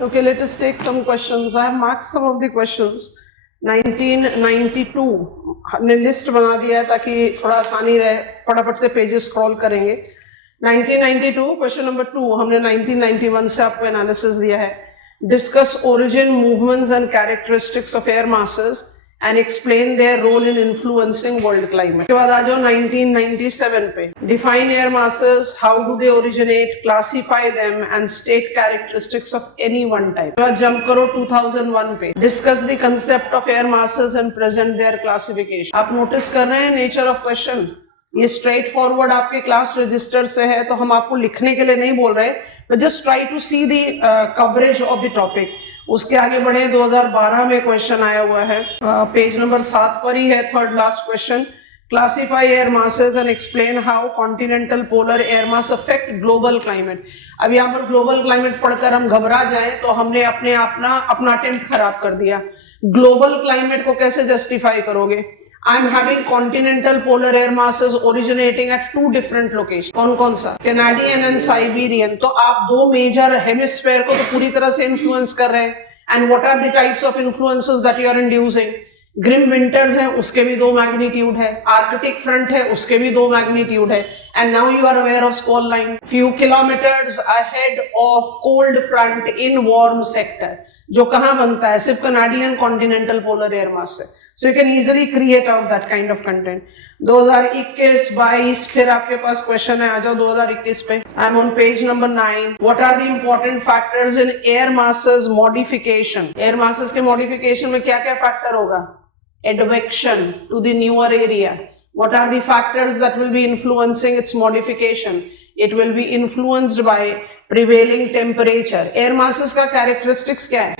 Okay, let us take some questions. I have marked some of the questions. 1992 ने list बना दिया है ताकि थोड़ा आसानी रहे, फटाफट से पेजेस स्क्रॉल करेंगे. 1992 क्वेश्चन नंबर 2 हमने 1991 से आपको एनालिसिस दिया है. Discuss origin, movements and characteristics of air masses and explain their role in influencing world climate. उसके बाद आ जाओ 1997 पे. Define air masses, how do they originate, classify them and state characteristics of any one type. उसके बाद jump करो 2001 पे. Discuss the concept of air masses and present their classification. आप notice कर रहे हैं nature of question. ये straight forward आपके क्लास रजिस्टर से है, तो हम आपको लिखने के लिए नहीं बोल रहे, but just try to see the coverage of the topic. उसके आगे बढ़े. 2012 में क्वेश्चन आया हुआ है, पेज नंबर 7 पर ही है, third last question. Classify air masses and explain how continental polar air mass affect global climate. अब यहाँ पर ग्लोबल क्लाइमेट पढ़कर हम घबरा जाए तो हमने अपना अटेम्प्ट खराब कर दिया. ग्लोबल क्लाइमेट को कैसे जस्टिफाई करोगे? I am having continental polar air masses originating at two different locations. कौन सा? Canadian and Siberian. तो आप दो मेजर हेमिस्फेयर को तो पूरी तरह से इन्फ्लुएंस कर रहे हैं. And what are the types of influences that you are inducing? Grim winters है, उसके भी 2 मैग्नीट्यूड है. Arctic front है, उसके भी 2 मैग्नीट्यूड है. And now you are aware of squall line. Few kilometers ahead of cold front in warm sector. जो कहाँ बनता है? सिर्फ Canadian continental polar air mass है. So you can easily create out that kind of content. 2021-22 फिर आपके पास question है, आ जाओ 2021 पे. I am on page number 9. What are the important factors in air masses modification? Air masses के modification में क्या क्या factor होगा? Advection to the newer area. What are the factors that will be influencing its modification? It will be influenced by prevailing temperature. Air masses का characteristics क्या है?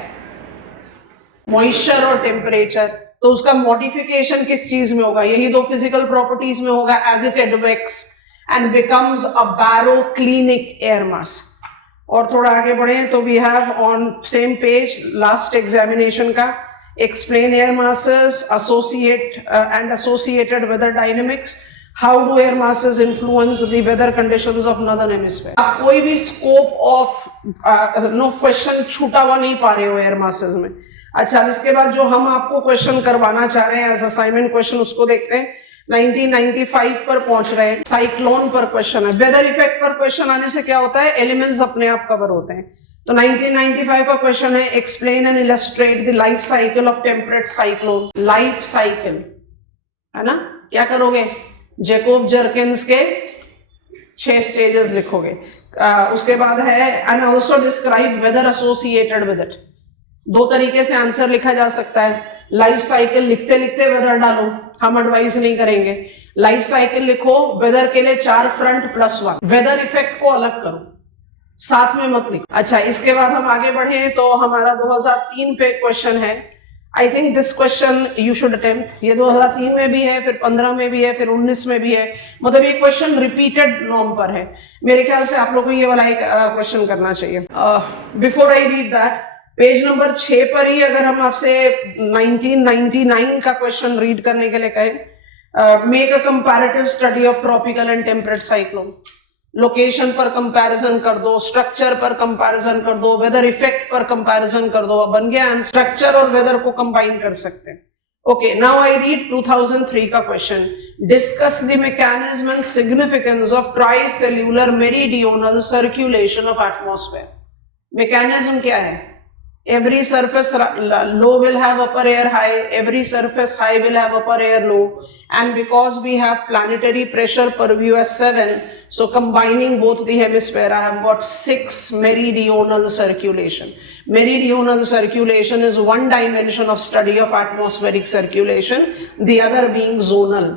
Moisture और temperature. तो उसका मॉडिफिकेशन किस चीज में होगा? यही दो फिजिकल प्रॉपर्टीज में होगा. As it advects and becomes a baroclinic air mass. और थोड़ा आगे बढ़े तो we have on same page last examination का, explain air masses associated weather dynamics. How do air masses influence the weather conditions of northern hemisphere. आप कोई भी scope of no question छूटा हुआ नहीं पा रहे हो एयर मासेस में. अच्छा, इसके बाद जो हम आपको क्वेश्चन करवाना चाह रहे हैं एज असाइनमेंट क्वेश्चन, उसको देखते हैं. 1995 पर पहुंच रहे हैं. साइक्लोन पर क्वेश्चन है. वेदर इफेक्ट पर क्वेश्चन आने से क्या होता है? एलिमेंट्स अपने आप कवर होते हैं. तो 1995 का क्वेश्चन है, explain and illustrate the life cycle of temperate cyclone. Life cycle है ना, क्या करोगे? जैकोब जर्किन्स के 6 स्टेजेस लिखोगे. उसके बाद है and also describe weather associated with it. 2 तरीके से आंसर लिखा जा सकता है. लाइफ साइकिल लिखते लिखते वेदर डालो, हम एडवाइस नहीं करेंगे. लाइफ साइकिल लिखो, वेदर के लिए 4 फ्रंट +1. वेदर इफेक्ट को अलग करो, साथ में मत लिखो. अच्छा, इसके बाद हम आगे बढ़े तो हमारा 2003 पे क्वेश्चन है. I think this question you should attempt. ये 2003 में भी है, फिर 15 में भी है, फिर 19 में भी है. मतलब ये क्वेश्चन रिपीटेड नॉर्म पर है. मेरे ख्याल से आप लोग को ये वाला एक क्वेश्चन करना चाहिए. Before I read that, page number 6 पर ही अगर हम आपसे 1999 का क्वेश्चन रीड करने के लिए कहें, make a comparative study of tropical and temperate cyclone. Location पर कंपैरिजन कर दो, स्ट्रक्चर पर कंपैरिजन कर दो, वेदर इफेक्ट पर कंपैरिजन कर दो. बन गया. स्ट्रक्चर और वेदर को कंबाइन कर सकते हैं. ओके, नाउ आई रीड 2003 का question. Discuss the mechanism and significance of tricellular meridional circulation of atmosphere. Mechanism क्या है? Every surface low will have upper air high, every surface high will have upper air low, and because we have planetary pressure purview as 7, so combining both the hemisphere I have got 6 meridional circulation. Meridional circulation is one dimension of study of atmospheric circulation, the other being zonal.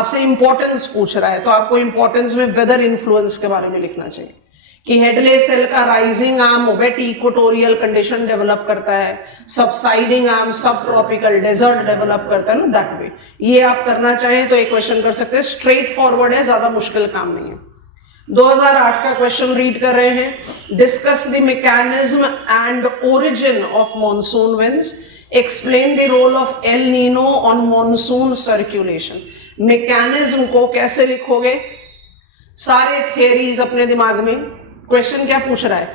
आपसे importance पूछ रहा है तो आपको importance में weather influence के बारे में लिखना चाहिए कि हेडले सेल का rising arm wet equatorial condition develop करता है, सबसाइडिंग आर्म सब ट्रॉपिकल डेजर्ट डेवलप करता है ना, दैट वे. ये आप करना चाहें तो एक क्वेश्चन कर सकते हैं. स्ट्रेट फॉरवर्ड है, ज्यादा मुश्किल काम नहीं है. 2008 का क्वेश्चन रीड कर रहे हैं. Discuss the mechanism and origin of monsoon winds. Explain the role of El Nino on monsoon circulation. Mechanism को कैसे लिखोगे? सारे थियरीज अपने दिमाग में. क्वेश्चन क्या पूछ रहा है?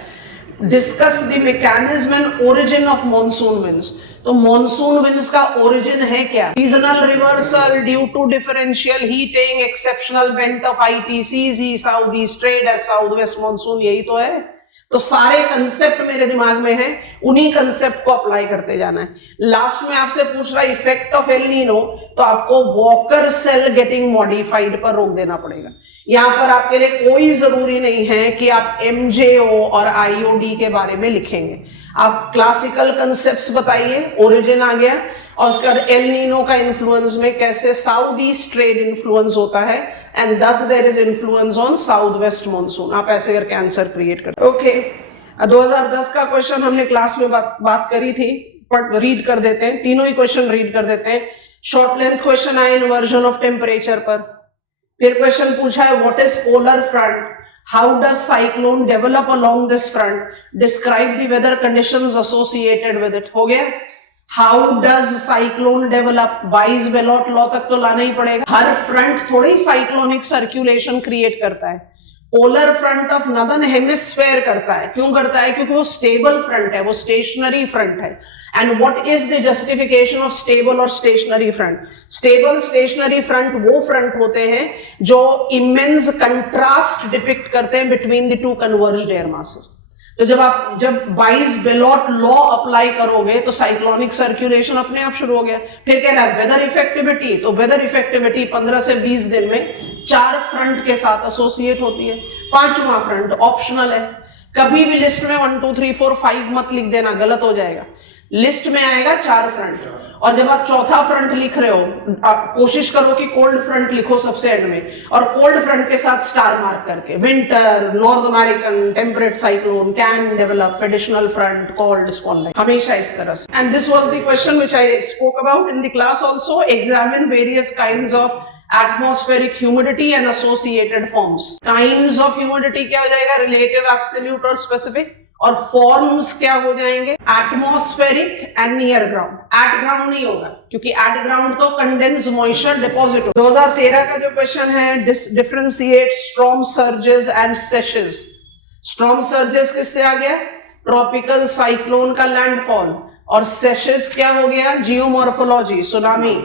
Discuss the mechanism and origin of monsoon winds. तो मॉनसून विंड्स का ओरिजिन है क्या? Seasonal reversal due to differential heating, exceptional went of ITCZ, south east trade as south west monsoon, यही तो है। तो सारे कंसेप्ट मेरे दिमाग में हैं, उन्हीं कंसेप्ट को अप्लाई करते जाना है। लास्ट में आपसे पूछ रहा है इफेक्ट ऑफ एल नीनो, तो आपको वॉकर सेल गेटिंग मॉडिफाइड पर रोक देना पड़ेगा। यहां पर आपके लिए कोई जरूरी नहीं है कि आप एमजेओ और आईओडी के बारे में लिखेंगे। आप क्लासिकल कंसेप्ट्स बताइए, ओरिजिन आ गया, और उसके बाद एल नीनो का इन्फ्लुएंस में कैसे साउथ ईस्ट ट्रेड इन्फ्लुएंस होता है, and thus there is influence on south west monsoon. आप ऐसे करके आंसर क्रिएट करते। ओके, 2010 का क्वेश्चन हमने क्लास में बात करी थी, बट रीड कर देते हैं, तीनों ही क्वेश्चन रीड कर देते हैं। शॉर्ट लेंथ क्वेश्चन आए इन्वर्जन ऑफ टेम्परेचर पर। फिर क्वेश्चन पूछा है what is polar front, how does cyclone develop along this front, describe the weather conditions associated with it। हो गया। how does cyclone develop, बाइस बेलोट लॉ तक तो लाना ही पड़ेगा। हर फ्रंट थोड़ी साइक्लोनिक सर्कुलेशन क्रिएट करता है, polar front of northern hemisphere करता है। क्यों करता है? क्योंकि वो स्टेबल फ्रंट है, वो स्टेशनरी फ्रंट है। And what is the justification of stable और stationary front? Stable stationary front वो फ्रंट होते हैं जो इमेंस कंट्रास्ट डिपिक्ट करते हैं between the two converged air masses. तो जब बाइस बेलोट लॉ अप्लाई करोगे तो साइक्लोनिक सर्कुलेशन अपने आप शुरू हो गया। फिर कह रहा है वेदर इफेक्टिविटी, तो वेदर इफेक्टिविटी 15 से 20 दिन में 4 फ्रंट के साथ एसोसिएट होती है। 5वां फ्रंट ऑप्शनल है। कभी भी लिस्ट में 1 2 3 4 5 मत लिख देना, गलत हो जाएगा। लिस्ट में आएगा 4 फ्रंट, और जब आप चौथा फ्रंट लिख रहे हो, आप कोशिश करो कि कोल्ड फ्रंट लिखो सबसे एंड में, और कोल्ड फ्रंट के साथ स्टार मार्क करके। Winter, north American temperate cyclone can develop additional front called squall, हमेशा इस तरह से। And this was the question which I spoke about in the class also. Examine various kinds of atmospheric humidity and associated forms। kinds of humidity क्या हो जाएगा? relative, absolute और specific। और forms क्या हो जाएंगे? atmospheric and near ground। at ground नहीं होगा, क्योंकि at ground तो condensed moisture deposit हो। 2013 का जो क्वेश्चन है, differentiate storm surges and seiches। storm surges किससे आ गया? tropical cyclone का landfall। और seiches क्या हो गया? geomorphology, tsunami.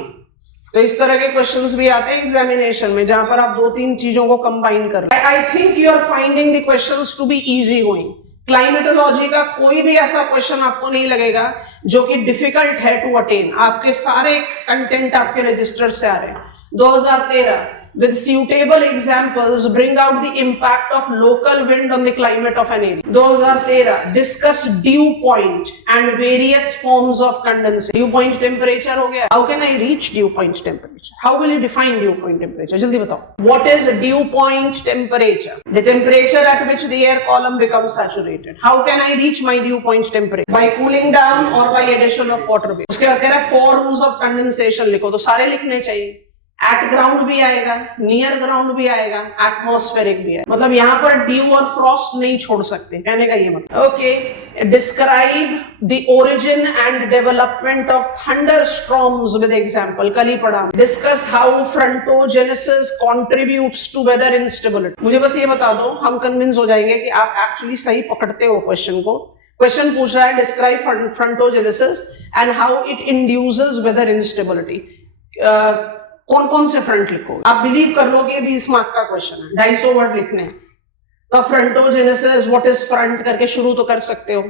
तो इस तरह के क्वेश्चंस भी आते हैं एग्जामिनेशन में, जहां पर आप 2-3 चीजों को कंबाइन कर रहे हैं। I think you are finding the questions to be easy going. Climatology का कोई भी ऐसा क्वेश्चन आपको नहीं लगेगा जो कि डिफिकल्ट है टू अटेन। आपके सारे कंटेंट आपके रजिस्टर से आ रहे हैं। 2013 with suitable examples bring out the impact of local wind on the climate of an area। 2013 discuss dew point and various forms of condensation। dew point temperature हो गया। how can I reach dew point temperature? how will you define dew point temperature? जल्दी बताओ। what is dew point temperature? the temperature at which the air column becomes saturated। how can I reach my dew point temperature? by cooling down or by addition of water vapor। उसके बाद कह रहा है forms of condensation लिखो, तो सारे लिखने चाहिए। एट ग्राउंड भी आएगा, नियर ग्राउंड भी आएगा, एटमॉस्फेरिक भी है। मतलब यहाँ पर ड्यू और फ्रॉस्ट नहीं छोड़ सकते, कहने का ये मतलब। Okay, describe the origin and development of thunderstorms with example, कल ही पढ़ा। Discuss how frontogenesis contributes to weather instability. मुझे बस ये बता दो, हम कन्विंस हो जाएंगे कि आप एक्चुअली सही पकड़ते हो क्वेश्चन को। क्वेश्चन पूछ रहा है describe frontogenesis and how it induces weather instability. कौन कौन से फ्रंट लिखो? आप बिलीव कर लो कि 20 मार्क का क्वेश्चन है, 250 वर्ड लिखने हैं। तो फ्रंटोजेनेसिस, व्हाट इज फ्रंट करके शुरू तो कर सकते हो।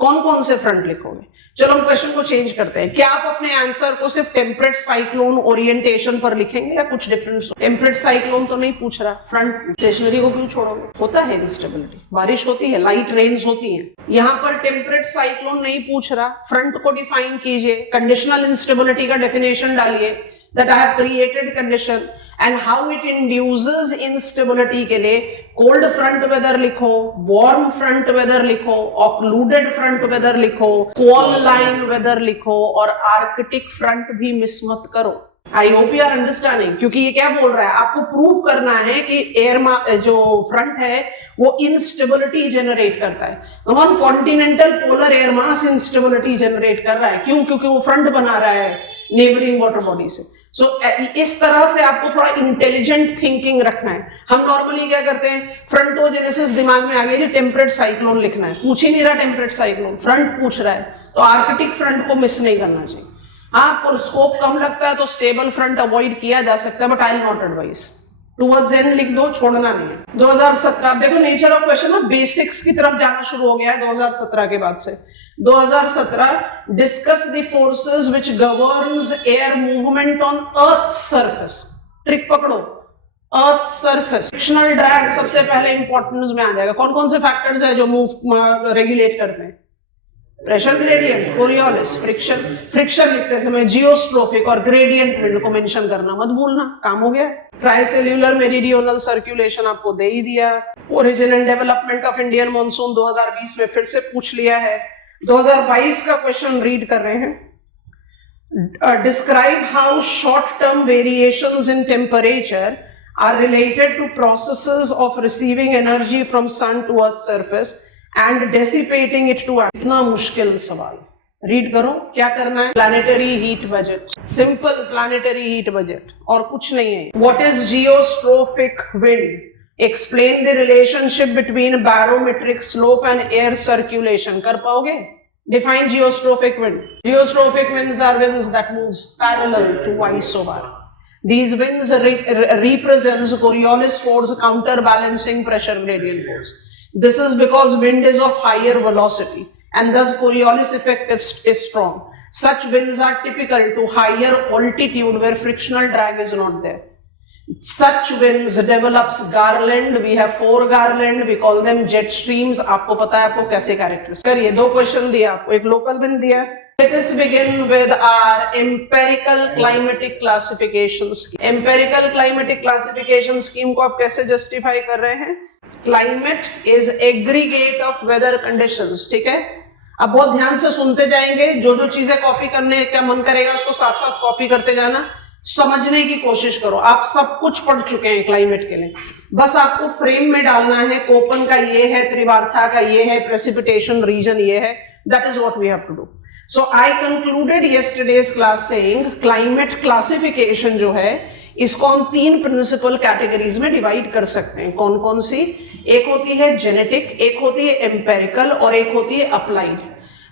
कौन कौन से फ्रंट लिखोगे? चलो हम क्वेश्चन को चेंज करते हैं। क्या आप अपने आंसर को सिर्फ टेम्परेट साइक्लोन ओरिएंटेशन पर लिखेंगे या कुछ डिफरेंट? टेम्परेट साइक्लोन तो नहीं पूछ रहा, फ्रंट स्टेशनरी को क्यों छोड़ोगे? होता है इंस्टेबिलिटी, बारिश होती है, लाइट रेन्स होती हैं। यहाँ पर टेम्परेट साइक्लोन नहीं पूछ रहा, फ्रंट को डिफाइन कीजिए, कंडीशनल इंस्टेबिलिटी का डेफिनेशन डालिए, that I have created condition and how it induces instability के लिए cold front weather लिखो, warm front weather लिखो, occluded front weather लिखो, squall line weather लिखो, और arctic front भी मिस मत करो। I hope you are understanding, क्योंकि ये क्या बोल रहा है, आपको प्रूव करना है कि एयर जो फ्रंट है वो इंस्टेबिलिटी जनरेट करता है। Non continental polar air mass instability generate कर रहा है। क्यों? क्योंकि वो फ्रंट बना रहा है नेबरिंग वाटर बॉडी से। सो इस तरह से आपको थोड़ा इंटेलिजेंट थिंकिंग रखना है। हम नॉर्मली क्या करते हैं, फ्रंटोजेनेसिस दिमाग में आ गया जी, टेम्परेट साइक्लोन लिखना है, पूछ ही नहीं रहा टेम्परेट साइक्लोन, फ्रंट पूछ रहा है, तो आर्कटिक फ्रंट को मिस नहीं करना चाहिए। आपको स्कोप कम लगता है तो स्टेबल फ्रंट अवॉइड किया जा सकता है, but I will not advice. Towards and लिख दो, छोड़ना नहीं है। 2017 देखो नेचर ऑफ क्वेश्चन ना बेसिक्स की तरफ जाना शुरू हो गया है 2017 के बाद से। 2017 discuss the forces which governs air movement on earth surface. Trick पकड़ो, अर्थ सरफेस। फ्रिक्शनल ड्रैग सबसे पहले इंपॉर्टेंस में आ जाएगा। कौन कौन से फैक्टर्स है जो मूव रेगुलेट करते हैं? Pressure gradient, Coriolis, friction, friction लिखते समय जियोस्ट्रोफिक और ग्रेडियंट विंड को मेंशन करना मत भूलना, काम हो गया। ट्राइसेल्युलर मेरिडियोनल सर्कुलेशन आपको दे ही दिया। Origin and development of Indian monsoon 2020 में फिर से पूछ लिया है। 2022 का क्वेश्चन रीड कर रहे हैं। Describe how short term variations in temperature are related to processes of receiving energy from sun to earth surface and dissipating it to. इतना मुश्किल सवाल, रीड करो। क्या करना है? Planetary heat budget, simple planetary heat budget, और कुछ नहीं है। What is geostrophic wind? Explain the relationship between barometric slope and air circulation. कर पाओगे? Define geostrophic wind. Geostrophic winds are winds that moves parallel to isobar. These winds represents Coriolis force counterbalancing pressure gradient force. This is because wind is of higher velocity and thus Coriolis effect is strong. Such winds are typical to higher altitude where frictional drag is not there. Such winds develops garland. We have 4 garland. We call them jet streams. आपको पता है आपको कैसे characteristic करिए। 2 question दिया आपको, एक local wind दिया। Let us begin with our empirical climatic classification scheme. Empirical climatic classification scheme को आप कैसे justify कर रहे हैं? Climate is aggregate of weather conditions. ठीक है, अब बहुत ध्यान से सुनते जाएंगे, जो जो चीजें कॉपी करने का मन करेगा उसको साथ साथ कॉपी करते जाना, समझने की कोशिश करो। आप सब कुछ पढ़ चुके हैं क्लाइमेट के लिए, बस आपको फ्रेम में डालना है। कोपन का ये है, त्रिवार्था का ये है, प्रेसिपिटेशन रीजन ये है। That is what we have to do. So I concluded yesterday's class saying climate classification जो है इसको हम 3 प्रिंसिपल कैटेगरीज में डिवाइड कर सकते हैं। कौन कौन सी? एक होती है जेनेटिक, एक होती है एम्पेरिकल और एक होती है अप्लाइड।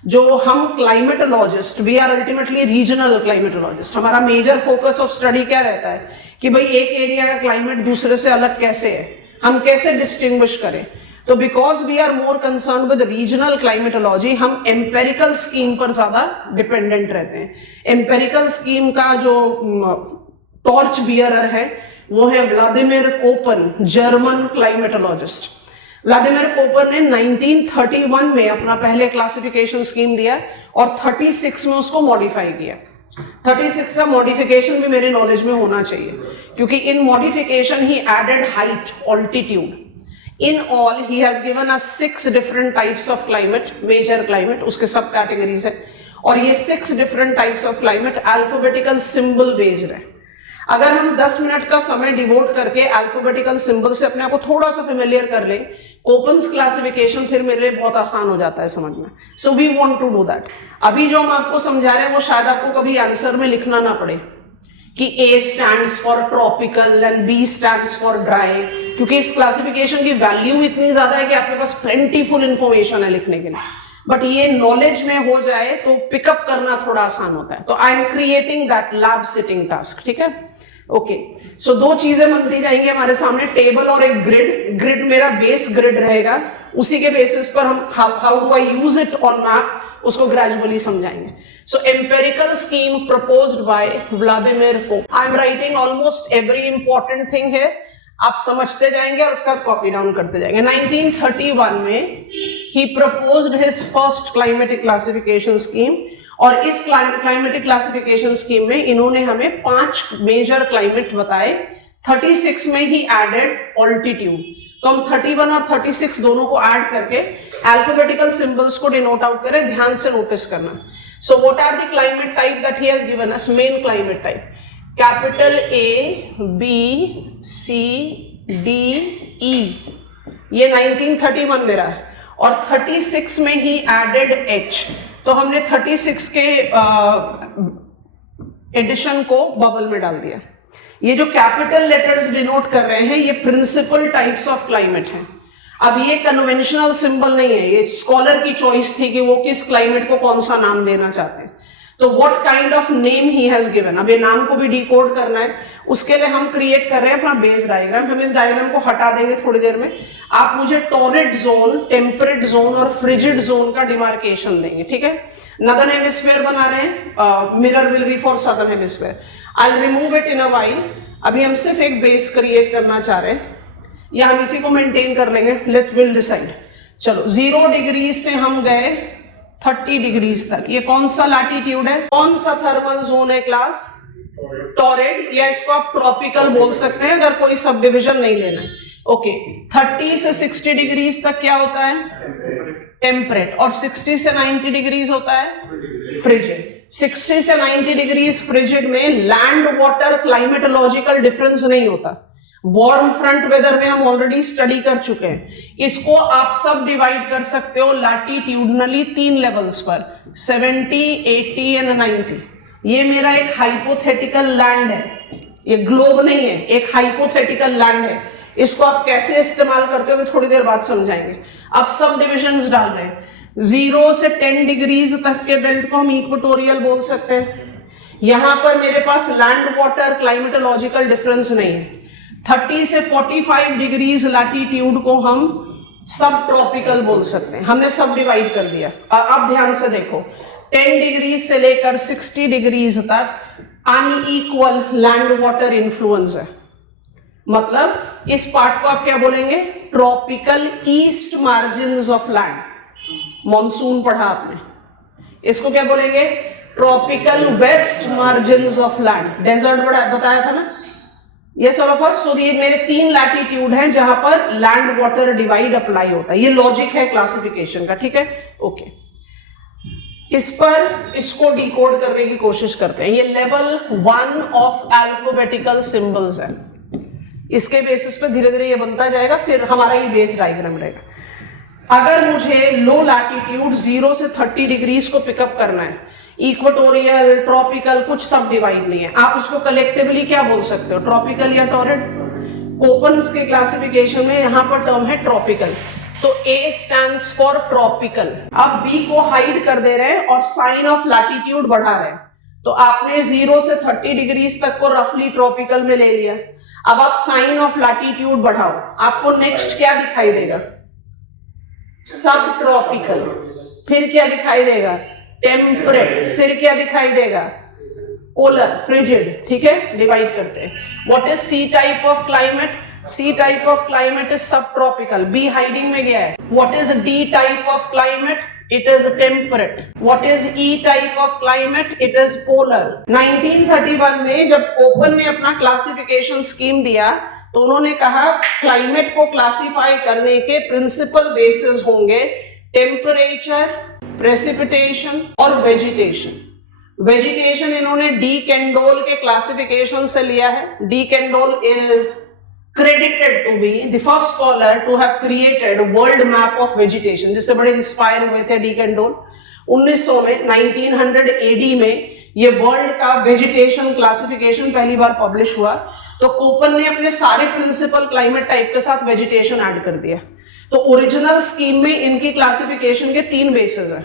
जो हम climatologist, we are ultimately regional climatologist. हमारा मेजर फोकस ऑफ स्टडी क्या रहता है कि भाई एक एरिया का क्लाइमेट दूसरे से अलग कैसे है, हम कैसे डिस्टिंग्विश करें। तो because we are more concern with regional climatology, हम एम्पेरिकल स्कीम पर ज्यादा डिपेंडेंट रहते हैं। एम्पेरिकल स्कीम का जो टॉर्च बियरर है वो है Vladimir Köppen, German climatologist. Vladimir Köppen ने 1931 में अपना पहले क्लासिफिकेशन स्कीम दिया और 36 में उसको मॉडिफाई किया। 36 का मॉडिफिकेशन भी मेरे नॉलेज में होना चाहिए, क्योंकि इन मॉडिफिकेशन ही added height, altitude. In all, he has given us 6 different types of climate, major climate, उसके सब कैटेगरीज है, और ये 6 different types of climate alphabetical symbol based है। अगर हम 10 मिनट का समय डिवोट करके अल्फाबेटिकल सिंबल से अपने आप को थोड़ा सा फेमिलियर कर ले, कोपन्स क्लासिफिकेशन फिर मेरे लिए बहुत आसान हो जाता है समझना। So we want to do that. अभी जो हम आपको समझा रहे हैं वो शायद आपको कभी आंसर में लिखना ना पड़े कि A stands for tropical and B stands for dry, क्योंकि इस क्लासिफिकेशन की वैल्यू इतनी ज्यादा है कि आपके पास प्लेंटीफुल इंफॉर्मेशन है लिखने के लिए। बट ये नॉलेज में हो जाए तो पिकअप करना थोड़ा आसान होता है। तो I am creating that lab sitting task, ठीक है? ओके, सो 2 चीजें बनती जाएंगी हमारे सामने, टेबल और एक ग्रिड। ग्रिड मेरा बेस ग्रिड रहेगा, उसी के बेसिस पर हम how do I use it on map उसको ग्रेजुअली समझाएंगे। So empirical scheme proposed by Vladimir Koppen. I am writing almost every important thing है, आप समझते जाएंगे और उसका कॉपी डाउन करते जाएंगे। 1931 में ही proposed his first climatic classification scheme, और इस क्लाइमेटिक क्लासिफिकेशन स्कीम में इन्होंने हमें 5 मेजर क्लाइमेट बताए। 36 में ही एडेड ऑल्टीट्यूड। तो हम 31 और 36 दोनों को ऐड करके अल्फाबेटिकल सिंबल्स को डिनोट आउट करें, ध्यान से नोटिस करना। So what are the climate type that he has given us? Main climate type capital A B C D E, ये 1931 मेरा है, और 36 में ही एडेड H। तो हमने 36 के एडिशन को बबल में डाल दिया। ये जो कैपिटल लेटर्स डिनोट कर रहे हैं ये प्रिंसिपल टाइप्स ऑफ क्लाइमेट है। अब ये कन्वेंशनल सिंबल नहीं है, ये स्कॉलर की चॉइस थी कि वो किस क्लाइमेट को कौन सा नाम देना चाहते हैं। तो what kind of name he has given, अब ये नाम को भी डिकोड करना है, उसके लिए हम क्रिएट कर रहे हैं अपना बेस डायग्राम। हम इस डायग्राम को हटा देंगे थोड़ी देर में। आप मुझे टॉरेट जोन, टेम्परेट जोन और फ्रिजिड जोन का डिमार्केशन देंगे, ठीक है। नदर्न हेमिस्फीयर बना रहे हैं, mirror will be for southern hemisphere. I will remove it in a while. अभी हम सिर्फ एक बेस क्रिएट करना चाह रहे हैं, या हम इसी को मेंटेन कर लेंगे, लेट विल डिसाइड। चलो 0 डिग्री से हम गए 30 डिग्रीज तक। ये कौन सा लैटिट्यूड है, कौन सा थर्मल जोन है क्लास? टॉरेड, या इसको आप ट्रॉपिकल बोल सकते हैं अगर कोई सब डिविजन नहीं लेना है। ओके 30 से 60 डिग्रीज तक क्या होता है? टेम्परेट। और 60 से 90 डिग्रीज होता है फ्रिजिड। 60 से 90 डिग्रीज फ्रिजिड में लैंड वाटर क्लाइमेटोलॉजिकल डिफरेंस नहीं होता। वार्म फ्रंट वेदर में हम ऑलरेडी स्टडी कर चुके हैं। इसको आप सब डिवाइड कर सकते हो लैटिट्यूडनली 3 लेवल्स पर, 70, 80 एंड 90। ये मेरा एक हाइपोथेटिकल लैंड है, ये ग्लोब नहीं है, एक हाइपोथेटिकल लैंड है। इसको आप कैसे इस्तेमाल करते हो थोड़ी देर बाद समझाएंगे। अब सब डिविजन्स डाल रहे हैं। 0 से 10 डिग्रीज तक के बेल्ट को हम इक्वेटोरियल बोल सकते हैं। यहां पर मेरे पास लैंड वाटर क्लाइमेटोलॉजिकल डिफरेंस नहीं है। 30 से 45 डिग्रीज लैटिट्यूड को हम सब ट्रॉपिकल बोल सकते हैं। हमने सब डिवाइड कर दिया। अब ध्यान से देखो, 10 डिग्रीज से लेकर 60 डिग्रीज तक अनइक्वल लैंड वाटर इन्फ्लुएंस है। मतलब इस पार्ट को आप क्या बोलेंगे? Tropical east margins of land. Monsoon पढ़ा आपने, इसको क्या बोलेंगे? Tropical west margins of land. Desert बताया था ना। ये सब ऑफ अस। सो ये मेरे 3 लैटिट्यूड हैं जहां पर लैंड वाटर डिवाइड अप्लाई होता है। ये लॉजिक है क्लासिफिकेशन का, ठीक है। ओके इस पर इसको डिकोड करने की कोशिश करते हैं। ये लेवल 1 ऑफ अल्फाबेटिकल सिंबल्स है। इसके बेसिस पे धीरे धीरे ये बनता जाएगा, फिर हमारा ये बेस डायग्राम रहेगा। अगर मुझे लो लैटिट्यूड 0 से 30 डिग्रीज को पिकअप करना है, इक्वेटोरियल, ट्रॉपिकल, कुछ सब डिवाइड नहीं है, आप उसको कलेक्टिवली क्या बोल सकते हो? ट्रॉपिकल या टॉरेड। कोपन्स के क्लासिफिकेशन में यहां पर टर्म है ट्रॉपिकल, तो A स्टैंड्स फॉर ट्रॉपिकल। अब B को हाइड कर दे रहे हैं और साइन ऑफ लैटिट्यूड बढ़ा रहे हैं, तो आपने 0 से 30 डिग्रीज तक को रफली ट्रॉपिकल में ले लिया। अब आप साइन ऑफ लैटिट्यूड बढ़ाओ, आपको नेक्स्ट क्या दिखाई देगा? सब ट्रॉपिकल। फिर क्या दिखाई देगा? टेम्परेट। फिर क्या दिखाई देगा? पोलर, फ्रिजिड, ठीक है। डिवाइड करते हैं। What is C type of climate? C type of climate is subtropical. B hiding में गया है। What is D type of climate? It is temperate. What is E type of climate? It is polar. 1931 में जब Köppen ने अपना classification scheme दिया तो उन्होंने कहा क्लाइमेट को क्लासिफाई करने के प्रिंसिपल बेसिस होंगे टेम्परेचर, प्रेसिपिटेशन और वेजिटेशन। वेजिटेशन इन्होंने डी कैंडोल के क्लासिफिकेशन से लिया है। D Candolle is credited to be the first scholar to have created a world map of vegetation, जिससे बड़े इंस्पायर हुए थे डी कैंडोल। 1900 में 1900 AD में ये वर्ल्ड का वेजिटेशन क्लासिफिकेशन पहली बार पब्लिश हुआ। तो कोपन ने अपने सारे प्रिंसिपल क्लाइमेट टाइप के साथ वेजिटेशन ऐड कर दिया। तो ओरिजिनल स्कीम में इनकी क्लासिफिकेशन के 3 बेसिस है,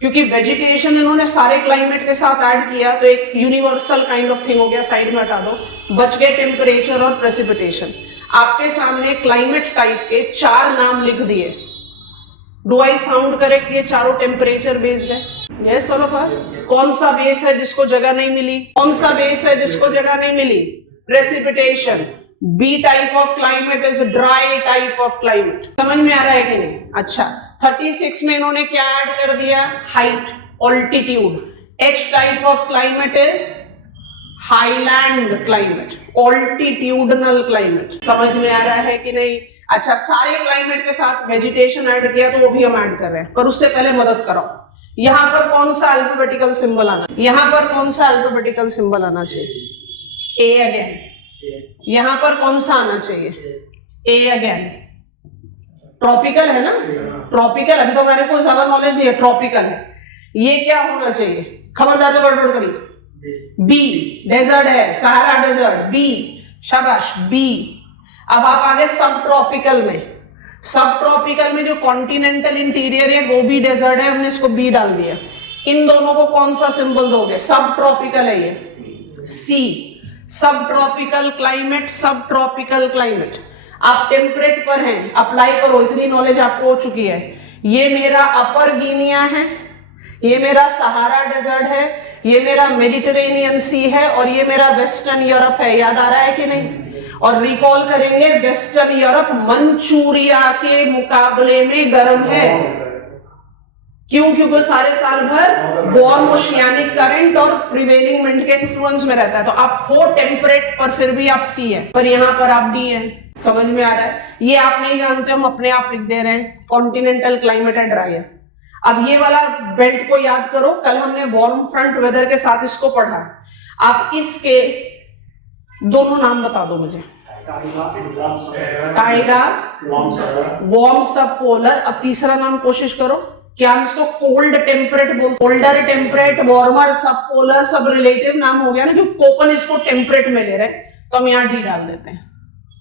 क्योंकि वेजिटेशन इन्होंने सारे क्लाइमेट के साथ ऐड किया तो एक यूनिवर्सल काइंड ऑफ थिंग हो गया। साइड में हटा दो, बच गए टेम्परेचर और प्रेसिपिटेशन। आपके सामने क्लाइमेट टाइप के 4 नाम लिख दिए। Do I sound correct? ये चारों टेम्परेचर बेस्ड है। यस ऑल ऑफ अस। कौन सा बेस है जिसको जगह नहीं मिली? कौन सा बेस है जिसको जगह नहीं मिली? Precipitation. B type of climate is dry type of climate. समझ में आ रहा है कि नहीं? अच्छा 36 में इन्होंने क्या ऐड कर दिया? Height, altitude. H type of climate is highland climate, altitudinal climate. समझ में आ रहा है कि नहीं? अच्छा सारे क्लाइमेट के साथ वेजिटेशन ऐड किया तो वो भी हम ऐड कर रहे हैं, पर उससे पहले मदद करो। यहां पर कौन सा अल्फाबेटिकल सिंबल आना? यहां पर कौन सा अल्फाबेटिकल सिंबल आना चाहिए? ए अगेन। यहां पर कौन सा आना चाहिए? ए अगेन। ट्रॉपिकल है ना? ट्रॉपिकल। अभी तो मेरे को ज्यादा नॉलेज नहीं है, ट्रॉपिकल है। ये क्या होना चाहिए? खबरदार से गड़बड़ करी। बी डेजर्ट है, सहारा डेजर्ट, बी, शाबाश बी। अब आप आगे सब ट्रॉपिकल में, सब ट्रॉपिकल में जो कॉन्टिनेंटल इंटीरियर है गोबी डेजर्ट है, हमने इसको बी डाल दिया। इन दोनों को कौन सा सिंबल दोगे? सब ट्रॉपिकल है ये, सी। सब ट्रॉपिकल क्लाइमेट, सब ट्रॉपिकल क्लाइमेट। आप टेम्परेट पर हैं, अप्लाई करो, इतनी नॉलेज आपको हो चुकी है। ये मेरा अपर गिनिया है, ये मेरा सहारा डेजर्ट है, ये मेरा मेडिटेरेनियन सी है और ये मेरा वेस्टर्न यूरोप है। याद आ रहा है कि नहीं? और रिकॉल करेंगे, वेस्टर्न यूरोप मंचूरिया के मुकाबले में गर्म है। क्यों? क्योंकि सारे साल भर वार्म ओशियानिक करंट और प्रिवेलिंग विंड के इन्फ्लुएंस में रहता है। तो आप हो टेम्परेट पर फिर भी आप सी है, पर यहां पर आप डी है। समझ में आ रहा है? ये आप नहीं जानते, हम अपने आप लिख दे रहे हैं, कॉन्टिनेंटल क्लाइमेट है, ड्राई है। अब ये वाला बेल्ट को याद करो, कल हमने वार्म फ्रंट वेदर के साथ इसको पढ़ा। आप इसके दोनों नाम बता दो मुझे। टाइगा, वार्म सब पोलर। अब तीसरा नाम कोशिश करो, क्या हम इसको कोल्ड टेम्परेट बोल? कोल्डर टेम्परेट, वार्मर सब पोलर, सब रिलेटिव नाम हो गया ना, क्योंकि कोपन इसको टेम्परेट में ले रहे हैं, तो हम यहाँ डी डाल देते हैं।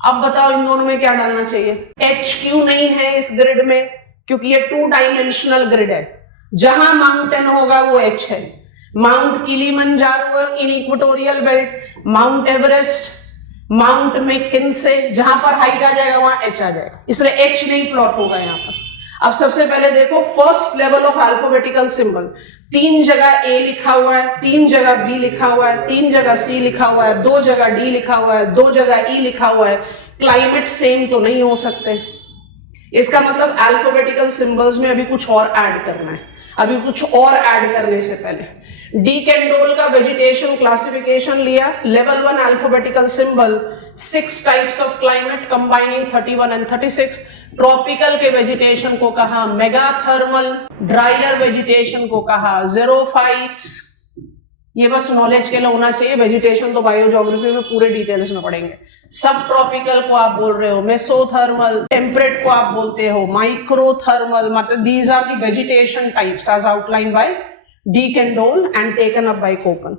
अब बताओ इन दोनों में क्या डालना चाहिए? एच क्यों नहीं है इस ग्रिड में? क्योंकि ये 2 डायमेंशनल ग्रिड है। जहां माउंटेन होगा वो एच है। Mount Kilimanjaro in equatorial belt, mount Everest, mount McKinley, जहां पर हाइट आ जाएगा वहां एच आ जाएगा, इसलिए एच नहीं प्लॉट होगा यहाँ पर। अब सबसे पहले देखो first level of alphabetical symbol. 3 जगह ए लिखा हुआ है, 3 जगह बी लिखा हुआ है, 3 जगह सी लिखा हुआ है, 2 जगह डी लिखा हुआ है, 2 जगह ई लिखा हुआ है। क्लाइमेट सेम तो नहीं हो सकते, इसका मतलब अल्फाबेटिकल सिंबल्स में अभी कुछ और ऐड करना है। अभी कुछ और ऐड करने से पहले डी कैंडोल का वेजिटेशन क्लासिफिकेशन लिया, level 1 alphabetical symbol, 6 types of climate combining 31 and 36। Tropical के वेजिटेशन को कहा मेगाथर्मल, ड्रायर वेजिटेशन को कहा ज़ेरोफाइट्स। ये बस नॉलेज के लिए होना चाहिए, वेजिटेशन तो बायोज्योग्राफी में पूरे डिटेल्स में पढ़ेंगे। सब ट्रॉपिकल को आप बोल रहे हो मेसोथर्मल, टेम्परेट को आप बोलते हो माइक्रोथर्मल। मतलब these are the vegetation types as outline by de Candolle and taken up by Koppen.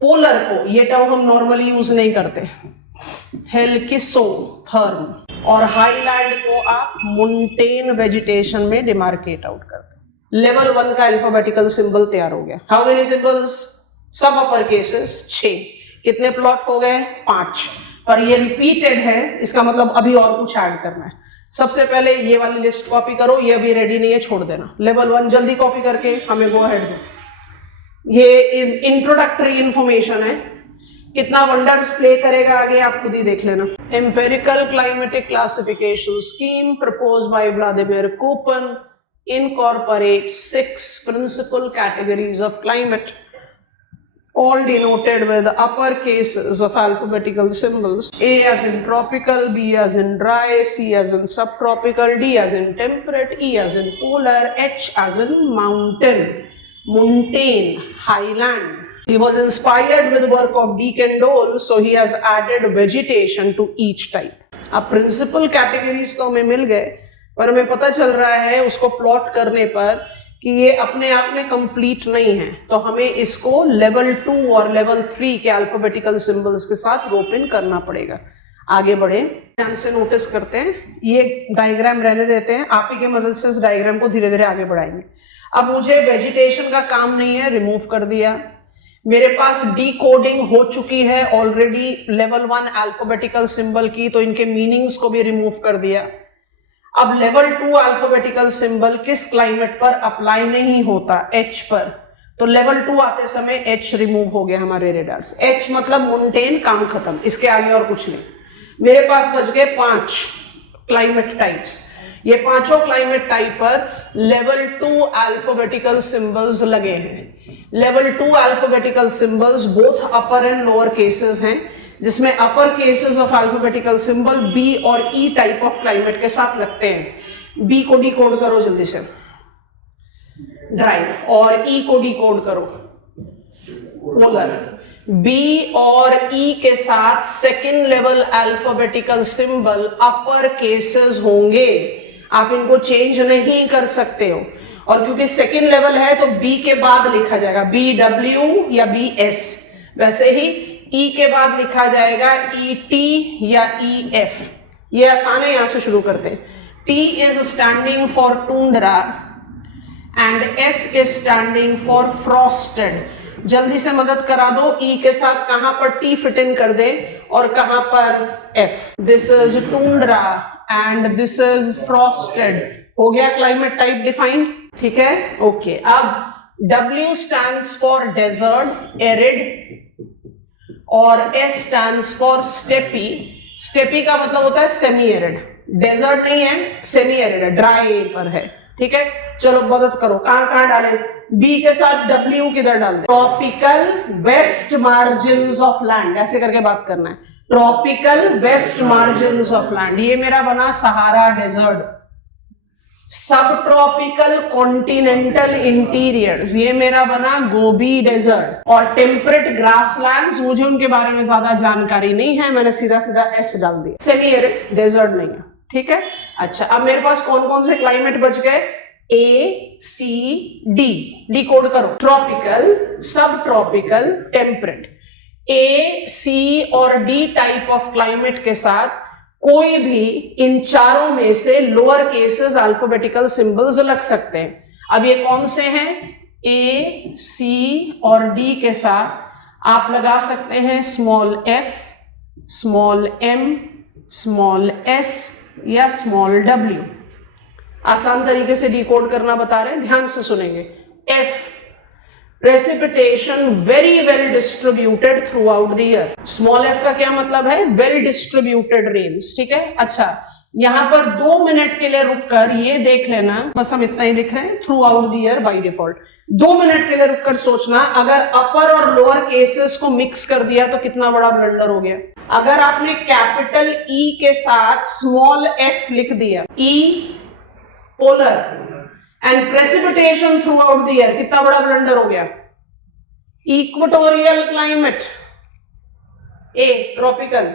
Polar को, ये टर्म हम नॉर्मली यूज नहीं करते, हेल्किसोथर्म। और हाईलैंड को आप मुंटेन वेजिटेशन में डिमार्केट आउट करते। लेवल 1 का अल्फाबेटिकल सिंबल तैयार हो गया। How many symbols? सब अपर केसेस 6। कितने प्लॉट हो गए? 5। पर ये रिपीटेड है, इसका मतलब अभी और कुछ ऐड करना है। सबसे पहले ये वाली लिस्ट कॉपी करो, ये अभी रेडी नहीं है, छोड़ देना। लेवल 1 जल्दी कॉपी करके हमें गो अहेड दो। ये इंट्रोडक्टरी इंफॉर्मेशन है, कितना वंडर्स प्ले करेगा आगे आप खुद ही देख लेना। Empirical climatic classification scheme proposed by Vladimir Köppen incorporates 6 principal categories of climate, all denoted with upper cases of alphabetical symbols. A as in tropical, B as in dry, C as in subtropical, D as in temperate, E as in polar, H as in mountain, montane, highland. He was inspired with the work of De Candolle, so he has added vegetation to each type. अब principal categories तो हमें मिल गए, पर हमें पता चल रहा है उसको प्लॉट करने पर कि ये अपने आप में कंप्लीट नहीं है, तो हमें इसको लेवल 2 और लेवल 3 के अल्फाबेटिकल सिंबल्स के साथ रोप इन करना पड़ेगा। आगे बढ़े, ध्यान से नोटिस करते हैं, ये डायग्राम रहने देते हैं, आप ही के मदद से इस डायग्राम को धीरे धीरे आगे बढ़ाएंगे। अब मुझे वेजिटेशन का काम नहीं है, रिमूव कर दिया। मेरे पास डी कोडिंग हो चुकी है ऑलरेडी लेवल 1 अल्फाबेटिकल सिंबल की, तो इनके मीनिंग्स को भी रिमूव कर दिया। अब लेवल 2 अल्फाबेटिकल सिंबल किस क्लाइमेट पर अप्लाई नहीं होता? एच पर। तो लेवल 2 आते समय एच रिमूव हो गया हमारे रेडार से। एच मतलब मुंटेन, काम खत्म, इसके आगे और कुछ नहीं। मेरे पास बच गए 5 क्लाइमेट टाइप्स। ये पांचों क्लाइमेट टाइप पर लेवल 2 अल्फाबेटिकल सिंबल्स लगे हैं। Level 2 alphabetical symbols both upper and lower cases हैं, जिसमें upper cases of alphabetical symbol B और ई टाइप ऑफ क्लाइमेट के साथ लगते हैं। बी को डिकोड करो जल्दी से, ड्राई, और ई को डिकोड करो, पोलर। बी और ई के साथ सेकेंड लेवल अल्फाबेटिकल सिंबल अपर केसेस होंगे, आप इनको चेंज नहीं कर सकते हो। और क्योंकि सेकेंड लेवल है तो बी के बाद लिखा जाएगा बी डब्ल्यू या बी एस। वैसे ही ई के बाद लिखा जाएगा ई टी या ई एफ। ये आसान है, यहां से शुरू करते हैं। T is standing for tundra and F is standing for frosted. जल्दी से मदद करा दो, ई के साथ कहां पर टी फिट इन कर दे और कहां पर F. This is tundra and this is frosted. हो गया क्लाइमेट टाइप डिफाइन, ठीक है, ओके। अब W stands for desert, arid, और S stands for steppe। steppe का मतलब होता है सेमी एरिड, डेजर्ट नहीं है, सेमी एरिड है, ड्राई पर है, ठीक है। चलो मदद करो, कहां कहां डालें? B के साथ W किधर डाल दे? Tropical west margins of land, ऐसे करके बात करना है। Tropical west margins of land, ये मेरा बना Sahara desert. Sub tropical continental interiors, ये मेरा बना गोबी डेजर्ट। और टेम्परेट ग्रासलैंड्स, मुझे उनके बारे में ज्यादा जानकारी नहीं है, मैंने सीधा सीधा एस डाल दिया। सेमी एरिड, डेजर्ट नहीं है, ठीक है। अच्छा, अब मेरे पास कौन कौन से क्लाइमेट बच गए? ए सी डी, डी कोड करो। ट्रॉपिकल, सब ट्रॉपिकल, टेम्परेट। ए सी और डी टाइप ऑफ क्लाइमेट के साथ कोई भी इन चारों में से लोअर केसेस अल्फाबेटिकल सिंबल्स लग सकते हैं। अब ये कौन से हैं? ए सी और डी के साथ आप लगा सकते हैं small F, small M, small S या स्मॉल डब्ल्यू। आसान तरीके से डिकोड करना बता रहे हैं, ध्यान से सुनेंगे। F, precipitation very well distributed throughout the year। Small F का क्या मतलब है? वेल डिस्ट्रीब्यूटेड रेन्स, ठीक है। अच्छा, यहां पर 2 मिनट के लिए रुककर ये देख लेना, बस हम इतना ही लिख रहे हैं, through out the year by default. 2 minute के लिए रुककर सोचना, अगर अपर और लोअर केसेस को मिक्स कर दिया तो कितना बड़ा ब्लंडर हो गया। अगर आपने कैपिटल ई के साथ स्मॉल एफ लिख दिया, E polar and precipitation throughout the year, कितना बड़ा ब्लंडर हो गया। इक्वेटोरियल क्लाइमेट, ए ट्रॉपिकल,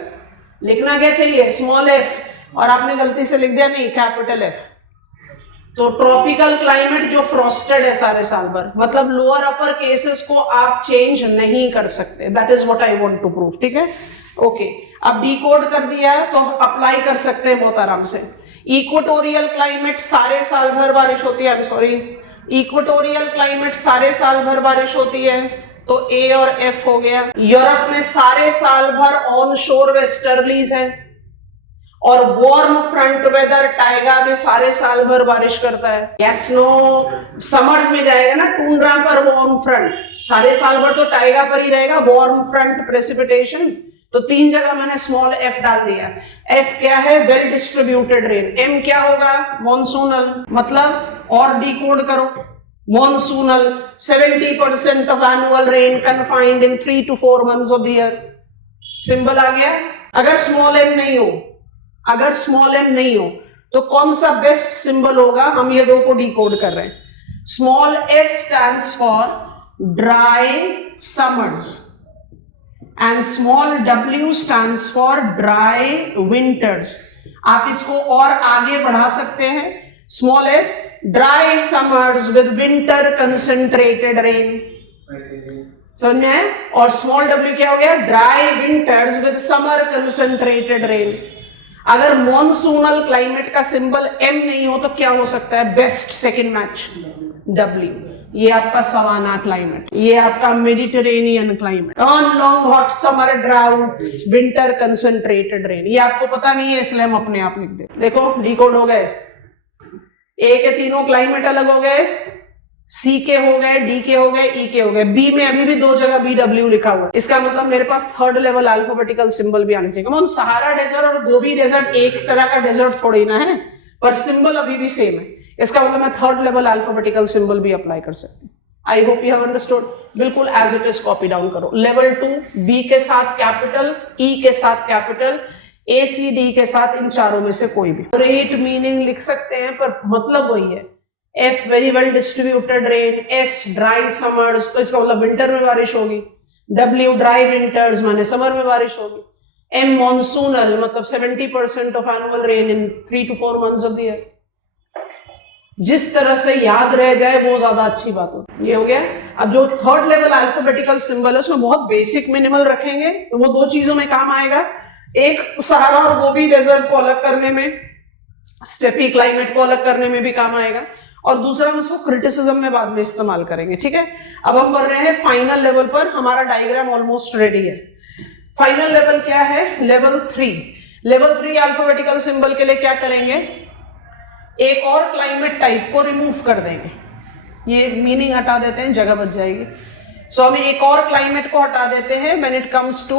लिखना क्या चाहिए? स्मॉल एफ, और आपने गलती से लिख दिया नहीं, कैपिटल एफ। तो ट्रॉपिकल क्लाइमेट जो फ्रॉस्टेड है सारे साल भर, मतलब लोअर अपर केसेस को आप चेंज नहीं कर सकते। That is what I want to prove, ठीक है, ओके। अब डिकोड कर दिया तो अप्लाई कर सकते हैं बहुत आराम से। इक्वेटोरियल क्लाइमेट सारे साल भर बारिश होती है, I am sorry, equatorial climate सारे साल भर बारिश होती है, तो ए और एफ हो गया। यूरोप में सारे साल भर ऑन शोर वेस्टर्लीज है, और वार्म फ्रंट वेदर टाइगा में सारे साल भर बारिश करता है। यस नो, समर्स में जाएगा ना टूंड्रा पर वार्म फ्रंट, सारे साल भर तो टाइगा पर ही रहेगा वार्म फ्रंट प्रेसिपिटेशन। तो 3 जगह मैंने स्मॉल एफ डाल दिया। एफ क्या है? Well distributed rain. एम क्या होगा? मॉनसूनल, मतलब और डिकोड करो, monsoonal 70% of annual rain confined in 3 to 4 months of the year. Symbol आ गया। अगर स्मॉल एम नहीं हो, अगर स्मॉल एम नहीं हो तो कौन सा बेस्ट सिंबल होगा? हम ये 2 को डिकोड कर रहे हैं। Small S stands for dry summers and small w stands for dry winters। आप इसको और आगे बढ़ा सकते हैं। Small s dry summers with winter concentrated rain, समझ में है? और स्मॉल w क्या हो गया? dry winters with summer concentrated rain। अगर मॉनसूनल क्लाइमेट का सिंबल m नहीं हो तो क्या हो सकता है? Best second match w। ये आपका सवाना क्लाइमेट, ये आपका Mediterranean climate, on long hot summer drought, winter concentrated rain. ये आपको पता नहीं है इसलिए हम अपने आप लिख दे। देखो डिकोड हो गए। ए के तीनों क्लाइमेट अलग हो गए, सी के हो गए, डी के हो गए, ई के हो गए। बी में अभी भी 2 जगह बी डब्ल्यू लिखा हुआ है। इसका मतलब मेरे पास 3rd लेवल अल्फाबेटिकल सिंबल भी आने चाहिए। सहारा डेजर्ट और गोबी डेजर्ट एक तरह का डेजर्ट थोड़ी ना है, पर सिंबल अभी भी सेम है। इसका मतलब मैं 3rd लेवल अल्फाबेटिकल सिंबल भी अप्लाई कर सकती हूँ। I hope you have understood. बिल्कुल as it is copy down करो। लेवल 2 बी के साथ कैपिटल, ई के साथ कैपिटल, ए सी डी के साथ इन चारों में से कोई भी। ग्रेट मीनिंग लिख सकते हैं पर मतलब वही है। F very well distributed rain, S dry summers, तो इसका मतलब विंटर में बारिश होगी। डब्ल्यू ड्राई विंटर्स माने समर में बारिश होगी। एम मॉनसूनल मतलब 70% of annual rain in 3 to 4 months of the year. जिस तरह से याद रह जाए वो ज्यादा अच्छी बात होती है। ये हो गया। अब जो थर्ड लेवल अल्फाबेटिकल सिंबल है उसमें बहुत बेसिक मिनिमल रखेंगे, तो वो दो चीजों में काम आएगा, एक सहारा और गोबी डेजर्ट को अलग करने में, स्टेपी क्लाइमेट को अलग करने में भी काम आएगा, और दूसरा हम उसको क्रिटिसिज्म में बाद में इस्तेमाल करेंगे। ठीक है, अब हम बढ़ रहे हैं फाइनल लेवल पर। हमारा डायग्राम ऑलमोस्ट रेडी है। फाइनल लेवल क्या है? लेवल 3। लेवल 3 अल्फाबेटिकल सिंबल के लिए क्या करेंगे? एक और क्लाइमेट टाइप को रिमूव कर देंगे, ये मीनिंग हटा देते हैं, जगह बच जाएगी। सो हम एक और क्लाइमेट को हटा देते हैं when it comes to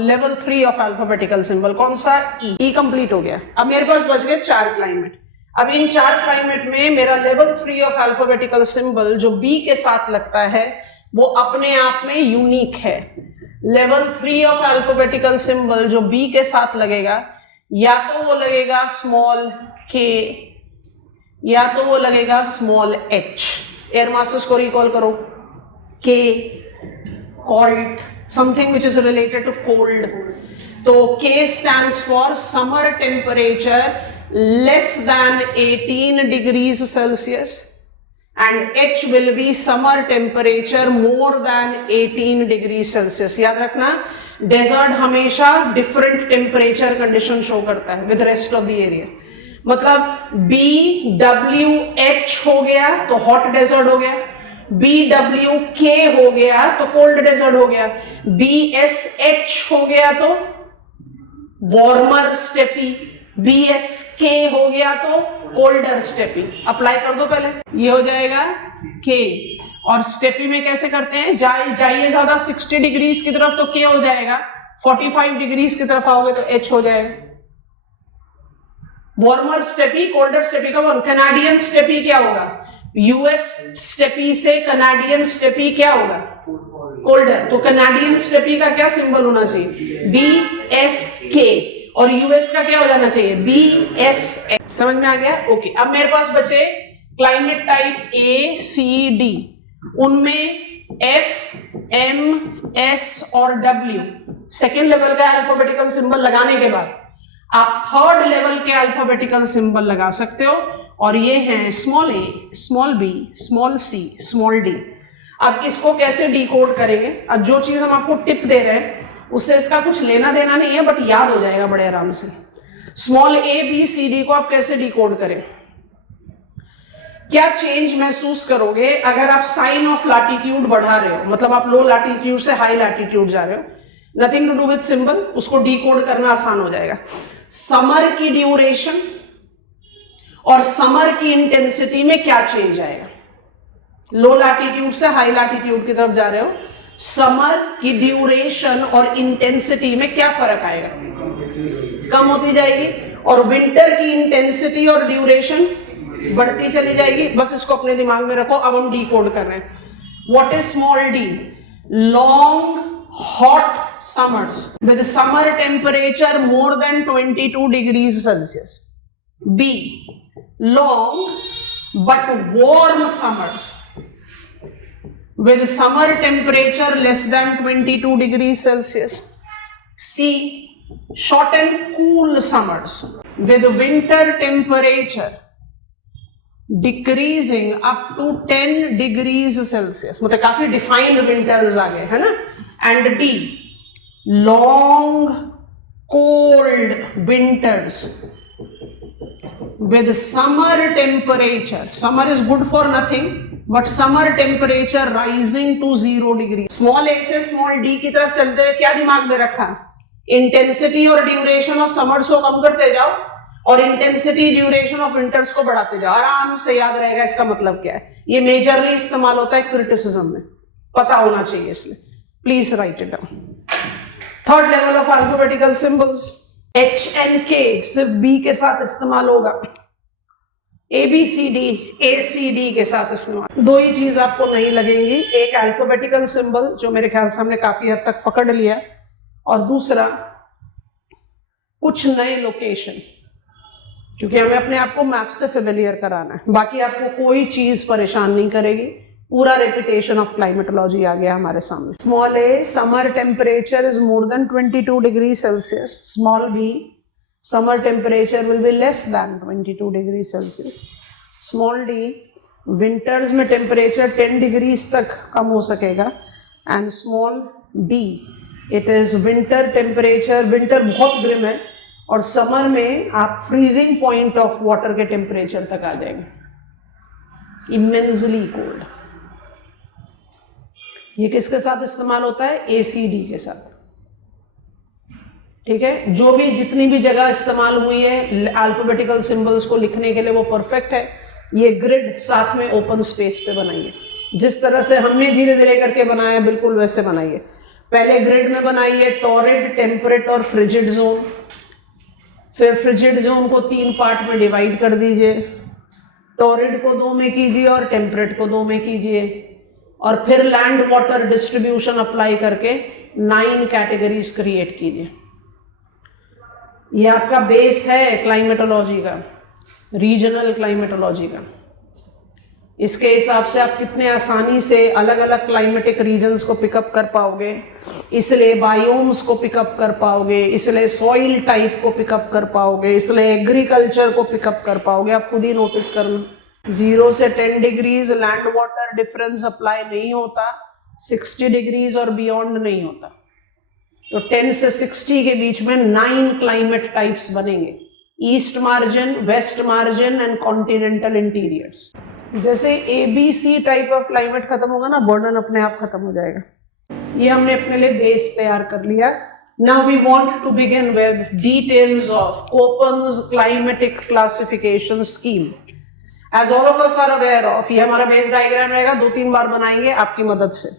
level 3 of alphabetical symbol. कौन सा? ई कंप्लीट हो गया। अब मेरे पास बच गए 4 क्लाइमेट। अब इन 4 क्लाइमेट में मेरा लेवल 3 ऑफ अल्फाबेटिकल सिंबल जो बी के साथ लगता है वो अपने आप में यूनिक है। लेवल 3 ऑफ अल्फाबेटिकल सिंबल जो बी के साथ लगेगा, या तो वो लगेगा स्मॉल के, या तो वो लगेगा स्मॉल एच। एयर मासेस को रिकॉल करो। K, cold, something which is related to cold. तो K stands for summer temperature less than 18 degrees Celsius and H will be summer temperature more than 18 degrees Celsius। याद रखना, desert हमेशा different temperature condition show करता है with rest of the area. मतलब BWH हो गया तो हॉट डेजर्ट हो गया, BWK हो गया तो कोल्ड डेजर्ट हो गया, BSH हो गया तो वार्मर स्टेपी, BSK हो गया तो कोल्डर स्टेपी। अप्लाई कर दो पहले, ये हो जाएगा K। और स्टेपी में कैसे करते हैं? जाइए ज्यादा 60 डिग्रीज की तरफ तो K हो जाएगा, 45 डिग्रीज की तरफ आओगे तो H हो जाएगा। वार्मर स्टेपी, कोल्डर स्टेपी का वन। कनाडियन स्टेपी क्या होगा? यूएस स्टेपी से कनाडियन स्टेपी क्या होगा? कोल्डर। तो कनाडियन स्टेपी का क्या सिंबल होना चाहिए? BSK। और यूएस का क्या हो जाना चाहिए? BSH। समझ में आ गया? ओके। अब मेरे पास बचे climate type A, C, D। उनमें F, M, S और W सेकेंड लेवल का अल्फाबेटिकल सिंबल लगाने के बाद आप थर्ड लेवल के अल्फाबेटिकल सिंबल लगा सकते हो, और ये हैं small a, small b, small c, small d। अब इसको कैसे डिकोड करेंगे? अब जो चीज हम आपको टिप दे रहे हैं उससे इसका कुछ लेना देना नहीं है, बट याद हो जाएगा बड़े आराम से। Small a, b, c, d को आप कैसे डिकोड करें? क्या चेंज महसूस करोगे अगर आप साइन ऑफ लैटिट्यूड बढ़ा रहे हो, मतलब आप लो लैटिट्यूड से हाई लैटिट्यूड जा रहे हो? Nothing to do with symbol, उसको डिकोड करना आसान हो जाएगा। समर की ड्यूरेशन और समर की इंटेंसिटी में क्या चेंज आएगा? लो लैटिट्यूड से हाई लैटिट्यूड की तरफ जा रहे हो, समर की ड्यूरेशन और इंटेंसिटी में क्या फर्क आएगा? कम होती जाएगी। और विंटर की इंटेंसिटी और ड्यूरेशन बढ़ती चली जाएगी। बस इसको अपने दिमाग में रखो। अब हम डिकोड कर रहे हैं। What is small d? Long hot summers with summer temperature more than 22 degrees Celsius. B, long but warm summers with summer temperature less than 22 degrees Celsius. C, short and cool summers with winter temperature decreasing up to 10 degrees Celsius. मतलब काफी defined winters आ गए, है ना? And D, long cold winters with summer temperature. Summer is good for nothing, but summer temperature rising to 0 degree. Small a से small d की तरफ चलते हुए क्या दिमाग में रखा? इंटेंसिटी और ड्यूरेशन ऑफ समर्स को कम करते जाओ और इंटेंसिटी ड्यूरेशन ऑफ विंटर्स को बढ़ाते जाओ। आराम से याद रहेगा इसका मतलब क्या है। ये मेजरली इस्तेमाल होता है क्रिटिसिज्म में, पता होना चाहिए इसलिए। Please write it down. Third level of alphabetical symbols, H and K सिर्फ B के साथ इस्तेमाल होगा, A B C D A C D के साथ इस्तेमाल। दो ही चीज आपको नहीं लगेंगी, एक अल्फाबेटिकल सिंबल जो मेरे ख्याल से हमने काफी हद तक पकड़ लिया, और दूसरा कुछ नए लोकेशन, क्योंकि हमें अपने आप को मैप से फेमिलियर कराना है। बाकी आपको कोई चीज परेशान नहीं करेगी। पूरा रेपिटेशन ऑफ क्लाइमेटोलॉजी आ गया हमारे सामने। Small a, summer temperature is more then 22 degree Celsius. Small b, summer temperature will be less than 22 degree Celsius. Small D winters में टेम्परेचर 10 डिग्रीज तक कम हो सकेगा, and small D it is winter temperature, winter बहुत Grimm है और summer में आप freezing point of water के टेम्परेचर तक आ जाएंगे, इमेंसली कोल्ड। ये किसके साथ इस्तेमाल होता है? एसीडी के साथ, ठीक है। जो भी जितनी भी जगह इस्तेमाल हुई है अल्फाबेटिकल सिंबल्स को लिखने के लिए वो परफेक्ट है। ये ग्रिड साथ में ओपन स्पेस पे बनाइए, जिस तरह से हमने धीरे धीरे करके बनाया बिल्कुल वैसे बनाइए। पहले ग्रिड में बनाइए टॉरिड, टेम्परेट और फ्रिजिड जोन, फिर फ्रिजिड जोन को 3 पार्ट में डिवाइड कर दीजिए, टॉरिड को 2 में कीजिए और टेम्परेट को 2 में कीजिए, और फिर लैंड वाटर डिस्ट्रीब्यूशन अप्लाई करके 9 कैटेगरीज क्रिएट कीजिए। ये आपका बेस है क्लाइमेटोलॉजी का, रीजनल क्लाइमेटोलॉजी का। इसके हिसाब से आप कितने आसानी से अलग अलग क्लाइमेटिक रीजन्स को पिकअप कर पाओगे, इसलिए बायोम्स को पिकअप कर पाओगे, इसलिए सॉइल टाइप को पिकअप कर पाओगे, इसलिए एग्रीकल्चर को पिकअप कर पाओगे। आप खुद ही नोटिस करना, 0 से 10 degrees land water difference apply नहीं होता, 60 डिग्रीज और बियॉन्ड नहीं होता। तो 10 से 60 के बीच में 9 क्लाइमेट टाइप्स बनेंगे, east margin, west margin and continental interiors. जैसे ABC टाइप ऑफ क्लाइमेट खत्म होगा ना, बर्डन अपने आप खत्म हो जाएगा। ये हमने अपने लिए बेस तैयार कर लिया। Now we want to begin with details of Koppen's climatic classification scheme. As all of us are aware of, ये हमारा बेस डायग्राम रहेगा, 2-3 बार बनाएंगे आपकी मदद से।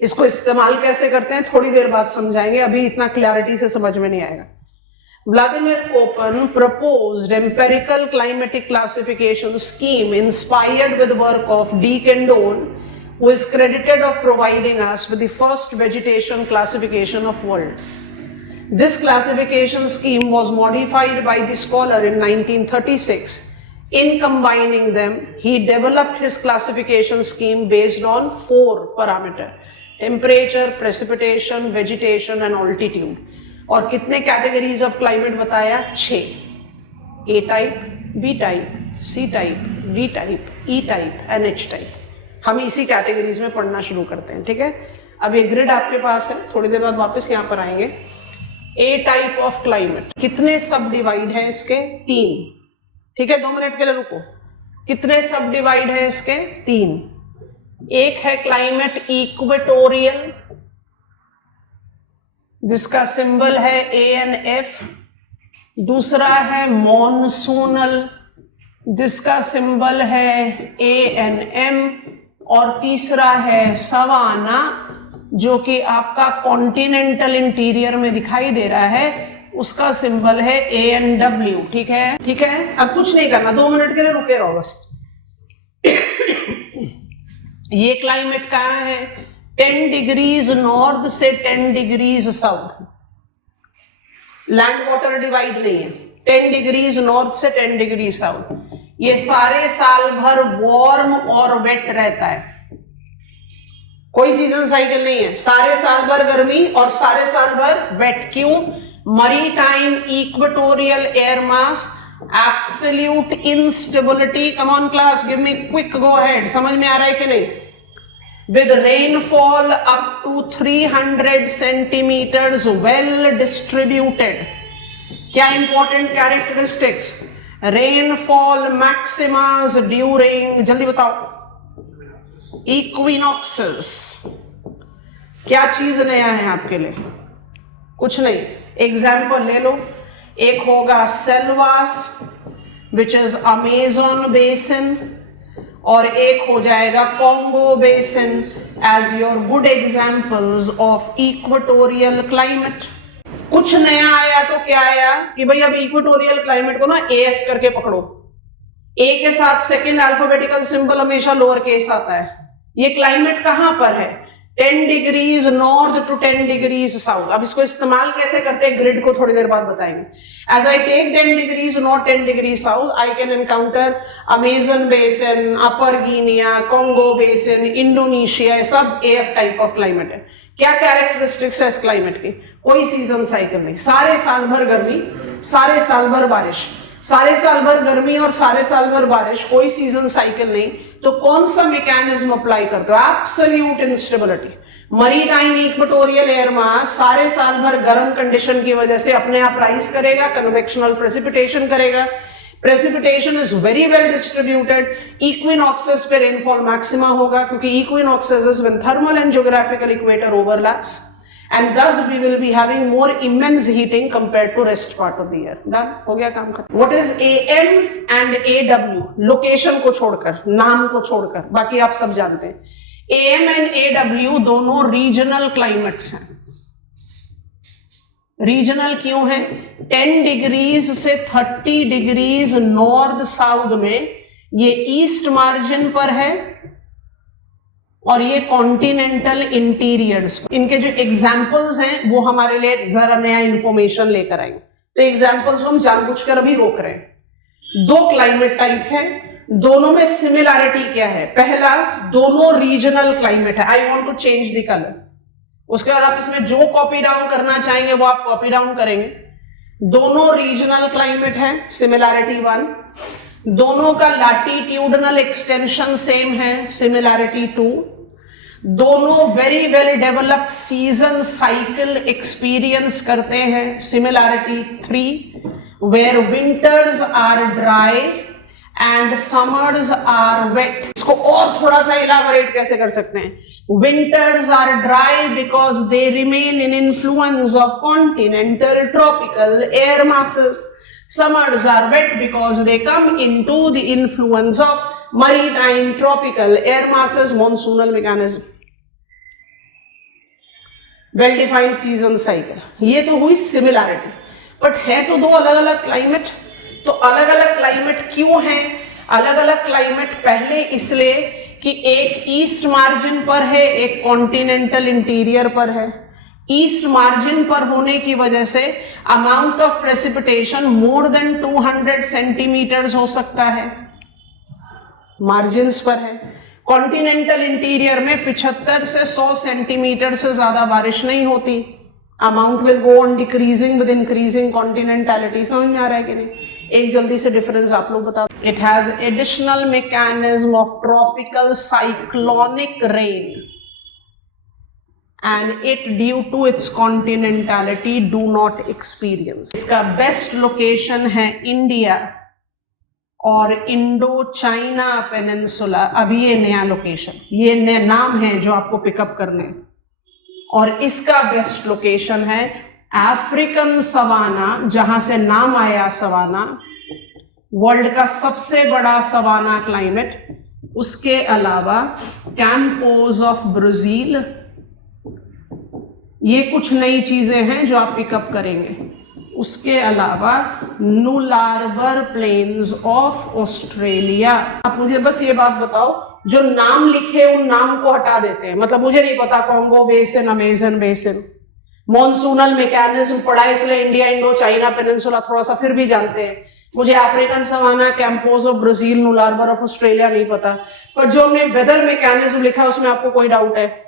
इसको इस्तेमाल कैसे करते हैं थोड़ी देर बाद समझाएंगे, अभी इतना क्लैरिटी से समझ में नहीं आएगा। Vladimir Koppen proposed empirical climatic classification scheme inspired with work of D. Kendall, who is credited of providing us with the first vegetation classification of world. This classification scheme was modified by the scholar in 1936. In combining them, he developed his classification scheme based on 4 parameters: temperature, precipitation, vegetation and altitude. और कितने categories of climate बताया? 6। A type, B type, C type, D type, E type and H type. हम इसी categories में पढ़ना शुरू करते हैं, ठीक है। अब ये ग्रिड आपके पास है, थोड़ी देर बाद वापस यहाँ पर आएंगे। A टाइप ऑफ क्लाइमेट, कितने सब डिवाइड है इसके? 3, ठीक है। 2 मिनट के लिए रुको। कितने सब डिवाइड है इसके? 3। एक है क्लाइमेट इक्वेटोरियल, जिसका सिंबल है ANF। दूसरा है मॉनसूनल, जिसका सिंबल है ANM। और तीसरा है सवाना, जो कि आपका कॉन्टिनेंटल इंटीरियर में दिखाई दे रहा है, उसका सिंबल है ANW, ठीक है। ठीक है, अब कुछ नहीं करना, 2 मिनट के लिए रुके रहो बस। ये क्लाइमेट कहाँ है? 10 डिग्रीज नॉर्थ से 10 degrees south. Land water divide नहीं है। 10 डिग्रीज नॉर्थ से 10 डिग्री साउथ। ये सारे साल भर वार्म और वेट रहता है, कोई सीजन साइकिल नहीं है। सारे साल भर गर्मी और सारे साल भर वेट। क्यों? मरी time equatorial air mass, absolute instability. Come on class, give me quick go ahead. समझ में आ रहा है कि नहीं? With rainfall up to 300 centimeters, well distributed. क्या important characteristics? Rainfall maximas during, जल्दी बताओ, equinoxes। क्या चीज नया है आपके लिए? कुछ नहीं। एग्जाम्पल ले लो, एक होगा selvas which is Amazon basin, और एक हो जाएगा Congo basin as your good examples of equatorial climate. कुछ नया आया तो क्या आया कि भाई अब इक्वेटोरियल क्लाइमेट को ना AF करके पकड़ो। A के साथ सेकेंड अल्फाबेटिकल सिंबल हमेशा लोअर केस आता है। ये क्लाइमेट कहां पर है? 10 degrees north to 10 degrees south. अब इसको इस्तेमाल कैसे करते हैं ग्रिड को थोड़ी देर बाद बताएंगे। As I take 10 degrees north 10 degrees south, I can encounter Amazon basin, upper Guinea, Congo basin, Indonesia, सब AF टाइप ऑफ क्लाइमेट है। क्या कैरेक्टरिस्टिक्स है इस क्लाइमेट की? कोई सीजन साइकिल नहीं, सारे साल भर गर्मी, सारे साल भर बारिश, सारे साल भर गर्मी और सारे साल भर बारिश, कोई सीजन साइकिल नहीं, तो कौन सा मैकेनिज्म अप्लाई करते हो? Absolute instability. Maritime equatorial air mass सारे साल भर गर्म कंडीशन की वजह से अपने आप राइज करेगा, कन्वेक्शनल प्रेसिपिटेशन करेगा, precipitation is very well distributed, equinoxes पे रेनफॉल मैक्सिमा होगा, क्योंकि equinoxes is when thermal and geographical equator overlaps, and thus we will be having more immense heating compared to rest part of the year. Done? हो गया काम खत्म। What is AM and AW? Location को छोड़कर, नाम को छोड़कर, बाकी आप सब जानते हैं। AM and AW दोनों रीजनल क्लाइमेट्स हैं। रीजनल क्यों है? 10 डिग्रीज से 30 डिग्रीज नॉर्थ साउथ में ये ईस्ट मार्जिन पर है और ये कॉन्टिनेंटल इंटीरियर्स। इनके जो एग्जाम्पल्स हैं वो हमारे लिए जरा नया इंफॉर्मेशन लेकर आएंगे, तो एग्जाम्पल्स हम जानबूझकर अभी रोक रहे हैं। दो क्लाइमेट टाइप है, दोनों में सिमिलैरिटी क्या है? पहला, दोनों रीजनल क्लाइमेट है। I want to change the colour. उसके बाद आप इसमें जो कॉपी डाउन करना चाहेंगे वो आप कॉपी डाउन करेंगे। दोनों रीजनल क्लाइमेट है, सिमिलैरिटी 1। दोनों का लैटिट्यूडनल एक्सटेंशन सेम है, सिमिलैरिटी 2। दोनों very well developed season cycle experience करते हैं, similarity 3, where winters are dry and summers are wet. इसको और थोड़ा सा इलाबोरेट कैसे कर सकते हैं? Winters are dry because they remain in influence of continental tropical air masses. Summers are wet because they come into the influence of maritime tropical air masses. Monsoonal mechanism, well defined season cycle. ये तो हुई similarity, but है तो दो अलग अलग climate. तो अलग अलग क्लाइमेट क्यों है? अलग अलग क्लाइमेट पहले इसलिए कि एक ईस्ट मार्जिन पर है, एक कॉन्टिनेंटल इंटीरियर पर है। ईस्ट मार्जिन पर होने की वजह से amount of precipitation more than 200 centimetres हो सकता है, मार्जिन्स पर है। कॉन्टिनेंटल इंटीरियर में 75 से 100 सेंटीमीटर से ज्यादा बारिश नहीं होती। Amount will go on decreasing with increasing continentality. समझ में आ रहा है कि नहीं? एक जल्दी से डिफरेंस आप लोग बता। It has additional mechanism of tropical cyclonic rain and it due to its continentality do not experience. इसका बेस्ट लोकेशन है इंडिया और इंडो चाइना पेनिनसुला। अभी ये नया लोकेशन, ये नया नाम है जो आपको पिकअप करने। और इसका बेस्ट लोकेशन है अफ्रीकन सवाना, जहां से नाम आया सवाना, वर्ल्ड का सबसे बड़ा सवाना क्लाइमेट। उसके अलावा कैंपोज ऑफ ब्राजील, ये कुछ नई चीजें हैं जो आप पिकअप करेंगे। उसके अलावा नुलारबर प्लेन्स ऑफ ऑस्ट्रेलिया। आप मुझे बस ये बात बताओ, जो नाम लिखे उन नाम को हटा देते हैं, मतलब मुझे नहीं पता Congo basin, Amazon basin, monsoonal mechanism पढ़ा इसलिए इंडिया इंडो चाइना पेनिनसुला थोड़ा सा फिर भी जानते हैं। मुझे African savanna, Campos of Brazil, Nullarbor of Australia नहीं पता, पर जो हमने वेदर मैकेनिज्म लिखा उसमें आपको कोई डाउट है?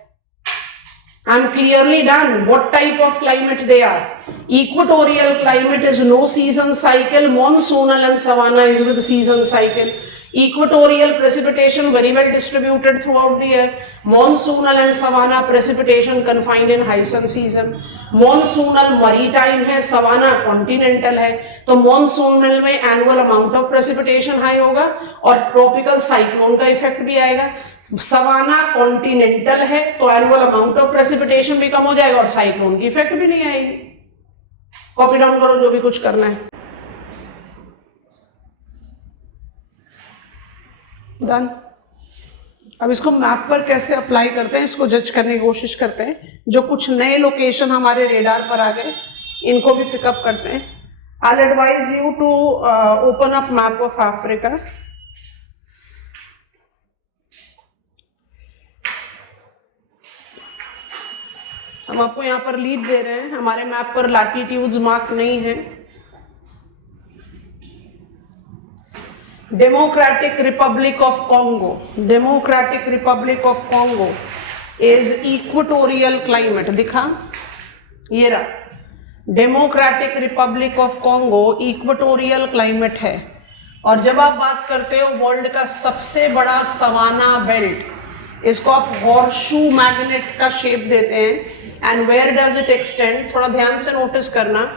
I am clearly done. What type of climate they are? Equatorial climate is no season cycle. Monsoonal and savanna is with season cycle. Equatorial precipitation very well distributed throughout the year. Monsoonal and savanna precipitation confined in high sun season. Monsoonal maritime है, savanna continental है, तो monsoonal में annual amount of precipitation high होगा और tropical cyclone का effect भी आएगा। Savanna continental है तो एनुअल अमाउंट ऑफ प्रेसिपिटेशन भी कम हो जाएगा और साइक्लोन की इफेक्ट भी नहीं आएगी। कॉपी डाउन करो जो भी कुछ करना है। डन। अब इसको मैप पर कैसे अप्लाई करते हैं, इसको जज करने की कोशिश करते हैं। जो कुछ नए लोकेशन हमारे रेडार पर आ गए इनको भी पिकअप करते हैं। I advise you to open up map of Africa. हम आपको यहाँ पर लीड दे रहे हैं, हमारे मैप पर लैटिट्यूड्स मार्क नहीं है। Democratic Republic of Congo, democratic Republic of Congo is equatorial climate. दिखा? ये रहा democratic Republic of Congo equatorial climate है। और जब आप बात करते हो वर्ल्ड का सबसे बड़ा सवाना बेल्ट, इसको आप हॉर्सशू मैग्नेट का शेप देते हैं। And where does it extend, थोड़ा ध्यान से नोटिस करना,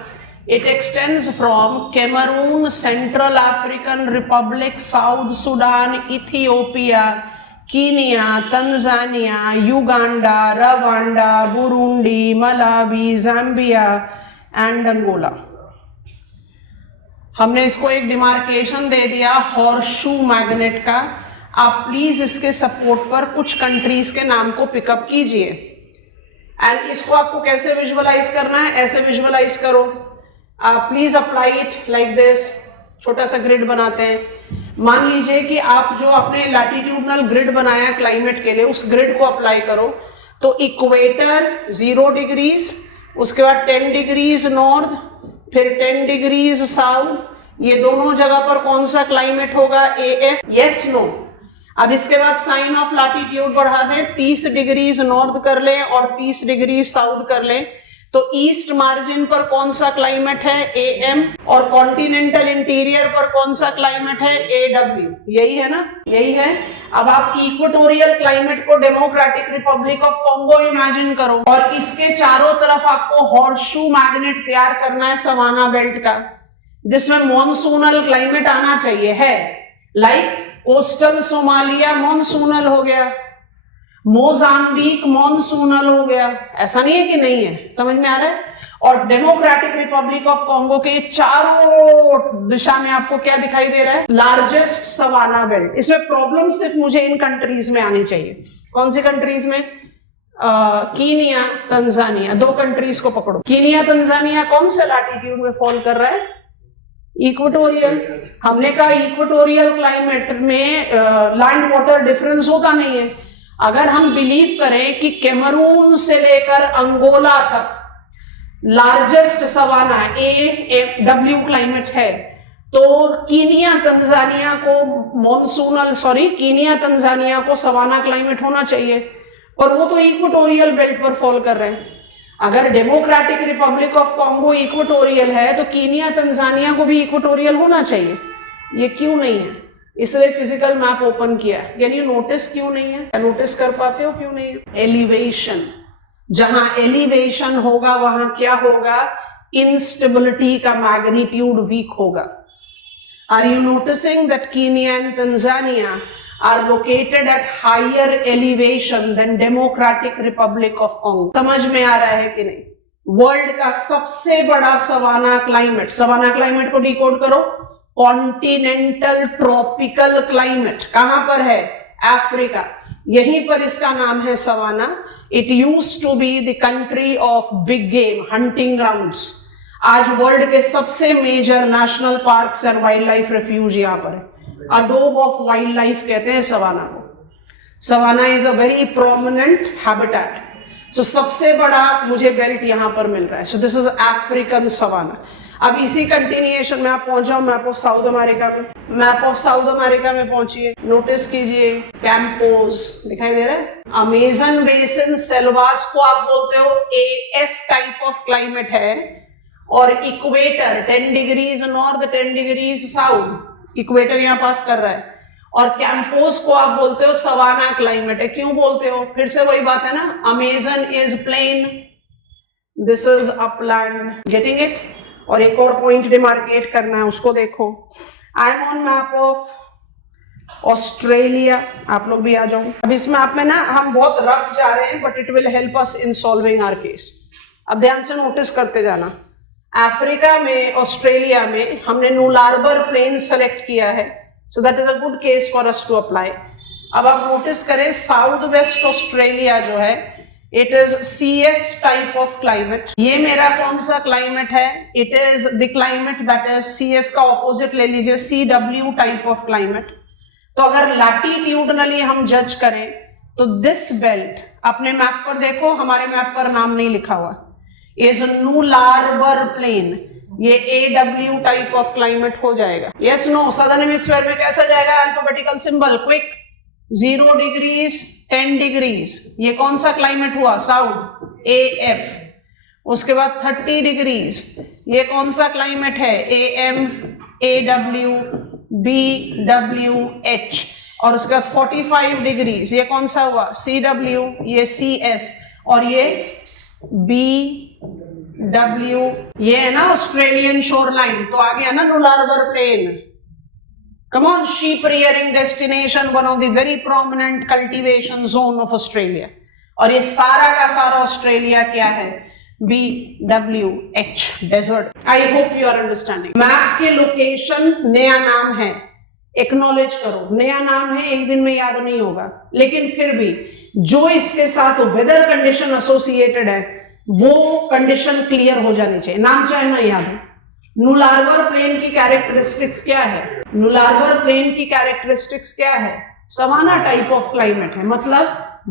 it extends from Cameroon, Central African Republic, South Sudan, Ethiopia, Kenya, Tanzania, Uganda, Rwanda, Burundi, Malawi, Zambia and Angola. हमने इसको एक डिमार्केशन दे दिया हॉर्सशू मैग्नेट का। आप प्लीज इसके सपोर्ट पर कुछ कंट्रीज के नाम को पिकअप कीजिए। एंड इसको आपको कैसे विजुअलाइज करना है, ऐसे विजुअलाइज करो। Please apply it like this. छोटा सा ग्रिड बनाते हैं। मान लीजिए कि आप जो अपने लैटिट्यूडनल ग्रिड बनाया क्लाइमेट के लिए, उस ग्रिड को अप्लाई करो। तो इक्वेटर 0 डिग्रीज, उसके बाद 10 डिग्रीज नॉर्थ, फिर 10 डिग्रीज साउथ, ये दोनों जगह पर कौन सा क्लाइमेट होगा, AF, यस नो। अब इसके बाद साइन ऑफ लैटिट्यूड बढ़ा दें, 30 डिग्रीज नॉर्थ कर लें और 30 डिग्री साउथ कर लें। तो ईस्ट मार्जिन पर कौन सा क्लाइमेट है, AM, और कॉन्टिनेंटल इंटीरियर पर कौन सा क्लाइमेट है, AW। यही है ना, यही है। अब आप इक्वेटोरियल क्लाइमेट को democratic Republic of Congo imagine करो, और इसके चारों तरफ आपको हॉर्सशू मैग्नेट तैयार करना है सवाना बेल्ट का, जिसमें मॉनसूनल क्लाइमेट आना चाहिए। है लाइक कोस्टल सोमालिया मॉनसूनल हो गया, मोजाम्बिक मॉनसूनल हो गया, ऐसा नहीं है कि नहीं है, समझ में आ रहा है। और डेमोक्रेटिक रिपब्लिक ऑफ कॉन्गो के चारों दिशा में आपको क्या दिखाई दे रहा है, लार्जेस्ट सवाना बेल्ट। इसमें प्रॉब्लम सिर्फ मुझे इन कंट्रीज में आनी चाहिए। कौन सी कंट्रीज में, कीनिया, तंजानिया, 2 कंट्रीज को पकड़ो। कीनिया तंजानिया कौन से लैटिट्यूड में फॉल कर रहा है, इक्वेटोरियल। हमने कहा इक्वेटोरियल क्लाइमेट में लैंड वाटर डिफरेंस होता नहीं है। अगर हम बिलीव करें कि कैमरून से लेकर अंगोला तक लार्जेस्ट सवाना AW क्लाइमेट है, तो कीनिया तंजानिया को सवाना क्लाइमेट होना चाहिए, और वो तो इक्वेटोरियल बेल्ट पर फॉल कर रहे हैं। अगर democratic Republic of Congo equatorial है, तो कीनिया तंजानिया को भी इक्वेटोरियल होना चाहिए। ये क्यों नहीं है, इसलिए फिजिकल मैप ओपन किया। यानी नोटिस क्यों नहीं है, नोटिस कर पाते हो क्यों नहीं है, एलिवेशन। जहां एलिवेशन होगा वहां क्या होगा, इंस्टेबिलिटी का मैग्नीट्यूड वीक होगा। Are you noticing that Kenya and Tanzania are located at higher elevation than Democratic Republic of Congo? समझ में आ रहा है कि नहीं। वर्ल्ड का सबसे बड़ा सवाना क्लाइमेट को डिकोड करो, कॉन्टिनेंटल ट्रॉपिकल क्लाइमेट। कहां पर है, अफ्रीका, यहीं पर इसका नाम है savanna. It used to be the country of big game, hunting grounds. आज वर्ल्ड के सबसे major national parks and wild life refuge यहां पर है। अडोब ऑफ वाइल्ड लाइफ कहते हैं सवाना को। Savanna is a very prominent habitat. So सबसे बड़ा मुझे बेल्ट यहां पर मिल रहा है। So this is African savanna. अब इसी कंटिन्यूएशन में आप पहुंच जाओ मैप ऑफ साउथ अमेरिका में। मैप ऑफ साउथ अमेरिका में पहुंचिए, नोटिस कीजिए, कैंपोज दिखाई दे रहा है। अमेजन बेसिन सेल्वास को आप बोलते हो AF टाइप ऑफ क्लाइमेट है, और equator 10 degrees north 10 degrees south, equator यहां पास कर रहा है। और कैंपोज को आप बोलते हो सवाना क्लाइमेट है। क्यों बोलते हो, फिर से वही बात है ना, Amazon is plain, this is upland, getting it. और एक और पॉइंट डिमार्केट करना है, उसको देखो। I am on map of Australia, आप लोग भी आ जाओ। अब इस मैप में ना हम बहुत रफ जा रहे हैं, but it will help us in solving our case. अब ध्यान से नोटिस करते जाना। अफ्रीका में, ऑस्ट्रेलिया में हमने नुलारबर प्लेन सेलेक्ट किया है, so that is a good case for us to apply. अब आप नोटिस करें, साउथ वेस्ट ऑस्ट्रेलिया जो है, it is CS type of climate. ये मेरा कौन सा क्लाइमेट है, it is the climate that is CS का ऑपोजिट ले लीजिए, CW टाइप ऑफ क्लाइमेट। तो अगर लैटिट्यूडनली हम जज करें, तो दिस बेल्ट अपने मैप पर देखो, हमारे मैप पर नाम नहीं लिखा हुआ, इज नुलारबर प्लेन। ये AW टाइप ऑफ क्लाइमेट हो जाएगा, यस नो। सदर्न हेमिस्फीयर में कैसा जाएगा, alphabetical symbol, quick, 0 degrees 10 degrees, ये कौन सा क्लाइमेट हुआ, साउथ, AF। उसके बाद 30 डिग्रीज, ये कौन सा क्लाइमेट है? AM, AW, BWH। और उसके बाद 45 डिग्रीज, ये कौन सा हुआ? CW, ये CS, और ये BW, ये है ना ऑस्ट्रेलियन शोर लाइन। तो आ गया ना Nullarbor plain. Come on, sheep rearing destination, one of the very prominent cultivation zone of Australia. और ये सारा का सारा ऑस्ट्रेलिया क्या है? BWH, desert. I hope you are understanding. Map के लोकेशन नया नाम है, एक्नॉलेज करो, नया नाम है, एक दिन में याद नहीं होगा, लेकिन फिर भी जो इसके साथ वेदर कंडीशन एसोसिएटेड है वो कंडीशन क्लियर हो जानी चाहिए, नाम चाहे ना याद हो। नुलारबर प्लेन की कैरेक्टरिस्टिक्स क्या है? नुलारबर प्लेन की कैरेक्टरिस्टिक्स क्या है? सवाना टाइप ऑफ क्लाइमेट है, मतलब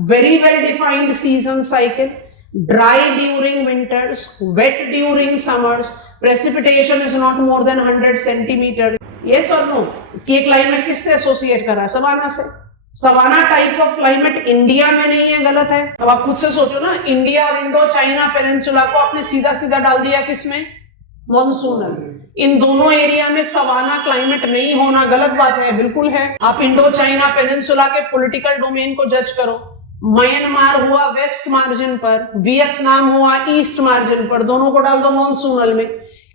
very well defined season cycle, dry during winters, wet during summers, precipitation is not more than 100 centimetre. Yes और नो? ये क्लाइमेट किससे एसोसिएट कर रहा है? सवाना से। Savanna type of climate India में नहीं है, गलत है। अब आप खुद से सोचो ना, इंडिया और इंडो चाइना पेनिनसुला को आपने सीधा सीधा डाल दिया किसमें? मॉनसूनल। इन दोनों एरिया में सवाना क्लाइमेट नहीं होना गलत बात है, बिल्कुल है। आप इंडो चाइना पेनिनसुला के पॉलिटिकल डोमेन को जज करो। म्यांमार हुआ वेस्ट मार्जिन पर, वियतनाम हुआ ईस्ट मार्जिन पर, दोनों को डाल दो मॉनसूनल में।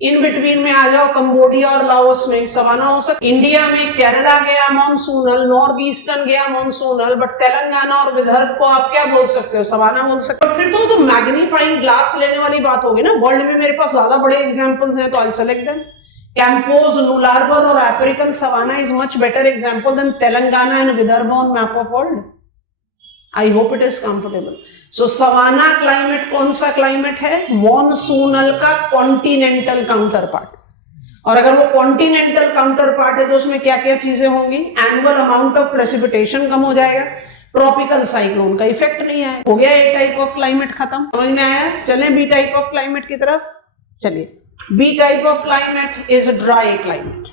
इन बिटवीन में आ जाओ कंबोडिया और लाओस में, सवाना हो सकता। इंडिया में केरला गया मॉनसूनल, नॉर्थ ईस्टर्न गया मॉनसूनल, बट तेलंगाना और विदर्भ को आप क्या बोल सकते हो? सवाना बोल सकते हो। फिर तो मैग्नीफाइंग ग्लास लेने वाली बात होगी ना। वर्ल्ड में मेरे पास ज्यादा बड़े एग्जांपल्स हैं, तो I select them. Campos, Nullarbor और African savanna is much better example than Telangana and Vidarbha on map of world. I hope it is comfortable. So savanna climate कौन सा क्लाइमेट है? मॉनसूनल का कॉन्टिनेंटल काउंटर पार्ट। और अगर वो कॉन्टिनेंटल काउंटर पार्ट है तो उसमें क्या क्या चीजें होंगी? एनुअल अमाउंट ऑफ प्रेसिपिटेशन कम हो जाएगा, ट्रॉपिकल साइक्लोन का इफेक्ट नहीं आया। हो गया ए टाइप ऑफ क्लाइमेट खत्म, समझ में आया? चलें बी टाइप ऑफ क्लाइमेट की तरफ। चलिए, B type of climate is dry climate.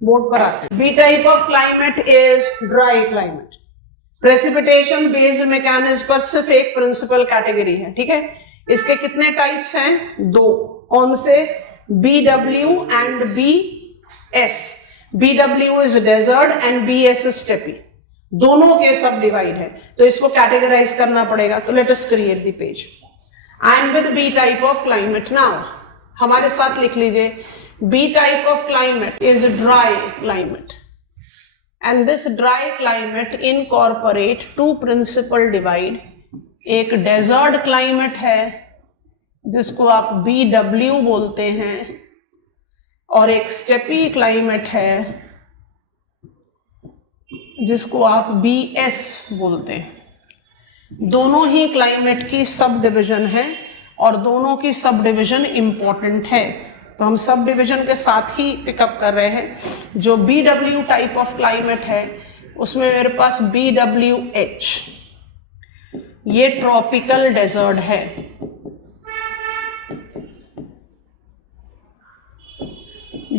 Board पर आते हैं। B type of climate is dry climate. Precipitation based mechanism पर सिर्फ एक प्रिंसिपल कैटेगरी है, ठीक है। इसके कितने टाइप्स हैं? दो। कौन से? BW and BS। BW is desert and BS steppe, दोनों के सब डिवाइड है, तो इसको कैटेगराइज करना पड़ेगा। तो let us create the page. I am with B type of climate. Now हमारे साथ लिख लीजिए, B type of climate is dry climate and this dry climate incorporate two principal divide। एक desert climate है जिसको आप BW बोलते हैं, और एक steppy climate है जिसको आप BS बोलते हैं। दोनों ही क्लाइमेट की सब डिविजन है और दोनों की सब डिविजन इंपॉर्टेंट है, तो हम सब डिविजन के साथ ही पिकअप कर रहे हैं। जो BW टाइप ऑफ क्लाइमेट है उसमें मेरे पास BWH, ये ट्रॉपिकल डेजर्ट है।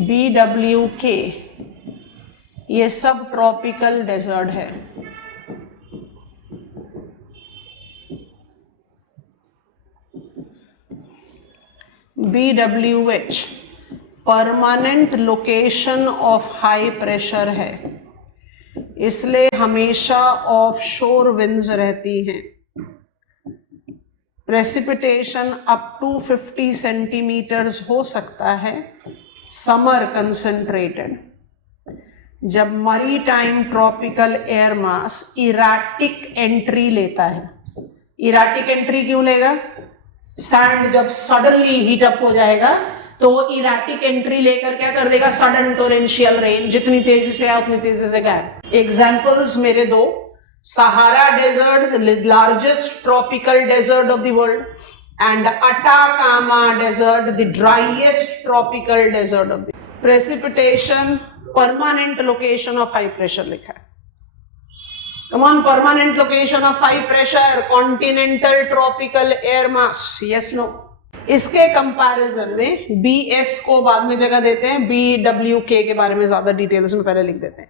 BWK, ये सब ट्रॉपिकल डेजर्ट है। BWH permanent location of high pressure है, इसलिए हमेशा ऑफशोर विंड्स रहती हैं। प्रेसिपिटेशन अप टू 50 सेंटीमीटर्स हो सकता है, समर कंसंट्रेटेड। जब मरी टाइम ट्रॉपिकल एयर मास इराटिक एंट्री लेता है, इराटिक एंट्री क्यों लेगा? सैंड जब सडनली हीट अप हो जाएगा तो वो इराटिक एंट्री लेकर क्या कर देगा? सडन टोरेंशियल रेन, जितनी तेजी से आए उतनी तेजी से गायब। एग्जांपल्स मेरे दो, Sahara desert, the largest tropical desert of the world, and Atacama desert, the driest tropical desert of the. Precipitation permanent location of high pressure लिखा है। Come on, permanent location of high pressure, continental tropical air mass, yes no। इसके comparison में BS को बाद में जगह देते हैं, BWK के बारे में ज्यादा डिटेल्स में पहले लिख देते हैं।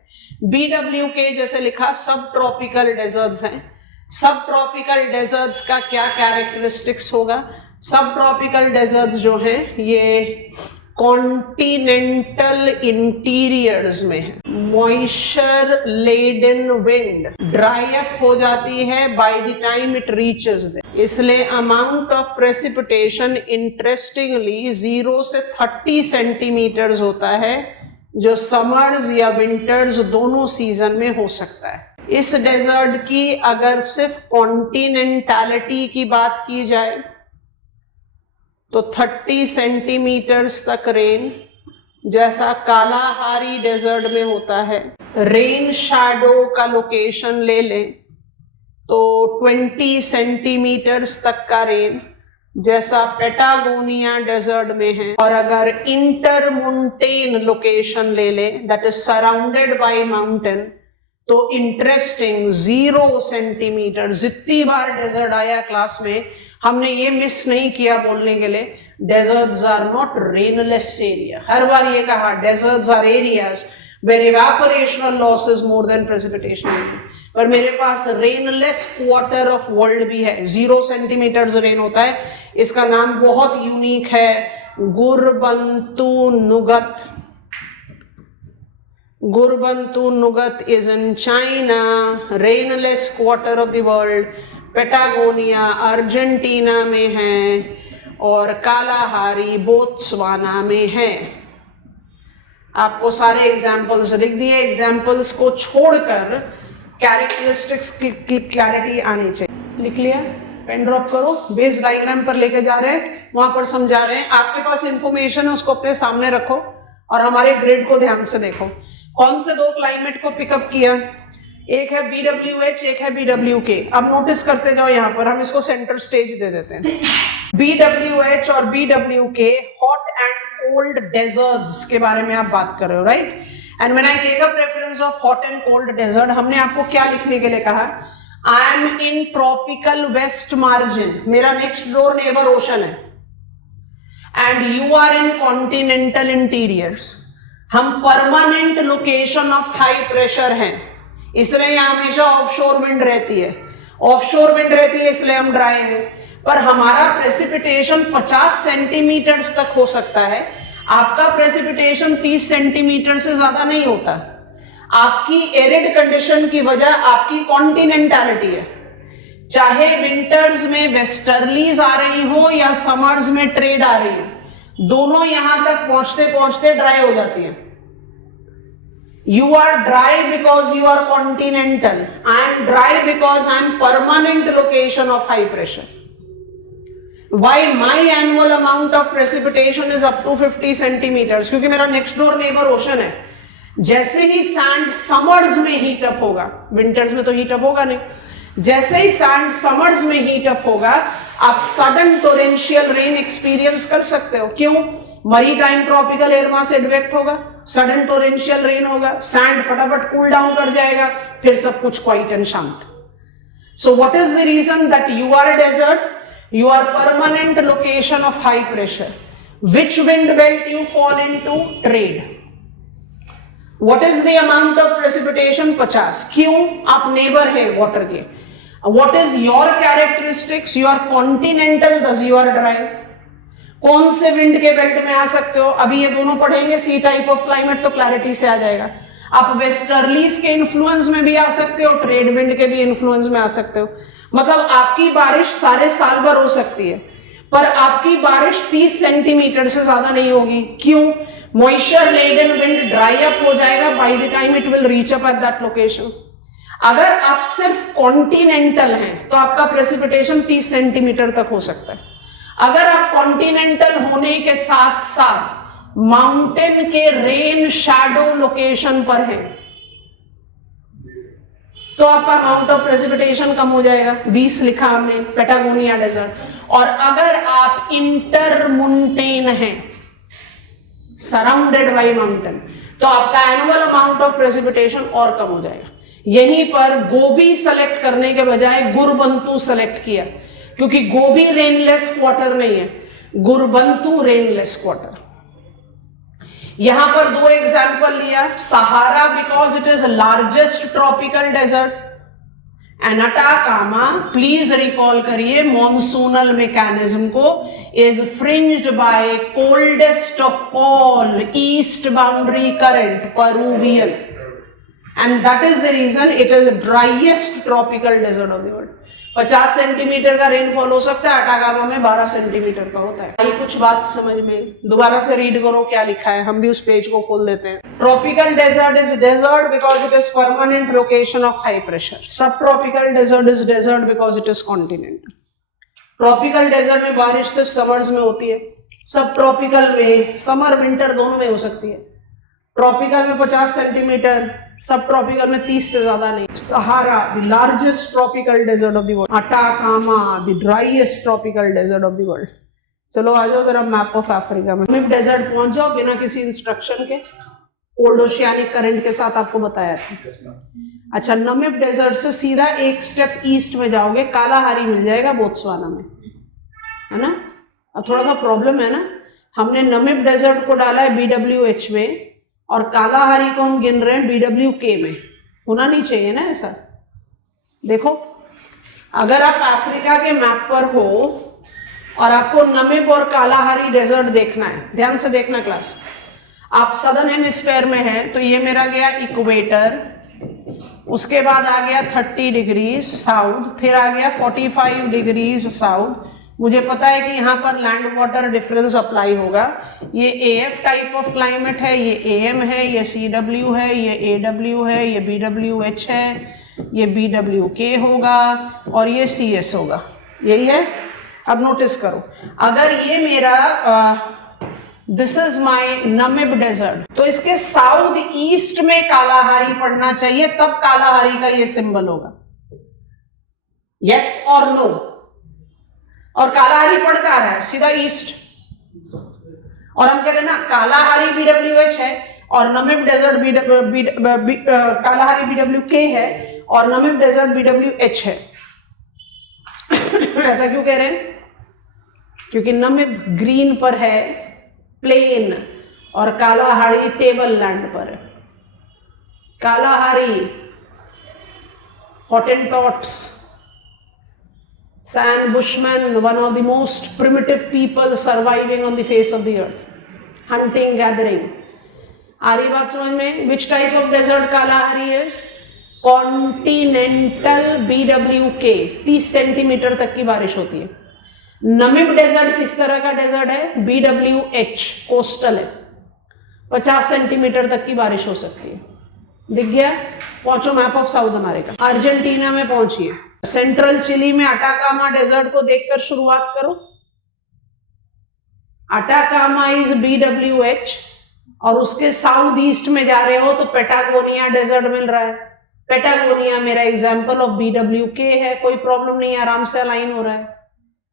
BWK जैसे लिखा, सब ट्रॉपिकल डेजर्ट्स हैं। सब ट्रॉपिकल डेजर्ट्स का क्या कैरेक्टरिस्टिक्स होगा? सब ट्रॉपिकल डेजर्ट्स जो हैं ये कॉन्टिनेंटल इंटीरियर्स में है। Moisture laden wind dry up हो जाती है by the time it reaches there, इसलिए अमाउंट ऑफ प्रेसिपिटेशन इंटरेस्टिंगली 0 से 30 सेंटीमीटर्स होता है, जो समर्स या विंटर्स दोनों सीजन में हो सकता है। इस डेजर्ट की अगर सिर्फ कॉन्टिनेंटैलिटी की बात की जाए तो 30 सेंटीमीटर्स तक रेन, जैसा कालाहारी डेजर्ट में होता है। रेन शैडो का लोकेशन ले लें तो 20 सेंटीमीटर्स तक का रेन, जैसा पेटागोनिया डेजर्ट में है। और अगर इंटरमोंटेन लोकेशन ले लें that is surrounded by mountain, तो इंटरेस्टिंग 0 सेंटीमीटर। जितनी बार डेजर्ट आया क्लास में हमने ये मिस नहीं किया बोलने के लिए, deserts are not rainless area. हर बार ये कहा deserts are areas where evaporational loss is more than precipitation. पर मेरे पास रेनलेस क्वार्टर ऑफ वर्ल्ड भी है, 0 सेंटीमीटर रेन होता है। इसका नाम बहुत यूनिक है, Gurbantunggut. Gurbantunggut is in China, rainless quarter of the world. Patagonia Argentina में है और कालाहारी बोत्सवाना में है। आपको सारे एग्जाम्पल्स लिख दिए, एग्जाम्पल्स को छोड़कर कैरेक्टरिस्टिक्स की क्लैरिटी आनी चाहिए। लिख लिया, पेन ड्रॉप करो, बेस डायग्राम पर लेके जा रहे हैं, वहां पर समझा रहे हैं। आपके पास इंफॉर्मेशन है उसको अपने सामने रखो और हमारे ग्रिड को ध्यान से देखो। कौन से 2 क्लाइमेट को पिकअप किया? एक है BWH, एक है BWK। अब नोटिस करते जाओ, यहां पर हम इसको सेंटर स्टेज दे देते हैं। BWH और BWK hot and cold deserts के बारे में आप बात कर रहे हो, right? And when I give a preference of hot and cold desert, हमने आपको क्या लिखने के लिए कहा? I am in tropical west margin, मेरा नेक्स्ट डोर नेबर ओशन है, and you are in continental interiors. हम permanent location of high pressure हैं, इसलिए यहां हमेशा ऑफशोर विंड रहती है। ऑफशोर विंड रहती है इसलिए हम ड्राई हैं, पर हमारा प्रेसिपिटेशन 50 सेंटीमीटर तक हो सकता है। आपका प्रेसिपिटेशन 30 सेंटीमीटर से ज्यादा नहीं होता। आपकी एरिड कंडीशन की वजह आपकी कॉन्टिनेंटैलिटी है। चाहे विंटर्स में वेस्टर्लीज आ रही हो या समर्स में ट्रेड आ रही हो, दोनों यहां तक पहुंचते पहुंचते ड्राई हो जाती है। You are dry because you are continental. I am dry because I am permanent location of high pressure. Why my annual amount of precipitation is up to 50 centimeters? क्योंकि मेरा next door neighbor ocean है। जैसे ही sand summers में heat up होगा, winters में तो heat up होगा नहीं, जैसे ही सैंड समर्स में हीट अप होगा, आप सडन टोरेंशियल रेन एक्सपीरियंस कर सकते हो। क्यों? Maritime tropical air mass advect होगा, सडन टोरेंशियल रेन होगा, सैंड फटाफट कूल डाउन कर जाएगा, फिर सब कुछ क्वाइट एंड शांत। So what is the reason that you are desert? You are permanent location of high pressure. Which wind belt you fall into? Trade. What is the amount of precipitation? 50। क्यों? आप neighbour है water के। What is your characteristics? You are continental, दस you are dry. कौन से wind के belt में आ सकते हो? अभी ये दोनों पढ़ेंगे, सी टाइप ऑफ क्लाइमेट, तो क्लैरिटी से आ जाएगा। आप वेस्टर्लीज के इन्फ्लुएंस में भी आ सकते हो, ट्रेड विंड के भी इन्फ्लुएंस में आ सकते हो। मतलब आपकी बारिश सारे साल भर हो सकती है, पर आपकी बारिश 30 सेंटीमीटर से ज्यादा नहीं होगी। क्यों? Moisture laden wind dry up हो जाएगा by the time it will reach up at that location. अगर आप सिर्फ कॉन्टिनेंटल हैं तो आपका प्रेसिपिटेशन 30 सेंटीमीटर तक हो सकता है। अगर आप कॉन्टिनेंटल होने के साथ साथ माउंटेन के रेन शैडो लोकेशन पर हैं, तो आपका अमाउंट ऑफ प्रेसिपिटेशन कम हो जाएगा। 20 लिखा हमने पेटागोनिया डेजर्ट। और अगर आप इंटरमोंटेन हैं, सराउंडेड बाय माउंटेन, तो आपका एनुअल अमाउंट ऑफ प्रेसिपिटेशन और कम हो जाएगा। यहीं पर गोबी सेलेक्ट करने के बजाय गुरबंतु सेलेक्ट किया, क्योंकि गोबी रेनलेस क्वार्टर नहीं है, गुरबंतु रेनलेस क्वार्टर। यहां पर 2 एग्जाम्पल लिया। Sahara because it is largest tropical desert, and Atacama, please recall करिए मॉनसूनल मैकेनिज्म को, is fringed by coldest of all east boundary current, Peruvian, and that is the reason it is driest tropical desert of the world. 50 centimetre का rainfall हो सकता है, Atacama में 12 centimetre का होता है। ये कुछ बात समझ में, दोबारा से रीड करो क्या लिखा है, हम भी उस पेज को खोल देते हैं। Tropical desert is desert because it is permanent location of high pressure. Sub tropical desert is desert because it is continental. Tropical desert में बारिश सिर्फ समर्स में होती है, सब ट्रॉपिकल में समर विंटर दोनों में हो सकती है। ट्रॉपिकल में 50 सेंटीमीटर, सब ट्रॉपिकल में 30 से ज्यादा नहीं। Sahara, the largest tropical desert of the world. Atacama, the driest tropical desert of the world. चलो आ जाओ जरा मैप ऑफ अफ्रीका में। नमीब डेजर्ट पहुंच जाओ बिना किसी इंस्ट्रक्शन के, कोल्ड ओशियानिक करंट के साथ आपको बताया था। अच्छा, नमीब डेजर्ट से सीधा एक स्टेप ईस्ट में जाओगे, कालाहारी मिल जाएगा बोत्सवाना में, है ना। अब थोड़ा सा प्रॉब्लम है ना, हमने नमीब डेजर्ट को डाला है BWH में और कालाहारी को हम गिन रहे हैं BWK में। होना नहीं चाहिए ना ऐसा। देखो, अगर आप अफ्रीका के मैप पर हो और आपको नमीब और कालाहारी डेजर्ट देखना है, ध्यान से देखना क्लास, आप सदर्न हेमिस्फेयर में है तो ये मेरा गया इक्वेटर, उसके बाद आ गया 30 डिग्रीज साउथ, फिर आ गया 45 डिग्रीज साउथ। मुझे पता है कि यहाँ पर लैंड वाटर डिफरेंस अप्लाई होगा। ये AF टाइप ऑफ क्लाइमेट है, ये AM है, ये CW है, ये AW है, ये BWH है, ये BWK होगा और ये CS होगा। यही है। अब नोटिस करो, अगर ये मेरा दिस इज माय नमीब डेजर्ट, तो इसके साउथ ईस्ट में कालाहारी पड़ना चाहिए, तब कालाहारी का ये सिंबल होगा। यस और नो? और कालाहारी पड़ कहाँ रहा है? सीधा ईस्ट। और हम कह रहे हैं ना कालाहारी BWH है और नमीब डेजर्ट कालाहारी BWK है और नमीब डेजर्ट BWH है। ऐसा क्यों कह रहे हैं? क्योंकि नमीब ग्रीन पर है, प्लेन, और कालाहारी टेबल लैंड पर है। Kalahari Hottentots, San Bushmen, one of the most primitive people surviving on the face of the earth, hunting, gathering. आ रही बात समझ में? Which type of desert Kalahari is? Continental BWK, 30 centimetre तक की बारिश होती है। नमीब डेजर्ट किस तरह का डेजर्ट है? BWH, कोस्टल है, 50 सेंटीमीटर तक की बारिश हो सकती है। दिख गया? पहुंचो map of South America. Argentina में पहुंचिए, सेंट्रल चिली में अटाकामा डेजर्ट को देखकर शुरुआत करो। अटाकामा इज BWH और उसके साउथ ईस्ट में जा रहे हो तो पेटागोनिया डेजर्ट मिल रहा है। पेटागोनिया मेरा एग्जांपल ऑफ BWK है, कोई प्रॉब्लम नहीं है, आराम से अलाइन हो रहा है।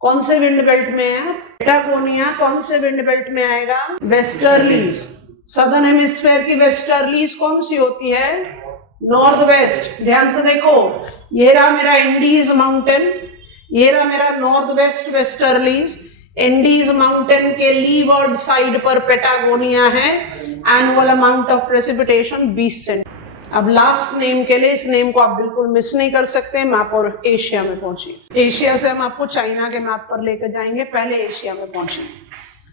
कौन से विंड बेल्ट में है पेटागोनिया? कौन से विंड बेल्ट में आएगा? वेस्टर्लीज। सदर्न हेमिस्फेयर की वेस्टर्लीज कौन सी होती है? North west. ध्यान से देखो, ये रहा मेरा इंडीज माउंटेन, ये रहा मेरा north west westerlies. Andes mountain के लीवर्ड साइड पर पेटागोनिया है। Annual amount of precipitation 20 cent. अब लास्ट नेम के लिए, इस नेम को आप बिल्कुल मिस नहीं कर सकते। मैप और एशिया में पहुंचिए। एशिया से हम आपको चाइना के मैप पर लेकर जाएंगे, पहले एशिया में पहुंचिए।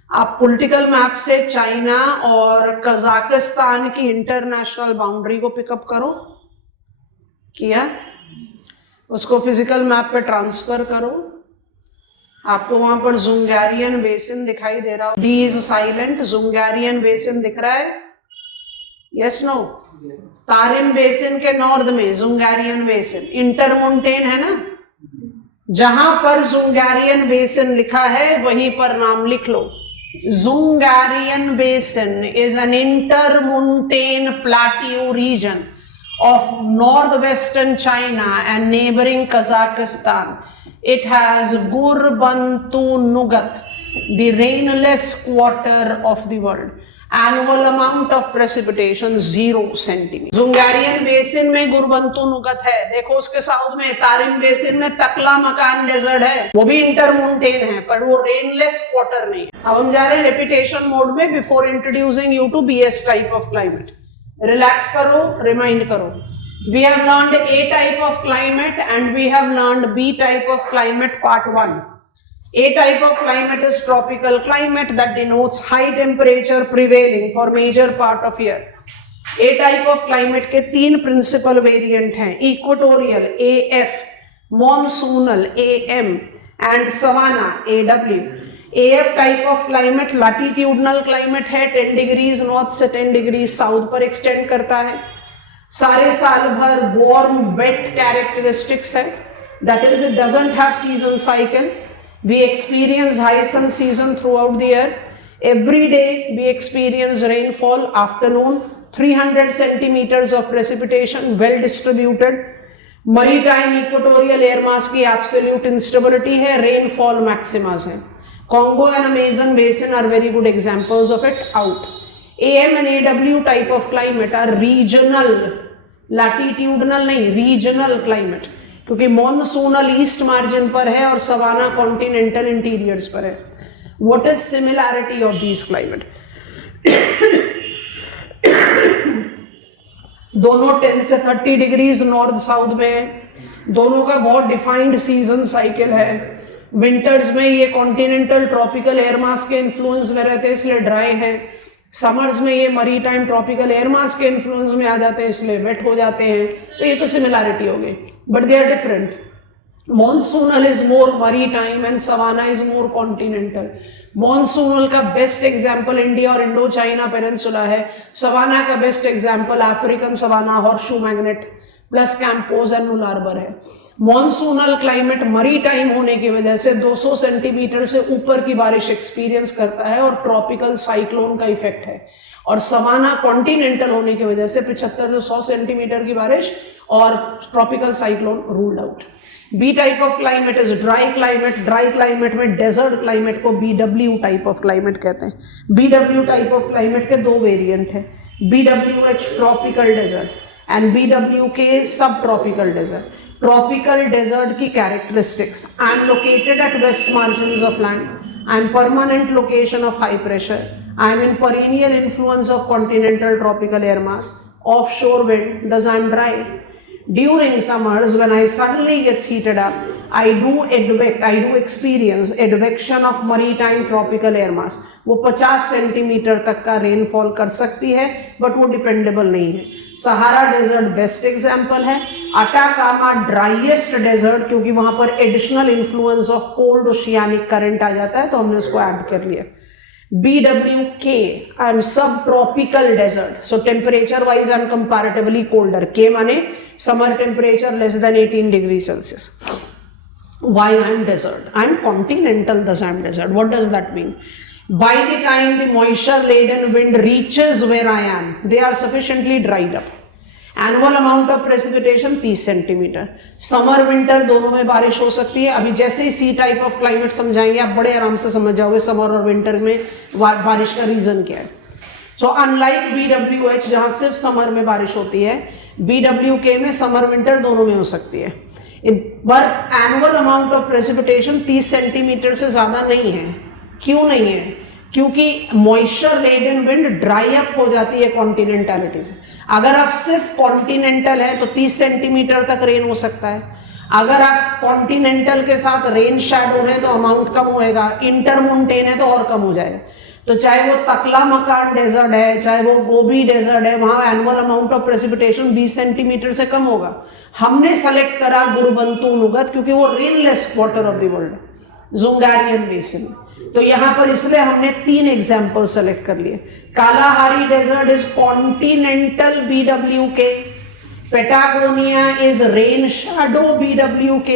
आप पॉलिटिकल मैप से चाइना और कजाकिस्तान की इंटरनेशनल बाउंड्री को पिकअप करो। किया? उसको फिजिकल मैप पे ट्रांसफर करो। आपको वहां पर जुंगारियन बेसिन दिखाई दे रहा हो। D is silent. Dzungarian basin दिख रहा है? Yes no? तारिम बेसिन के नॉर्थ में जुंगारियन बेसिन, इंटरमोंटेन है ना, जहां पर जुंगारियन बेसिन लिखा है वहीं पर नाम लिख लो। Zungarian Basin is an intermontane plateau region of northwestern China and neighboring Kazakhstan. It has Gurbantu Nugat, the rainless quarter of the world. Annual amount of precipitation 0 centimetre. Dzungarian basin में गुरबंतु नुगत है। देखो उसके साउथ में Tarim basin में तकला मकान desert है, वो भी इंटरमोंटेन है पर वो रेनलेस क्वार्टर नहीं। अब हम जा रहे हैं रेपिटेशन मोड में before introducing you to BS type of climate. Relax करो, रिमाइंड करो। We have learned A type of climate and we have learned B type of climate part 1. A type of climate is tropical climate that denotes high temperature prevailing for major part of year. A type of climate के 3 principal variant हैं, equatorial AF, monsoonal AM and savanna AW. AF type of climate latitudinal climate है, 10 degrees north से 10 degrees south पर extend करता है, सारे साल भर warm wet characteristics है, that is it doesn't have season cycle. We experience high sun season throughout the year. Every day we experience rainfall, afternoon 300 centimeters of precipitation, well distributed. Maritime equatorial air mass की absolute instability है, rainfall maximas है. Congo and Amazon basin are very good examples of it out. AM and AW type of climate are regional, latitudinal नहीं, regional climate, क्योंकि monsoonal east margin पर है और savanna continental interiors पर है. What is similarity of these climate? दोनों 10 से 30 degrees north south में है, दोनों का बहुत डिफाइंड सीजन साइकिल है. विंटर्स में ये कॉन्टिनेंटल ट्रॉपिकल एयर मास के इन्फ्लुएंस में रहते हैं इसलिए ड्राई है. समर्स में ये मरीटाइम ट्रॉपिकल एयर मास के इन्फ्लुएंस में आ जाते हैं इसलिए वेट हो जाते हैं. तो ये तो सिमिलैरिटी हो गई, but they are different. Monsoonal is more maritime and savanna is more continental. Monsoonal का बेस्ट एग्जाम्पल इंडिया और इंडो चाइना पेनिनसुला है. सवाना का best example African savanna, horseshoe magnet plus Campos and Nullarbor है. Monsoonal climate maritime होने की वजह से 200 centimetre से ऊपर की बारिश एक्सपीरियंस करता है और ट्रॉपिकल साइक्लोन का इफेक्ट है. और सवाना कॉन्टिनेंटल होने की वजह से 75 से 100 सेंटीमीटर की बारिश और tropical cyclone ruled out. B type of climate is dry climate. Dry climate में डेजर्ट क्लाइमेट को BW टाइप ऑफ क्लाइमेट कहते हैं. BW टाइप ऑफ क्लाइमेट के 2 वेरिएंट हैं, BWH tropical desert and BWK सब ट्रॉपिकल डेजर्ट. ट्रॉपिकल डेजर्ट की characteristics: I am located at west margins of land, I am permanent location of high pressure, I am in perennial influence of continental tropical air mass, offshore wind, thus I am dry. During summers, when I suddenly gets heated up, I do experience advection of maritime tropical air mass. वो 50 centimetre तक का rainfall कर सकती है, but वो dependable नहीं है. Sahara desert best example है. अटाकामा ड्राइएस्ट डेजर्ट, क्योंकि वहां पर additional influence of cold oceanic current आ जाता है, तो हमने उसको ऐड कर लिया. BWK, I am subtropical desert. So temperature wise I am comparatively colder. K माने summer temperature less than 18 degrees Celsius. Why I am desert? I am continental, thus I am desert. What does that mean? By the time the moisture laden wind reaches where I am, they are sufficiently dried up. Annual amount of precipitation 30 centimetre. Summer winter दोनों में बारिश हो सकती है. अभी जैसे ही सी type of climate समझाएंगे आप बड़े आराम से समझ जाओगे समर और विंटर में बारिश का रीजन क्या है. सो अनलाइक BWH जहां सिर्फ समर में बारिश होती है, BWK में समर विंटर दोनों में हो सकती है. पर annual amount of precipitation 30 centimetre से ज्यादा नहीं है. क्यों नहीं है? क्योंकि moisture laden wind dry up हो जाती है कॉन्टिनेंटलिटी से. अगर आप सिर्फ कॉन्टिनेंटल है तो 30 सेंटीमीटर तक रेन हो सकता है. अगर आप कॉन्टिनेंटल के साथ रेन शैडो है तो अमाउंट कम होएगा. इंटरमोंटेन है तो और कम हो जाएगा. तो चाहे वो तकला मकान डेजर्ट है, चाहे वो गोबी डेजर्ट है, वहां annual amount of precipitation 20 centimetre से कम होगा. हमने सेलेक्ट करा गुरबंतु नुगत क्योंकि वो rainless water of the world, Dzungarian basin. तो यहां पर इसलिए हमने 3 एग्जाम्पल सेलेक्ट कर लिए. Kalahari desert is continental BWK, Patagonia is rain shadow BWK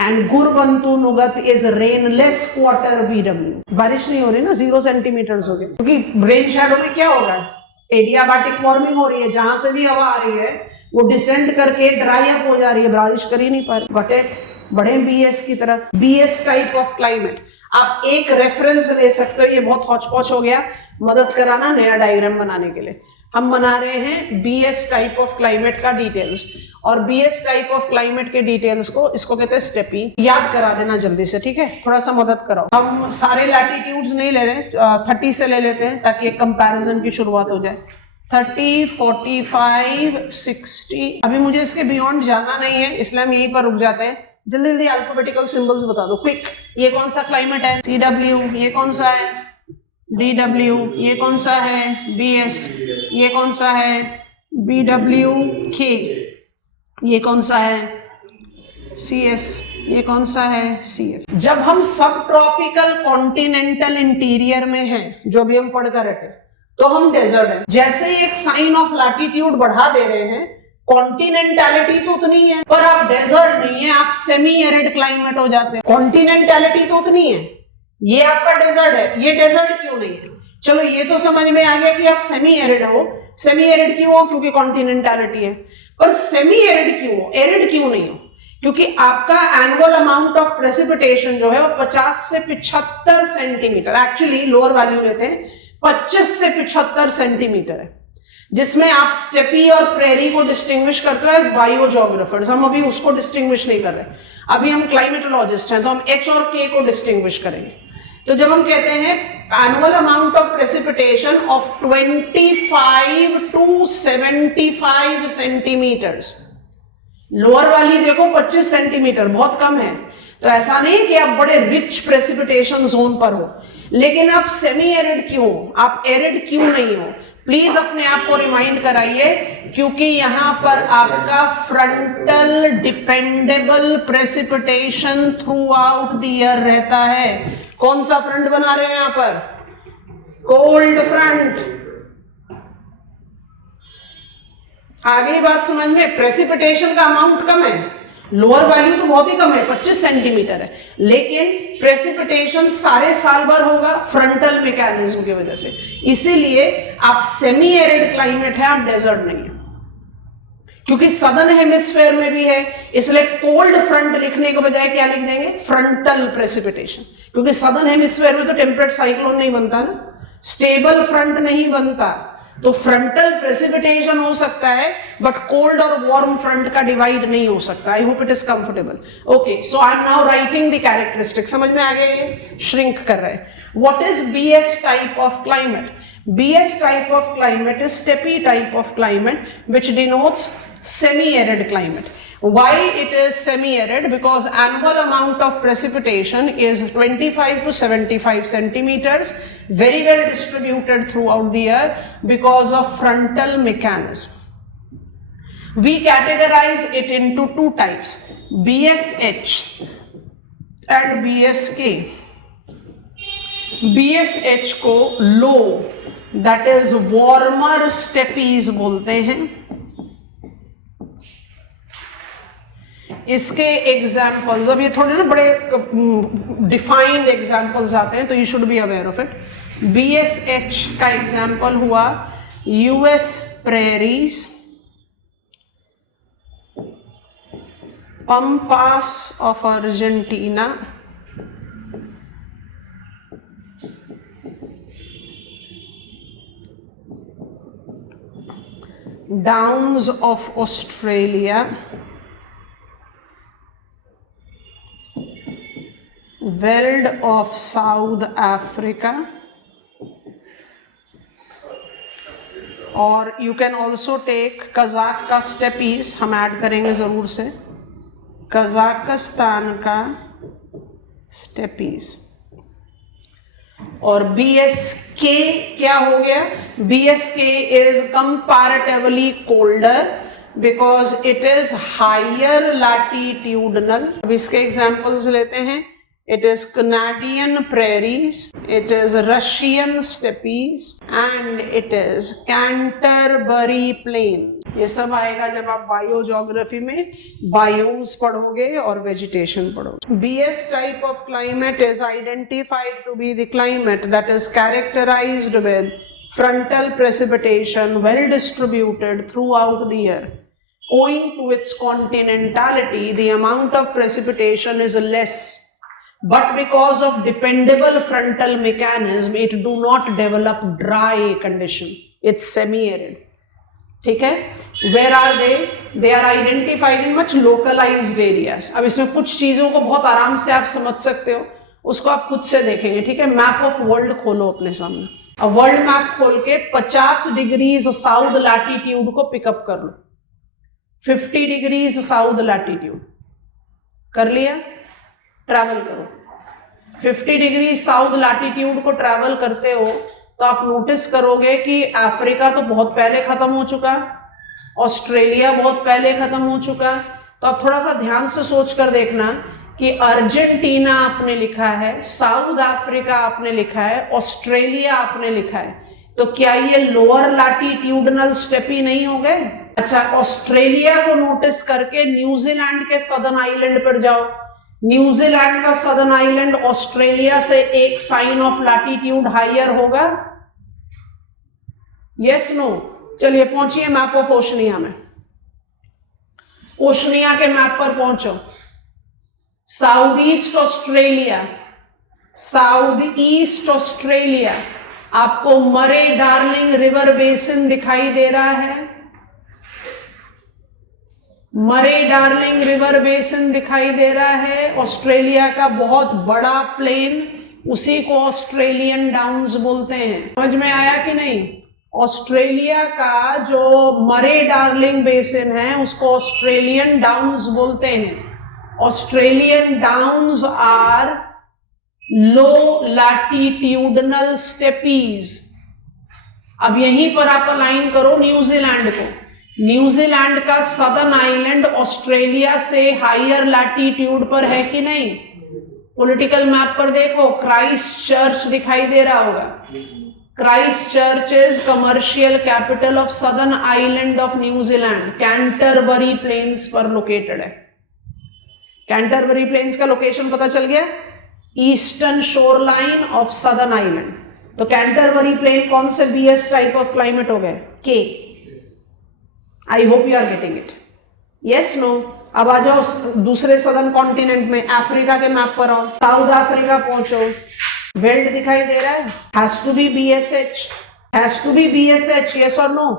and Gurbantunggut is rainless quarter BW. बारिश नहीं हो रही ना, 0 सेंटीमीटर हो गए, क्योंकि रेन शैडो में क्या होगा, एडियाबैटिक वार्मिंग हो रही है. जहां से भी हवा आ रही है वो डिसेंड करके ड्राई अप हो जा रही है, बारिश कर ही नहीं पा रही. Got it? बढ़े BS की तरफ. BS टाइप ऑफ क्लाइमेट आप एक रेफरेंस ले सकते हो. ये बहुत हौच-पौच हो गया, मदद कराना नया डायग्राम बनाने के लिए. हम बना रहे हैं BS टाइप ऑफ क्लाइमेट का डिटेल्स, और BS टाइप ऑफ क्लाइमेट के डिटेल्स को इसको कहते हैं स्टेपी. याद करा देना जल्दी से, ठीक है? थोड़ा सा मदद कराओ. हम सारे लैटिट्यूड्स नहीं ले रहे, 30 से ले लेते हैं ताकि एक कंपैरिजन की शुरुआत हो जाए. 30, 45, 60। अभी मुझे इसके बियॉन्ड जाना नहीं है, इसलिए हम यहीं पर रुक जाते हैं। जल्दी जल्दी अल्फाबेटिकल सिंबल्स बता दो, क्विक। ये कौन सा क्लाइमेट है? CW। ये कौन सा है? DW। ये कौन सा है? BS। ये कौन सा है? BWK। ये कौन सा है? CS। ये कौन सा है? CF। जब हम सब ट्रॉपिकल कॉन्टिनेंटल इंटीरियर में हैं, जो अभी हम पढ़ कर हटे, तो हम डेजर्ट है। जैसे ही एक साइन ऑफ लैटिट्यूड बढ़ा दे रहे हैं, कॉन्टिनेंटैलिटी तो उतनी है, पर आप डेजर्ट नहीं है, आप सेमी एरिड क्लाइमेट हो जाते हैं। कॉन्टिनेंटैलिटी तो उतनी है, ये आपका डेजर्ट है, ये डेजर्ट क्यों नहीं है? चलो ये तो समझ में आ गया कि आप सेमी एरिड हो। सेमी एरिड क्यों हो? क्योंकि कॉन्टिनेंटैलिटी है। पर सेमी एरिड क्यों हो, एरिड क्यों नहीं हो? क्योंकि आपका एनुअल अमाउंट ऑफ प्रेसिपिटेशन जो है वो 50 से 75 सेंटीमीटर, एक्चुअली लोअर वैल्यू लेते हैं, 25 से 75 सेंटीमीटर है, जिसमें आप स्टेपी और प्रेरी को डिस्टिंग्विश करते हो एज बायोजियोग्राफर्स। हम अभी उसको डिस्टिंग्विश नहीं कर रहे, अभी हम क्लाइमेटोलॉजिस्ट हैं, तो हम H और K को डिस्टिंग्विश करेंगे। तो जब हम कहते हैं annual amount of precipitation of 25 to 75 centimetres, lower वाली देखो 25 सेंटीमीटर, बहुत कम है। तो ऐसा नहीं कि आप बड़े रिच प्रेसिपिटेशन जोन पर हो, लेकिन आप सेमी एरिड क्यों हो, आप एरिड क्यों नहीं हो? प्लीज अपने आप को रिमाइंड कराइए, क्योंकि यहां पर आपका frontal dependable precipitation throughout the year रहता है। कौन सा फ्रंट बना रहे हैं यहां पर? Cold front. आगे बात समझ में, प्रेसिपिटेशन का अमाउंट कम है, लोअर वैल्यू तो बहुत ही कम है, 25 सेंटीमीटर है, लेकिन प्रेसिपिटेशन सारे साल भर होगा फ्रंटल मैकेनिज्म की वजह से। इसीलिए आप सेमी एरिड क्लाइमेट है, आप डेजर्ट नहीं है। क्योंकि सदर्न हेमिस्फेयर में भी है, इसलिए कोल्ड फ्रंट लिखने के बजाय क्या लिख देंगे? Frontal precipitation. क्योंकि सदर्न हेमिस्फेयर में तो टेम्परेट साइक्लोन नहीं बनता ना, स्टेबल फ्रंट नहीं बनता, तो फ्रंटल प्रेसिपिटेशन हो सकता है, बट कोल्ड और वार्म फ्रंट का डिवाइड नहीं हो सकता। आई hope it is comfortable. Okay, so I am now writing the characteristic. समझ में आ गए? श्रिंक कर रहे हैं। What is BS type of climate? BS type of climate is steppe type of climate, which denotes semi-arid climate. Why it is semi-arid? Because annual amount of precipitation is 25 to 75 centimeters, very well distributed throughout the year because of frontal mechanism. We categorize it into two types, BSH and BSK. BSH को low, that is warmer steppes बोलते हैं। इसके examples, अब ये थोड़े ना बड़े defined examples आते हैं, तो you should be aware of it. BSH का एग्जाम्पल हुआ US prairies, pampas of Argentina, downs of Australia, veld of South Africa, और you can also take Kazakh का स्टेपीज, हम ऐड करेंगे जरूर से, कजाकिस्तान का स्टेपीज। और BSK क्या हो गया? BSK is comparatively colder because it is higher latitudinal। अब इसके एग्जाम्पल्स लेते हैं। It is Canadian prairies, it is Russian steppes and it is Canterbury plains। ये सब आएगा जब आप बायोजियोग्राफी में बायोम्स पढ़ोगे और वेजिटेशन पढ़ोगे। BS type of climate is identified to be the climate that is characterized with frontal precipitation well distributed throughout the year. Owing to its continentality, the amount of precipitation is less, but because of dependable frontal mechanism, it do not develop dry condition. It's semi-arid. ठीक है? Where are they? They are identified in much localized areas. अब इसमें कुछ चीजों को बहुत आराम से आप समझ सकते हो, उसको आप खुद से देखेंगे। ठीक है? मैप ऑफ वर्ल्ड खोलो अपने सामने। अब वर्ल्ड मैप खोल के 50 डिग्रीज साउथ लैटिट्यूड को पिकअप कर लो, 50 डिग्रीज साउथ लैटिट्यूड कर लिया, ट्रैवल करो। 50 डिग्री साउथ लैटिट्यूड को ट्रैवल करते हो तो आप नोटिस करोगे कि अफ्रीका तो बहुत पहले खत्म हो चुका, ऑस्ट्रेलिया बहुत पहले खत्म हो चुका। तो आप थोड़ा सा ध्यान से सोच कर देखना कि अर्जेंटीना आपने लिखा है, साउथ अफ्रीका आपने लिखा है, ऑस्ट्रेलिया आपने लिखा है, तो क्या ये लोअर लैटिट्यूडनल स्टेपी नहीं हो गए? अच्छा, ऑस्ट्रेलिया को नोटिस करके न्यूजीलैंड के सदर्न आइलैंड पर जाओ। न्यूजीलैंड का सदर्न आइलैंड ऑस्ट्रेलिया से एक साइन ऑफ लैटिट्यूड हायर होगा? Yes no? चलिए पहुंचिए मैप ऑफ ओशनिया में। ओशनिया के मैप पर पहुंचो। South east Australia, south east Australia, आपको मरे डार्लिंग रिवर बेसिन दिखाई दे रहा है? मरे डार्लिंग रिवर बेसिन दिखाई दे रहा है, ऑस्ट्रेलिया का बहुत बड़ा प्लेन, उसी को ऑस्ट्रेलियन डाउन्स बोलते हैं। समझ में आया कि नहीं? ऑस्ट्रेलिया का जो मरे डार्लिंग बेसिन है उसको ऑस्ट्रेलियन डाउन्स बोलते हैं। Australian downs are low latitudinal steppes. अब यहीं पर आप अलाइन करो न्यूजीलैंड को। न्यूजीलैंड का सदर्न आइलैंड ऑस्ट्रेलिया से हायर लैटिट्यूड पर है कि नहीं? पॉलिटिकल मैप पर देखो, क्राइस्ट चर्च दिखाई दे रहा होगा। Christchurch is commercial capital of southern island of New Zealand, Canterbury Plains पर लोकेटेड है। कैंटरबरी प्लेन्स का लोकेशन पता चल गया? Eastern shoreline of southern island. तो कैंटरबरी प्लेन कौन से बीएस टाइप ऑफ क्लाइमेट हो गए? के। I hope you are getting it. Yes no? अब आ जाओ दूसरे सदर्न कॉन्टिनेंट में, अफ्रीका के मैप पर आओ। साउथ अफ्रीका पहुंचो, वेल्ड दिखाई दे रहा है? Has to be BSH, has to be BSH, yes और नो?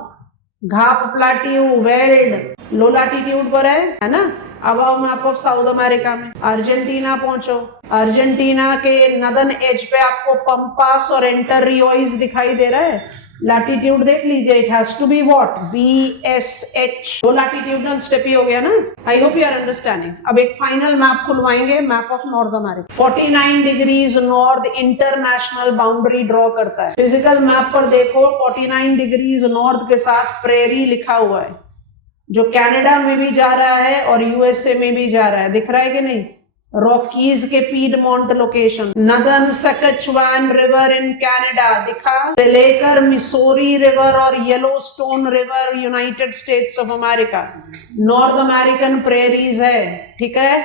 घाप प्लाट्यू वेल्ड लो लैटिट्यूड पर है ना? अब आओ मैप ऑफ साउथ अमेरिका में। अर्जेंटीना पहुंचो, अर्जेंटीना के नदर्न एज पे आपको पंपास और एंटर रियोइस दिखाई दे रहा है। लैटिट्यूड देख लीजिए, it has to be what? BSH। तो लैटिट्यूडनल स्टेपी हो गया ना? आई होप यू आर अंडरस्टैंडिंग। अब एक फाइनल मैप खुलवाएंगे, map of North America. 49 degrees north international boundary draw करता है। फिजिकल मैप पर देखो, 49 डिग्रीज नॉर्थ के साथ प्रेरी लिखा हुआ है, जो कनाडा में भी जा रहा है और USA में भी जा रहा है। दिख रहा है कि नहीं? रॉकीज के piedmont location, northern Saskatchewan river in Canada दिखा, से लेकर मिसोरी रिवर और Yellowstone river United States of America. North American prairies है, ठीक है?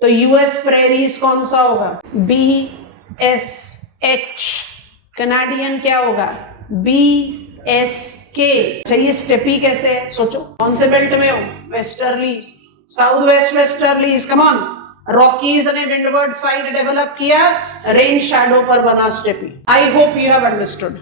तो US प्रेरीज कौन सा होगा? BSH। कनाडियन क्या होगा? BSK। चाहिए स्टेपी कैसे है? सोचो, कौन से बेल्ट में हो? Westerlies, south west westerlies. Come on. Rockies ने विंडवर्ड साइड डेवलप किया, रेन शैडो पर बना steppe. I hope you have understood.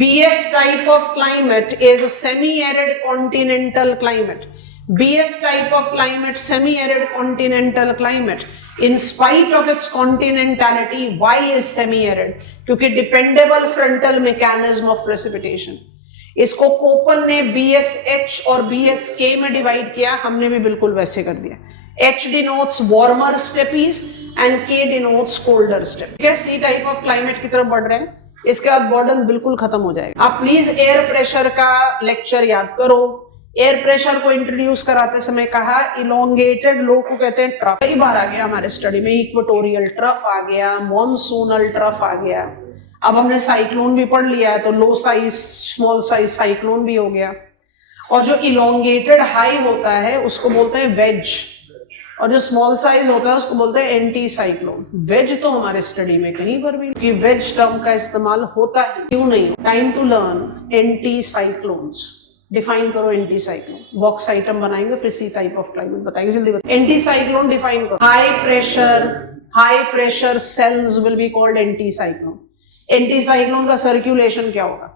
BS type of climate is semi arid continental climate. BS type of climate, semi-arid continental climate. In spite of its continentality, why is semi-arid? क्योंकि dependable frontal mechanism of precipitation. इसको Köppen ने BSH और BSK में divide किया, हमने भी बिल्कुल वैसे कर दिया। H denotes warmer steppes and K denotes colder steppes. ठीक है, C टाइप ऑफ क्लाइमेट की तरफ बढ़ रहे हैं। इसके बाद बर्डन बिल्कुल खत्म हो जाएगा। आप प्लीज एयर प्रेशर का लेक्चर याद करो। एयर प्रेशर को इंट्रोड्यूस कराते समय कहा इलोंगेटेड लो को कहते हैं ट्रफ। कई बार आ गया हमारे स्टडी में, इक्वेटोरियल ट्रफ आ गया, मॉनसूनल ट्रफ आ गया। अब हमने साइक्लोन भी पढ़ लिया है, तो लो साइज स्मॉल साइज साइक्लोन भी हो गया। और जो इलोंगेटेड हाई होता है उसको बोलते हैं वेज, और जो स्मॉल साइज होता है उसको बोलते हैं एंटी साइक्लोन। वेज तो हमारे स्टडी में कहीं पर भी कि वेज टर्म का इस्तेमाल होता है, क्यों नहीं? Time to learn anti cyclones. Define करो एंटी साइक्लोन। बॉक्स आइटम बनाएंगे, फिर सी टाइप ऑफ क्लाइमेट बताएंगे। जल्दी बताओ, एंटी साइक्लोन डिफाइन करो। High pressure cells will be called anti cyclone. Anti cyclone का सर्कुलेशन क्या होगा?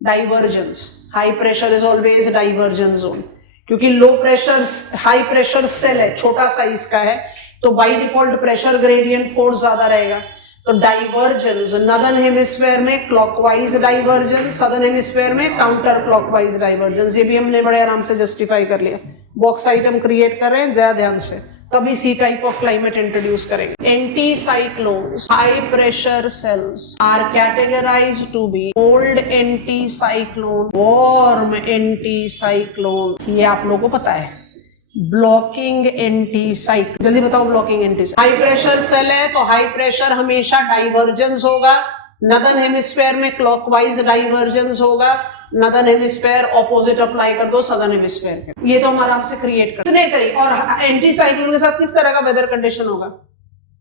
Divergence. High pressure is always divergence zone, क्योंकि low pressure high pressure cell है, छोटा साइज का है, तो by default pressure gradient force ज्यादा रहेगा। तो डाइवर्जेंस नदर्न हेमिस्फेयर में क्लॉकवाइज डाइवर्जेंस, सदर्न हेमिस्फेयर में काउंटर क्लॉकवाइज डाइवर्जेंस। ये भी हमने बड़े आराम से जस्टिफाई कर लिया। बॉक्स आइटम क्रिएट कर रहे हैं ध्यान से, तभी C type of climate introduce करेंगे। Anti cyclones high pressure cells are categorized to be cold anti cyclone, warm anti cyclone. ये आप लोगों को पता है। ब्लॉकिंग एंटी साइक्लोन, जल्दी बताओ blocking anti. High pressure cell है तो हाई प्रेशर हमेशा डाइवर्जेंस होगा, नदर्न हेमिस्फेयर में क्लॉकवाइज डाइवर्जेंस होगा, नदर्न हेमिस्फेयर ऑपोजिट अप्लाई कर दो सदर्न हेमिस्फेयर के। ये तो हम आराम से क्रिएट कर नहीं करें। और एंटी साइक्लोन के साथ किस तरह का वेदर कंडीशन होगा?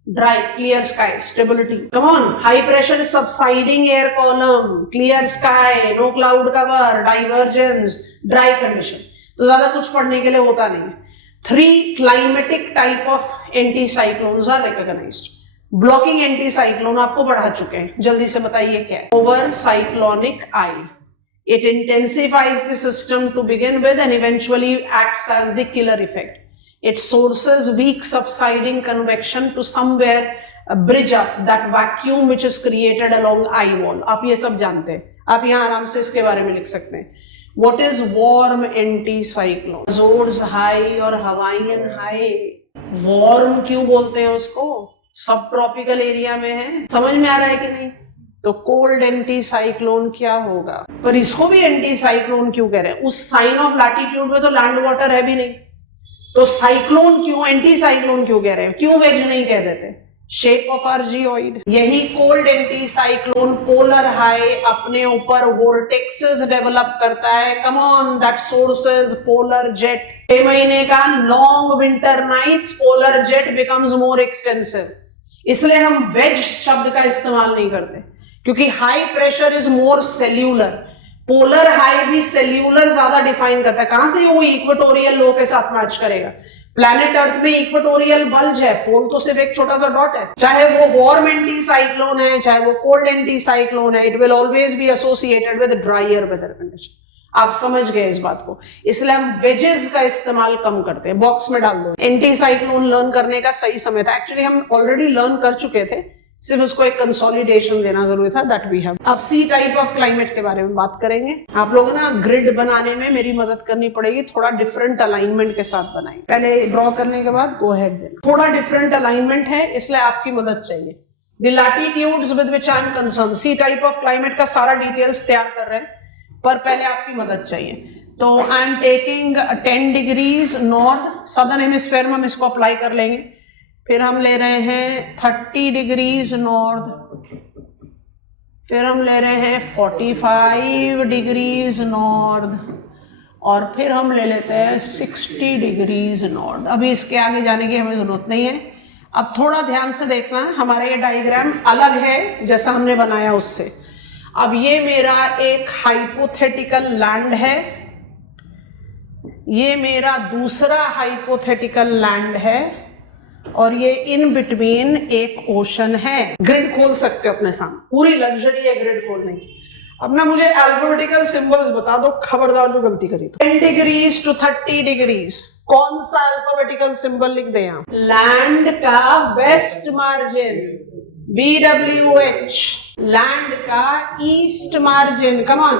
Dry, clear sky, stability. Come on, high pressure subsiding air column, clear sky, no cloud cover, divergence, dry condition. तो ज्यादा कुछ पढ़ने के लिए होता नहीं। 3 climatic type of anticyclone are recognised. Blocking anticyclone आपको पढ़ा चुके हैं, जल्दी से बताइए क्या है। Over cyclonic eye, it intensifies the system to begin with and eventually acts as the killer effect. It sources weak subsiding convection to somewhere bridge up that vacuum which is created along eye wall. आप ये सब जानते हैं, आप यहाँ आराम से इसके बारे में लिख सकते हैं। What is warm anticyclone? Azores high और Hawaiian high. Warm क्यों बोलते हैं उसको? सब ट्रॉपिकल एरिया में है। समझ में आ रहा है कि नहीं? तो कोल्ड एंटी साइक्लोन क्या होगा? पर इसको भी एंटी साइक्लोन क्यों कह रहे हैं? उस साइन ऑफ लैटिट्यूड में तो लैंड वाटर है भी नहीं, तो साइक्लोन क्यों, एंटी साइक्लोन क्यों कह रहे हैं? क्यों वेज नहीं कह देते? Shape of geoid. यही cold anti cyclone polar high अपने ऊपर वोर्टेक्सेस डेवलप करता है। Come on, that sources polar jet. 6 महीने का long winter nights, polar jet becomes more extensive. इसलिए हम वेज शब्द का इस्तेमाल नहीं करते, क्योंकि high pressure is more cellular. Polar high भी सेल्यूलर ज्यादा डिफाइन करता है। कहां से वो इक्वेटोरियल लो के साथ मैच करेगा? प्लैनेट अर्थ में इक्वेटोरियल बल्ज है, पोल तो सिर्फ एक छोटा सा डॉट है। चाहे वो वार्म एंटी साइक्लोन है, चाहे वो कोल्ड एंटी साइक्लोन है, it will always be associated with drier weather condition. आप समझ गए इस बात को, इसलिए हम वेजेस का इस्तेमाल कम करते हैं। बॉक्स में डाल दो। एंटी साइक्लोन लर्न करने का सही समय था। एक्चुअली हम ऑलरेडी लर्न कर चुके थे, सिर्फ उसको एक कंसोलिडेशन देना जरूरी था, दैट वी हैव। अब सी टाइप ऑफ क्लाइमेट के बारे में बात करेंगे। आप लोगों ना ग्रिड बनाने में मेरी मदद करनी पड़ेगी, थोड़ा डिफरेंट अलाइनमेंट के साथ बनाएं। पहले ड्रॉ करने के बाद गो अहेड देना। थोड़ा डिफरेंट अलाइनमेंट है, इसलिए आपकी मदद चाहिए। The latitudes with which I am concern, C type of climate का सारा डिटेल्स तैयार कर रहे हैं, पर पहले आपकी मदद चाहिए। तो I am taking 10 degrees north, southern hemisphere में हम इसको अप्लाई कर लेंगे। फिर हम ले रहे हैं 30 डिग्रीज नॉर्थ, फिर हम ले रहे हैं 45 डिग्रीज नॉर्थ, और फिर हम ले लेते हैं 60 डिग्रीज नॉर्थ। अभी इसके आगे जाने की हमें जरूरत नहीं है। अब थोड़ा ध्यान से देखना, हमारा ये डायग्राम अलग है जैसा हमने बनाया उससे। अब ये मेरा एक हाइपोथेटिकल लैंड है, ये मेरा दूसरा हाइपोथेटिकल लैंड है, और ये इन बिटवीन एक ओशन है। ग्रिड खोल सकते हो अपने सामने, पूरी लग्जरी है ग्रिड खोलने की। अब ना मुझे अल्फाबेटिकल सिंबल्स बता दो, खबरदार जो गलती करी तो। 10 डिग्रीज टू 30 डिग्रीज, कौन सा अल्फाबेटिकल सिंबल लिख दे यहाँ? लैंड का वेस्ट मार्जिन BWH, लैंड का east margin come on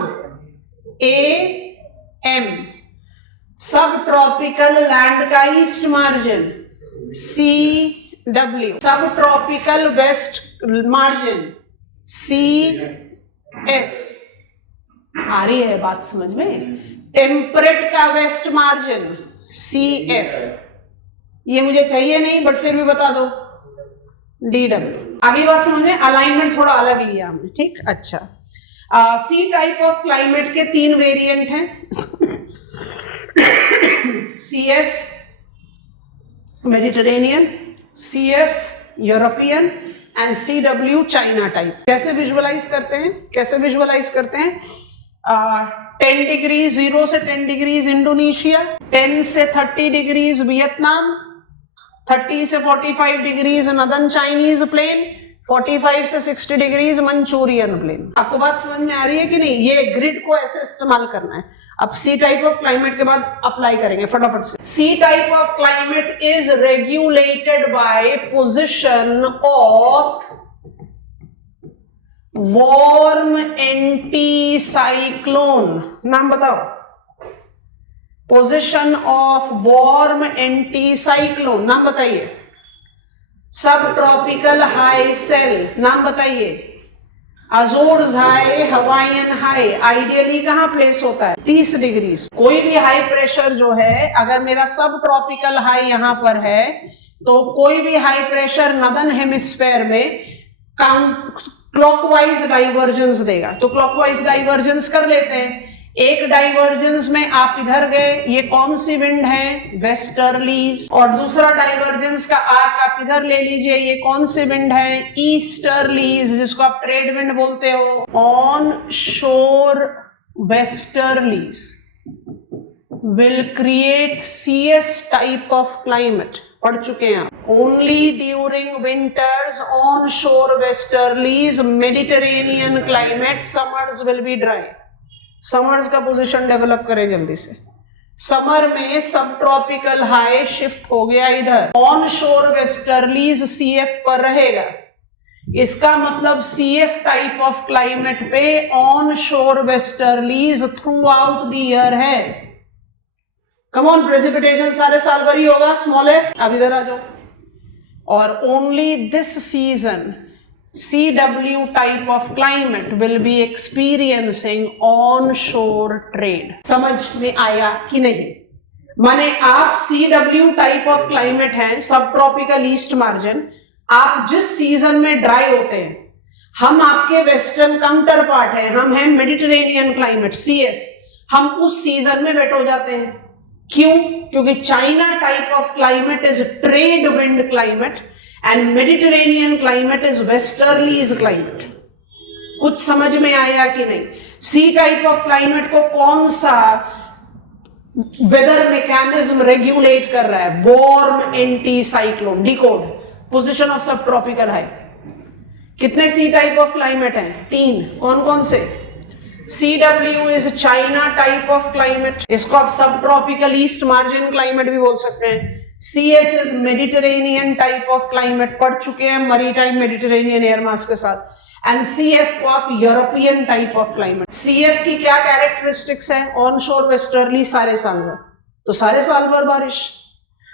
AM, सब ट्रॉपिकल लैंड का ईस्ट मार्जिन CW, सब ट्रॉपिकल वेस्ट मार्जिन CS। आ रही है बात समझ में? टेम्परेट का वेस्ट मार्जिन CF, ये मुझे चाहिए नहीं बट फिर भी बता दो DW। आगे बात समझ में? अलाइनमेंट थोड़ा अलग लिया हमने, ठीक। अच्छा, सी टाइप ऑफ क्लाइमेट के 3 वेरिएंट हैं। CS Mediterranean, CF European and CW China type. कैसे विजुअलाइज करते हैं? 10 डिग्री 0 से 10 डिग्रीज इंडोनेशिया, 10 से 30 डिग्रीज वियतनाम, 30 से 45 डिग्रीज नदर्न चाइनीज प्लेन, 45 से 60 डिग्रीज मंचूरियन प्लेन। आपको बात समझ में आ रही है कि नहीं? ये ग्रिड को ऐसे इस्तेमाल करना है। अब सी टाइप ऑफ क्लाइमेट के बाद अप्लाई करेंगे फटाफट से। C type of climate is regulated by position of warm anti cyclone, नाम बताओ। Position of warm anti cyclone, नाम बताइए। सब ट्रॉपिकल हाई सेल, नाम बताइए। Azores high, Hawaiian high, ideally कहां प्लेस होता है? 30 डिग्री। कोई भी हाई प्रेशर जो है, अगर मेरा सब ट्रॉपिकल हाई यहां पर है, तो कोई भी हाई प्रेशर नदन हेमिस्फेयर में क्लॉकवाइज डाइवर्जेंस देगा। तो क्लॉकवाइज डाइवर्जेंस कर लेते हैं। एक डाइवर्जेंस में आप इधर गए, ये कौन सी विंड है? वेस्टर्लीज। और दूसरा डाइवर्जेंस का आर्क आप इधर ले लीजिए, ये कौन सी विंड है? ईस्टर्लीज, जिसको आप ट्रेड विंड बोलते हो। ऑन शोर westerlies will create CS type of climate, पढ़ चुके हैं आप। ओनली ड्यूरिंग विंटर्स ऑन शोर westerlies Mediterranean climate, summers will be dry. Summers का पोजीशन डेवलप करें जल्दी से। समर में सब ट्रॉपिकल हाई शिफ्ट हो गया इधर, ऑन शोर वेस्टर्लीज CF पर रहेगा। इसका मतलब CF टाइप ऑफ क्लाइमेट पे onshore westerlies throughout the year है। कम ऑन, प्रेसिपिटेशन सारे साल भर ही होगा, स्मॉल f। अब इधर आ जाओ। और only this season CW type of climate will be experiencing onshore trade। समझ में आया कि नहीं? माने आप CW टाइप ऑफ क्लाइमेट है, सब ट्रॉपिकल ईस्ट मार्जिन, आप जिस सीजन में ड्राई होते हैं, हम आपके वेस्टर्न काउंटर पार्ट है, हम हैं मेडिटेरेनियन क्लाइमेट CS, हम उस सीजन में वेट हो जाते हैं। क्यों? क्योंकि China type of climate is trade wind climate and Mediterranean climate is westerlies climate. कुछ समझ में आया कि नहीं? सी टाइप ऑफ क्लाइमेट को कौन सा वेदर मैकेनिज्म रेगुलेट कर रहा है? Warm anti cyclone. Decode, position of sub tropical high. कितने सी टाइप ऑफ क्लाइमेट हैं? 3। कौन कौन से? CW is China type of climate, इसको आप सब ट्रॉपिकल ईस्ट मार्जिन क्लाइमेट भी बोल सकते हैं। CS is Mediterranean type of climate, पढ़ चुके हैं मरीटाइम मेडिटेरेनियन एयर मास के साथ। एंड CF को आप European type of climate. CF की क्या कैरेक्टरिस्टिक्स है? ऑन शोर वेस्टर्ली सारे साल भर, तो सारे साल भर बारिश।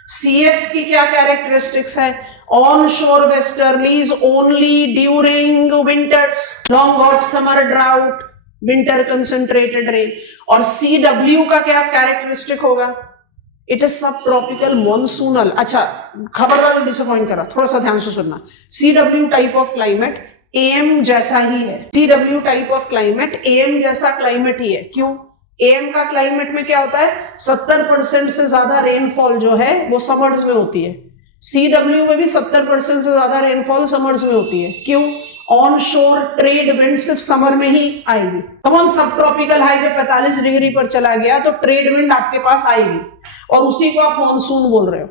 CS की क्या कैरेक्टरिस्टिक्स है? ऑन शोर westerlies only during winters, long hot summer drought, winter concentrated rain. और CW का क्या कैरेक्टरिस्टिक होगा? इट इज सब ट्रॉपिकल मॉनसूनल। अच्छा, खबरदार डिसअपॉइंट करा, थोड़ा सा ध्यान से सुनना। CW type of climate AM जैसा ही है। CW type of climate AM जैसा क्लाइमेट ही है। क्यों? AM का क्लाइमेट में क्या होता है? 70% से ज्यादा रेनफॉल जो है वो समर्स में होती है। CW में भी 70% से ज्यादा रेनफॉल समर्स में होती है। क्यों? ऑन शोर ट्रेड विंड सिर्फ समर में ही आएगी। कमॉन, सब ट्रॉपिकल हाई जब 45 डिग्री पर चला गया तो ट्रेड विंड आपके पास आएगी, और उसी को आप मॉनसून बोल रहे हो।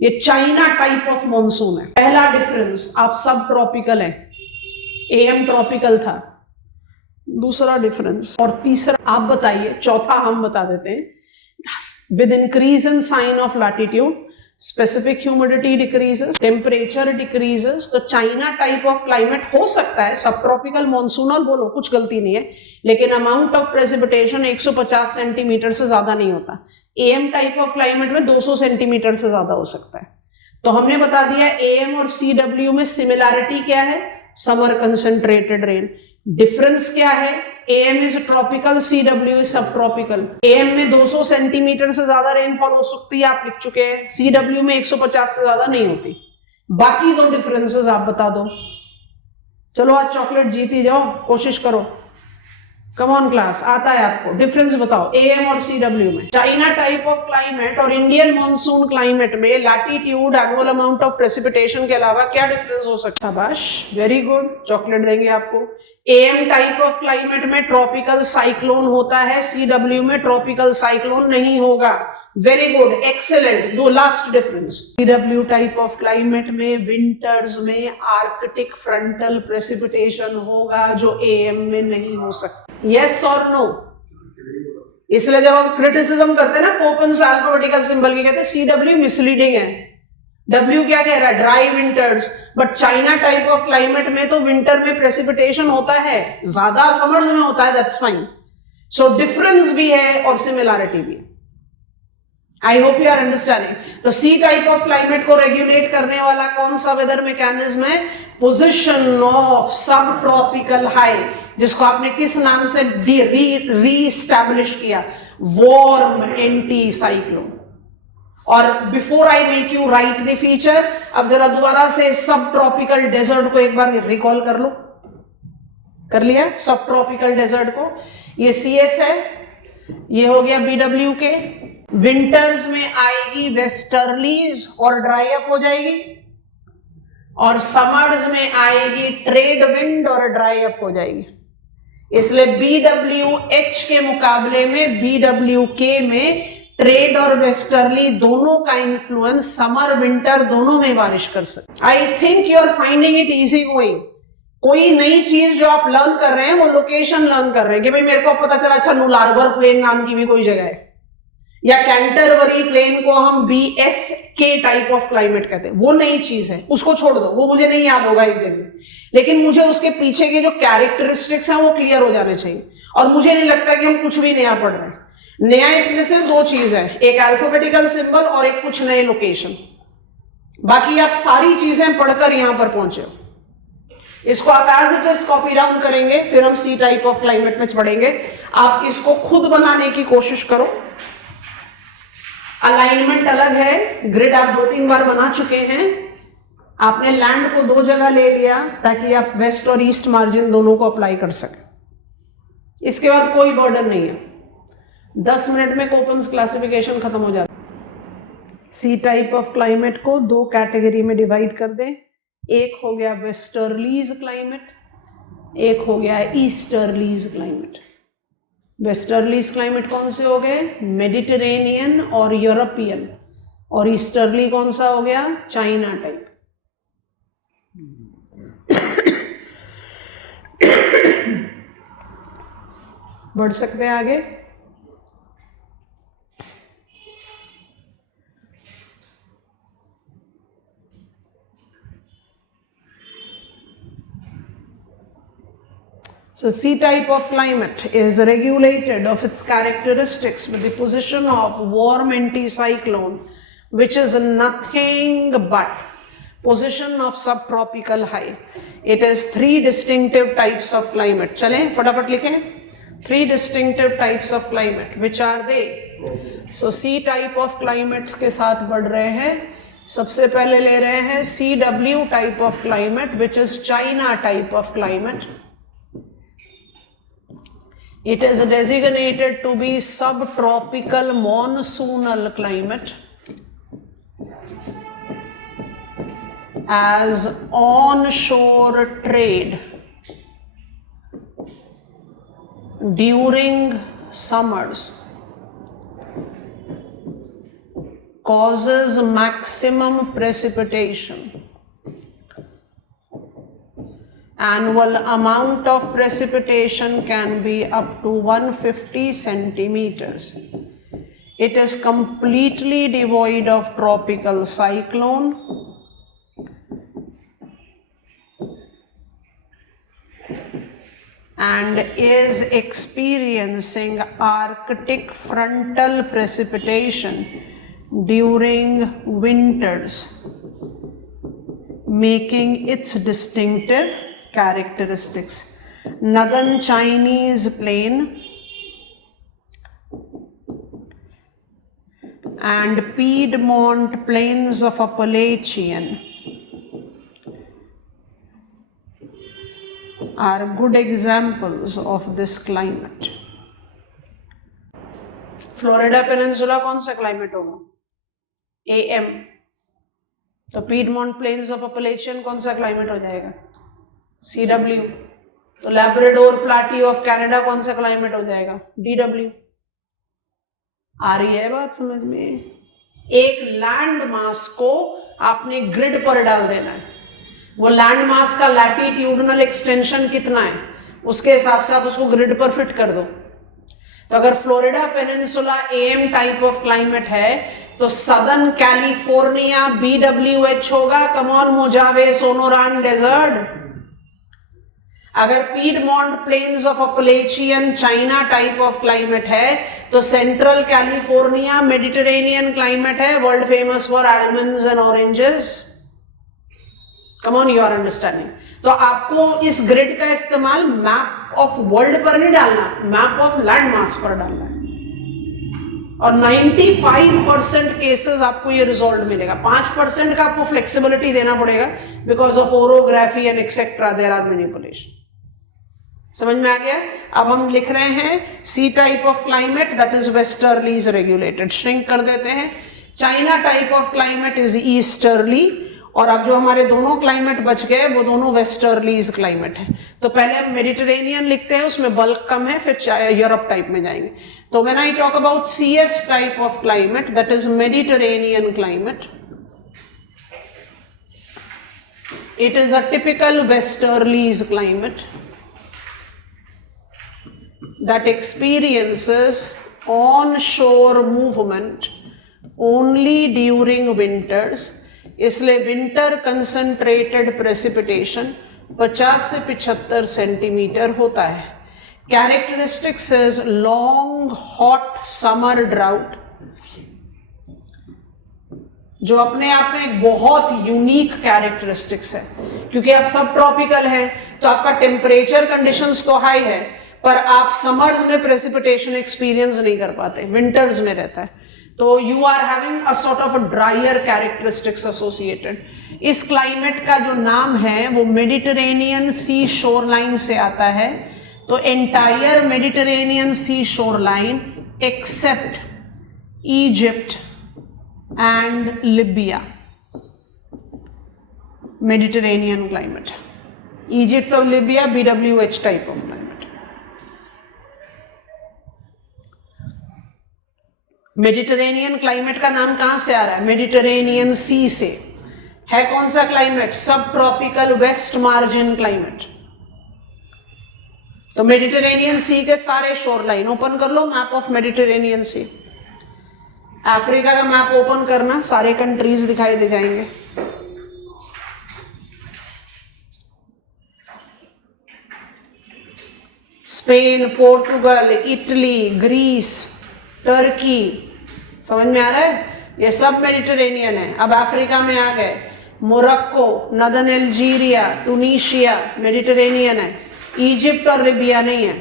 ये चाइना टाइप ऑफ मॉनसून है। पहला डिफरेंस, आप सब ट्रॉपिकल है, AM ट्रॉपिकल था। दूसरा डिफरेंस। और तीसरा आप बताइए, चौथा हम बता देते हैं। With increase in sine of latitude specific humidity decreases, temperature decreases. तो चाइना टाइप ऑफ क्लाइमेट हो सकता है, सब ट्रॉपिकल मॉनसूनल बोलो, कुछ गलती नहीं है, लेकिन अमाउंट ऑफ प्रेसिपिटेशन 150 सेंटीमीटर से ज्यादा नहीं होता। AM टाइप ऑफ क्लाइमेट में 200 सेंटीमीटर से ज्यादा हो सकता है। तो हमने बता दिया AM और CW में सिमिलैरिटी क्या है? Summer concentrated rain. डिफरेंस क्या है? AM is tropical, CW is सब ट्रॉपिकल। AM में 200 सेंटीमीटर से ज्यादा रेनफॉल हो सकती है, आप लिख चुके हैं। CW में 150 से ज्यादा नहीं होती। बाकी दो डिफरेंसेस आप बता दो। चलो आज चॉकलेट जीत ही जाओ, कोशिश करो। कम ऑन क्लास, आता है आपको? डिफरेंस बताओ AM और CW में। चाइना टाइप ऑफ क्लाइमेट और इंडियन मॉनसून क्लाइमेट में latitude, annual amount of precipitation के अलावा क्या डिफरेंस हो सकता है? बस, वेरी गुड, चॉकलेट देंगे आपको। AM टाइप ऑफ क्लाइमेट में ट्रॉपिकल साइक्लोन होता है, CW में ट्रॉपिकल साइक्लोन नहीं होगा। Very good, excellent. दो last difference. CW type of climate में विंटर्स में आर्कटिक फ्रंटल प्रेसिपिटेशन होगा, जो AM में नहीं हो सकता। यस और नो? इसलिए जब हम क्रिटिसिज्म करते हैं ना कोपेन्स अल्फाबेटिकल सिंबल की, कहते हैं CW मिसलीडिंग है। W क्या कह रहा है? Dry winters. But China type of climate में तो विंटर में प्रेसिपिटेशन होता है, ज्यादा समर्स में होता है, दैट्स फाइन। सो डिफरेंस भी है और सिमिलैरिटी भी है। I hope you are understanding. तो सी टाइप ऑफ क्लाइमेट को रेगुलेट करने वाला कौन सा वेदर मैकेनिज्म है? Position of sub tropical high, जिसको आपने किस नाम से री एस्टैब्लिश किया? Warm anti cyclone. और before I make you write the feature, अब जरा दोबारा से सब ट्रॉपिकल डेजर्ट को एक बार रिकॉल कर लो। कर लिया सब ट्रॉपिकल डेजर्ट को? ये CS है, ये हो गया BW के। विंटर्स में आएगी वेस्टर्लीज और ड्राई अप हो जाएगी, और समर्स में आएगी ट्रेड विंड और ड्राई अप हो जाएगी। इसलिए BWH के मुकाबले में BWK में ट्रेड और वेस्टर्ली दोनों का इंफ्लुएंस समर विंटर दोनों में बारिश कर सकते। I think you are finding it easy going. कोई नई चीज जो आप लर्न कर रहे हैं वो लोकेशन लर्न कर रहे हैं कि भाई मेरे को पता चला अच्छा नुलारबर प्लेन नाम की भी कोई जगह है, या कैंटरबरी प्लेन को हम BSK टाइप ऑफ क्लाइमेट कहते हैं, वो नई चीज है, उसको छोड़ दो, वो मुझे नहीं याद होगा एक दिन में, लेकिन मुझे उसके पीछे के जो कैरेक्टरिस्टिक्स हैं वो क्लियर हो जाने चाहिए। और मुझे नहीं लगता कि हम कुछ भी नया पढ़ रहे हैं। नया इसमें सिर्फ दो चीज है, एक अल्फाबेटिकल सिंबल और एक कुछ नए लोकेशन। बाकी आप सारी चीजें पढ़कर यहां पर पहुंचे हो। इसको आप as it is copy down करेंगे, फिर हम सी टाइप ऑफ क्लाइमेट में पढ़ेंगे। आप इसको खुद बनाने की कोशिश करो। अलाइनमेंट अलग है, ग्रिड आप 2-3 बार बना चुके हैं। आपने लैंड को 2 जगह ले लिया ताकि आप वेस्ट और ईस्ट मार्जिन दोनों को अप्लाई कर सकें। इसके बाद कोई बर्डन नहीं है, 10 मिनट में कोपन्स क्लासिफिकेशन खत्म हो जाता है। सी टाइप ऑफ क्लाइमेट को 2 कैटेगरी में डिवाइड कर दें। एक हो गया वेस्टर्लीज क्लाइमेट, एक हो गया ईस्टर्लीज क्लाइमेट। वेस्टर्लीज क्लाइमेट कौन से हो गए? मेडिटेरेनियन और यूरोपियन। और ईस्टर्ली कौन सा हो गया? China type. बढ़ सकते हैं आगे। So C type of climate is regulated of its characteristics with the position of warm anticyclone, which is nothing but position of subtropical high. It is 3 distinctive types of climate. चलें फटाफट लिखें 3 distinctive types of climate. Which are they? So C type of climate के साथ बढ़ रहे हैं। सबसे पहले ले रहे हैं CW type of climate, which is China type of climate. It is designated to be subtropical monsoonal climate as onshore trade during summers causes maximum precipitation. Annual amount of precipitation can be up to 150 centimeters. It is completely devoid of tropical cyclone and is experiencing Arctic frontal precipitation during winters, making its distinctive characteristics. Northern Chinese plain and Piedmont plains of Appalachian are good examples of this climate. Florida peninsula कौन सा climate होगा? AM। तो piedmont plains of Appalachian कौन सा climate हो जाएगा? CW। तो Labrador प्लाटी of Canada कौन सा क्लाइमेट हो जाएगा? DW। आ रही है बात समझ में? एक लैंड मास को आपने ग्रिड पर डाल देना है। वो लैंड मास का लैटिट्यूडनल एक्सटेंशन कितना है उसके हिसाब से आप उसको ग्रिड पर फिट कर दो। तो अगर Florida peninsula AM type of climate है तो सदर्न कैलिफोर्निया BWH होगा, come on Mojave Sonoran desert. अगर piedmont plains of Appalachian China type of climate है तो सेंट्रल कैलिफोर्निया मेडिटेरेनियन क्लाइमेट है, world famous for almonds and oranges. Come on, you are understanding. तो आपको इस grid का इस्तेमाल मैप ऑफ वर्ल्ड पर नहीं डालना, मैप ऑफ लैंड मास पर डालना है। और 95% केसेस आपको ये रिजॉल्व मिलेगा। 5% का आपको फ्लेक्सिबिलिटी देना पड़ेगा because of orography and etcetera, there are manipulation. समझ में आ गया? अब हम लिख रहे हैं C type of climate that is westerly is regulated, shrink कर देते हैं। China type of climate is easterly, और अब जो हमारे दोनों क्लाइमेट बच गए वो दोनों वेस्टर्लीज क्लाइमेट है। तो पहले हम मेडिटेरेनियन लिखते हैं, उसमें बल्क कम है, फिर यूरोप टाइप में जाएंगे। तो when I talk about CS type of climate that is Mediterranean climate, it is a typical westerlies climate that experiences onshore movement only during winters। इसलिए विंटर कंसंट्रेटेड प्रेसिपिटेशन 50 से 75 centimetre होता है। Characteristics is long hot summer drought, जो अपने आप में एक बहुत यूनिक कैरेक्टरिस्टिक्स है, क्योंकि आप सब ट्रॉपिकल है तो आपका टेम्परेचर कंडीशंस तो हाई है, पर आप समर्स में प्रेसिपिटेशन एक्सपीरियंस नहीं कर पाते, विंटर्स में रहता है। तो you are having a sort of a drier characteristics associated. इस क्लाइमेट का जो नाम है वो मेडिटेरेनियन सी शोर लाइन से आता है। तो entire Mediterranean sea shoreline except Egypt and Libya, Mediterranean climate. Egypt और Libya BWH type of climate. Mediterranean climate का नाम कहां से आ रहा है? मेडिटेरेनियन सी से। है कौन सा क्लाइमेट? सब ट्रॉपिकल वेस्ट मार्जिन क्लाइमेट। तो मेडिटेरेनियन सी के सारे शोर लाइन ओपन कर लो, map of Mediterranean sea. Africa का मैप ओपन करना, सारे कंट्रीज दिखाई दे जाएंगे। Spain, Portugal, Italy, Greece, Turkey, समझ में आ रहा है? ये सब मेडिटेरेनियन है। अब अफ्रीका में आ गए, Morocco, northern Algeria, Tunisia Mediterranean है। इजिप्ट और लिबिया नहीं है।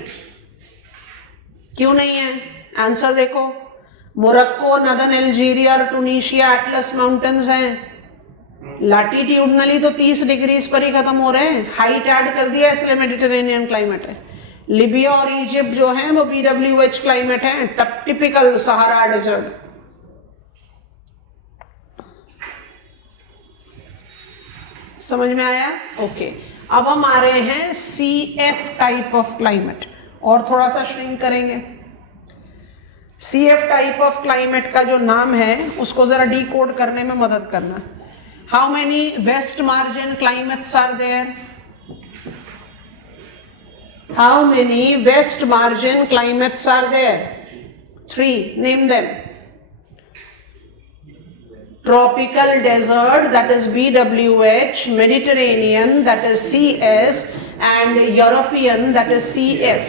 क्यों नहीं है? आंसर देखो, मोरक्को, नदर्न अल्जीरिया और टूनिशिया एटलस माउंटेन्स हैं। लैटिट्यूडनली तो 30 डिग्रीज पर ही खत्म हो रहे हैं, हाइट ऐड कर दिया इसलिए मेडिटेरेनियन क्लाइमेट है। लिबिया और इजिप्ट जो हैं वो BWH क्लाइमेट है, टिपिकल सहारा डेजर्ट। समझ में आया? ओके। अब हम आ रहे हैं CF टाइप ऑफ क्लाइमेट, और थोड़ा सा श्रिंक करेंगे। CF टाइप ऑफ क्लाइमेट का जो नाम है उसको जरा डिकोड करने में मदद करना। How many west margin climates are there? How many west margin climates are there? 3. Name them. Tropical desert, that is BWH, Mediterranean, that is CS, and European, that is CF.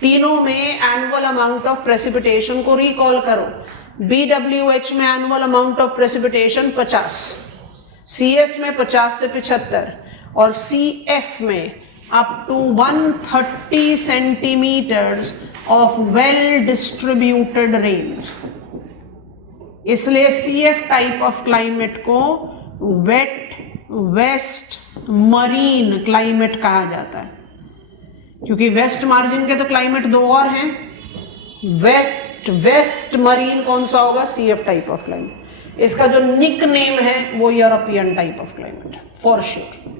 तीनों में annual amount of precipitation को recall करो। BWH में annual amount of precipitation 50, CS में 50 से 75, और CF में up to 130 centimeters of well distributed rains। इसलिए CF टाइप ऑफ क्लाइमेट को वेट वेस्ट मरीन क्लाइमेट कहा जाता है, क्योंकि वेस्ट मार्जिन के तो क्लाइमेट दो और हैं। वेस्ट मरीन कौन सा होगा? CF type of climate. इसका जो निक नेम है वो यूरोपियन टाइप ऑफ क्लाइमेट है फॉर श्योर,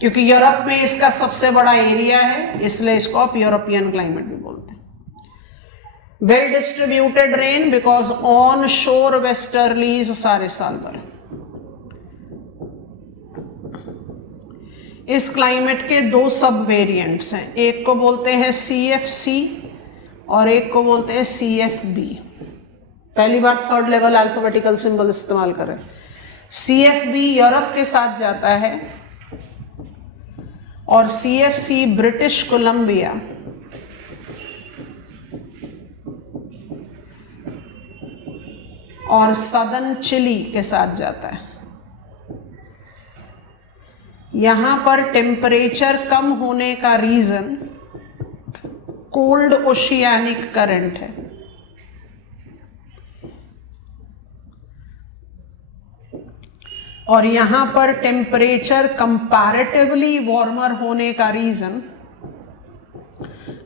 क्योंकि यूरोप में इसका सबसे बड़ा एरिया है, इसलिए इसको आप यूरोपियन क्लाइमेट भी बोलते हैं। Well distributed rain because on शोर वेस्टर्लीज सारे साल भर। इस क्लाइमेट के दो सब वेरिएंट्स हैं, एक को बोलते हैं CFC और एक को बोलते हैं CFB। पहली बार थर्ड लेवल अल्फाबेटिकल सिंबल इस्तेमाल करें। CFB यूरोप के साथ जाता है और CFC ब्रिटिश कोलंबिया और सदर्न चिली के साथ जाता है। यहां पर टेम्परेचर कम होने का रीजन कोल्ड ओशियानिक करंट है। और यहां पर टेम्परेचर कंपैरेटिवली वार्मर होने का रीजन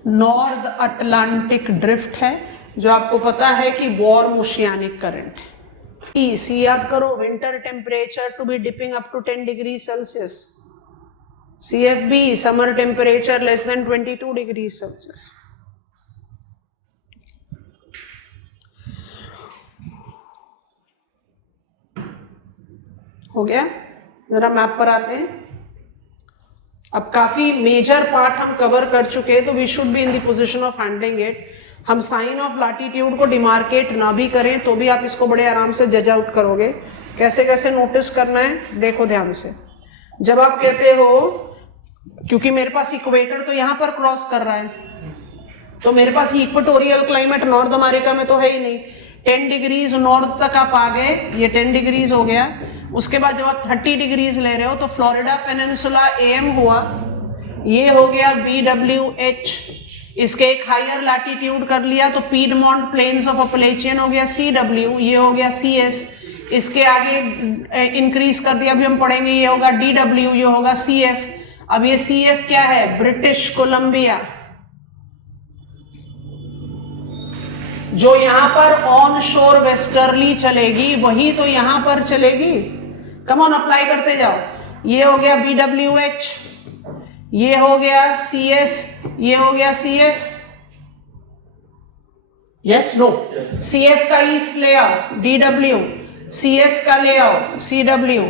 नॉर्थ अटलांटिक ड्रिफ्ट है, जो आपको पता है कि वार्म ओशियानिक करंट है। सी याद करो, winter temperature to be dipping up to 10 degree Celsius. CFB summer temperature less than 22 degree Celsius. हो गया? जरा मैप पर आते हैं। अब काफी मेजर पार्ट हम कवर कर चुके हैं, तो we should be in the position of handling it. हम साइन ऑफ लैटिट्यूड को डिमार्केट ना भी करें तो भी आप इसको बड़े आराम से जज आउट करोगे। कैसे कैसे नोटिस करना है देखो ध्यान से। जब आप कहते हो, क्योंकि मेरे पास इक्वेटर तो यहां पर क्रॉस कर रहा है, तो मेरे पास इक्वेटोरियल क्लाइमेट नॉर्थ अमेरिका में तो है ही नहीं। 10 डिग्रीज नॉर्थ तक आप आ गए, ये 10 डिग्रीज हो गया। उसके बाद जब आप 30 डिग्रीज ले रहे हो तो फ्लोरिडा पेनिनसुला AM हुआ, ये हो गया BWH। इसके एक हायर लैटिट्यूड कर लिया तो पीडमोंट प्लेन्स ऑफ अपलेचियन हो गया CW, ये हो गया CS। इसके आगे इंक्रीज कर दिया, अभी हम पढ़ेंगे, ये होगा DW, ये होगा CF। अब ये CF क्या है? British Columbia. जो यहां पर ऑन शोर वेस्टर्ली चलेगी वही तो यहां पर चलेगी। कम ऑन, अप्लाई करते जाओ। ये हो गया BWH, ये हो गया CS, ये हो गया CF। Yes no? CF का ईस्ट ले आओ DW, CS का ले आओ CW,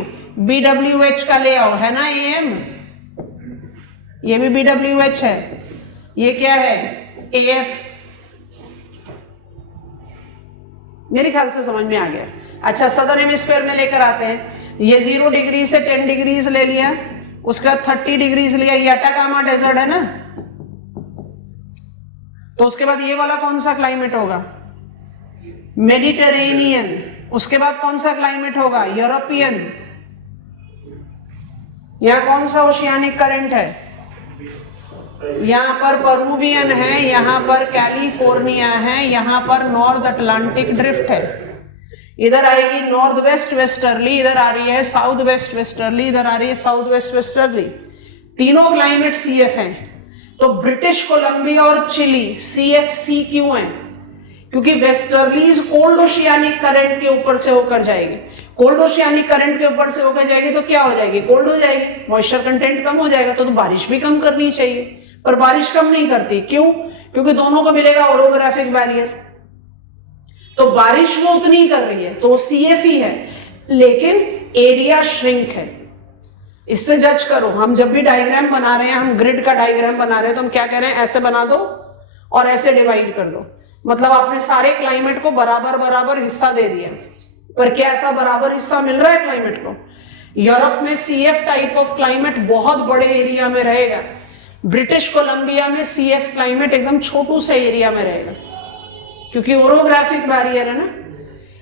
BWH का ले आओ, है ना AM। ये भी BWH है, ये क्या है? AF। मेरे ख्याल से समझ में आ गया। अच्छा, सदर्न हेमिस्फीयर में लेकर आते हैं। ये 0 डिग्री से 10 डिग्रीज ले लिया, उसका 30 डिग्रीज लिया, ये अटाकामा डेजर्ट है ना, तो उसके बाद ये वाला कौन सा क्लाइमेट होगा? मेडिटेरेनियन। उसके बाद कौन सा क्लाइमेट होगा? यूरोपियन। यहां कौन सा ओशियानिक करंट है? यहां पर पेरुवियन है, यहां पर कैलिफोर्निया है, यहां पर नॉर्थ अटलांटिक ड्रिफ्ट है। इधर आएगी नॉर्थ वेस्ट वेस्टर्ली, इधर आ रही है साउथ वेस्ट वेस्टर्ली, इधर आ रही है साउथ वेस्ट वेस्टर्ली। तीनों क्लाइमेट CF हैं। तो ब्रिटिश कोलंबिया और चिली CFC क्यों है? क्योंकि वेस्टर्लीज कोल्ड ओशियानिक करंट के ऊपर से होकर जाएगी। कोल्ड ओशियानिक करंट के ऊपर से होकर जाएगी तो क्या हो जाएगी? कोल्ड हो जाएगी, मॉइस्चर कंटेंट कम हो जाएगा, तो बारिश भी कम करनी चाहिए, पर बारिश कम नहीं करती। क्यों? क्योंकि दोनों को मिलेगा ओरोग्राफिक बैरियर, तो बारिश वो उतनी ही कर रही है, तो CF ही है, लेकिन एरिया श्रिंक है। इससे जज करो। हम जब भी डायग्राम बना रहे हैं, हम ग्रिड का डायग्राम बना रहे हैं, तो हम क्या कह रहे हैं? ऐसे बना दो और ऐसे डिवाइड कर दो। मतलब आपने सारे क्लाइमेट को बराबर बराबर हिस्सा दे दिया, पर क्या ऐसा बराबर हिस्सा मिल रहा है क्लाइमेट को? यूरोप में CF टाइप ऑफ क्लाइमेट बहुत बड़े एरिया में रहेगा, ब्रिटिश कोलंबिया में CF क्लाइमेट एकदम छोटू से एरिया में रहेगा, क्योंकि ओरोग्राफिक बैरियर है ना।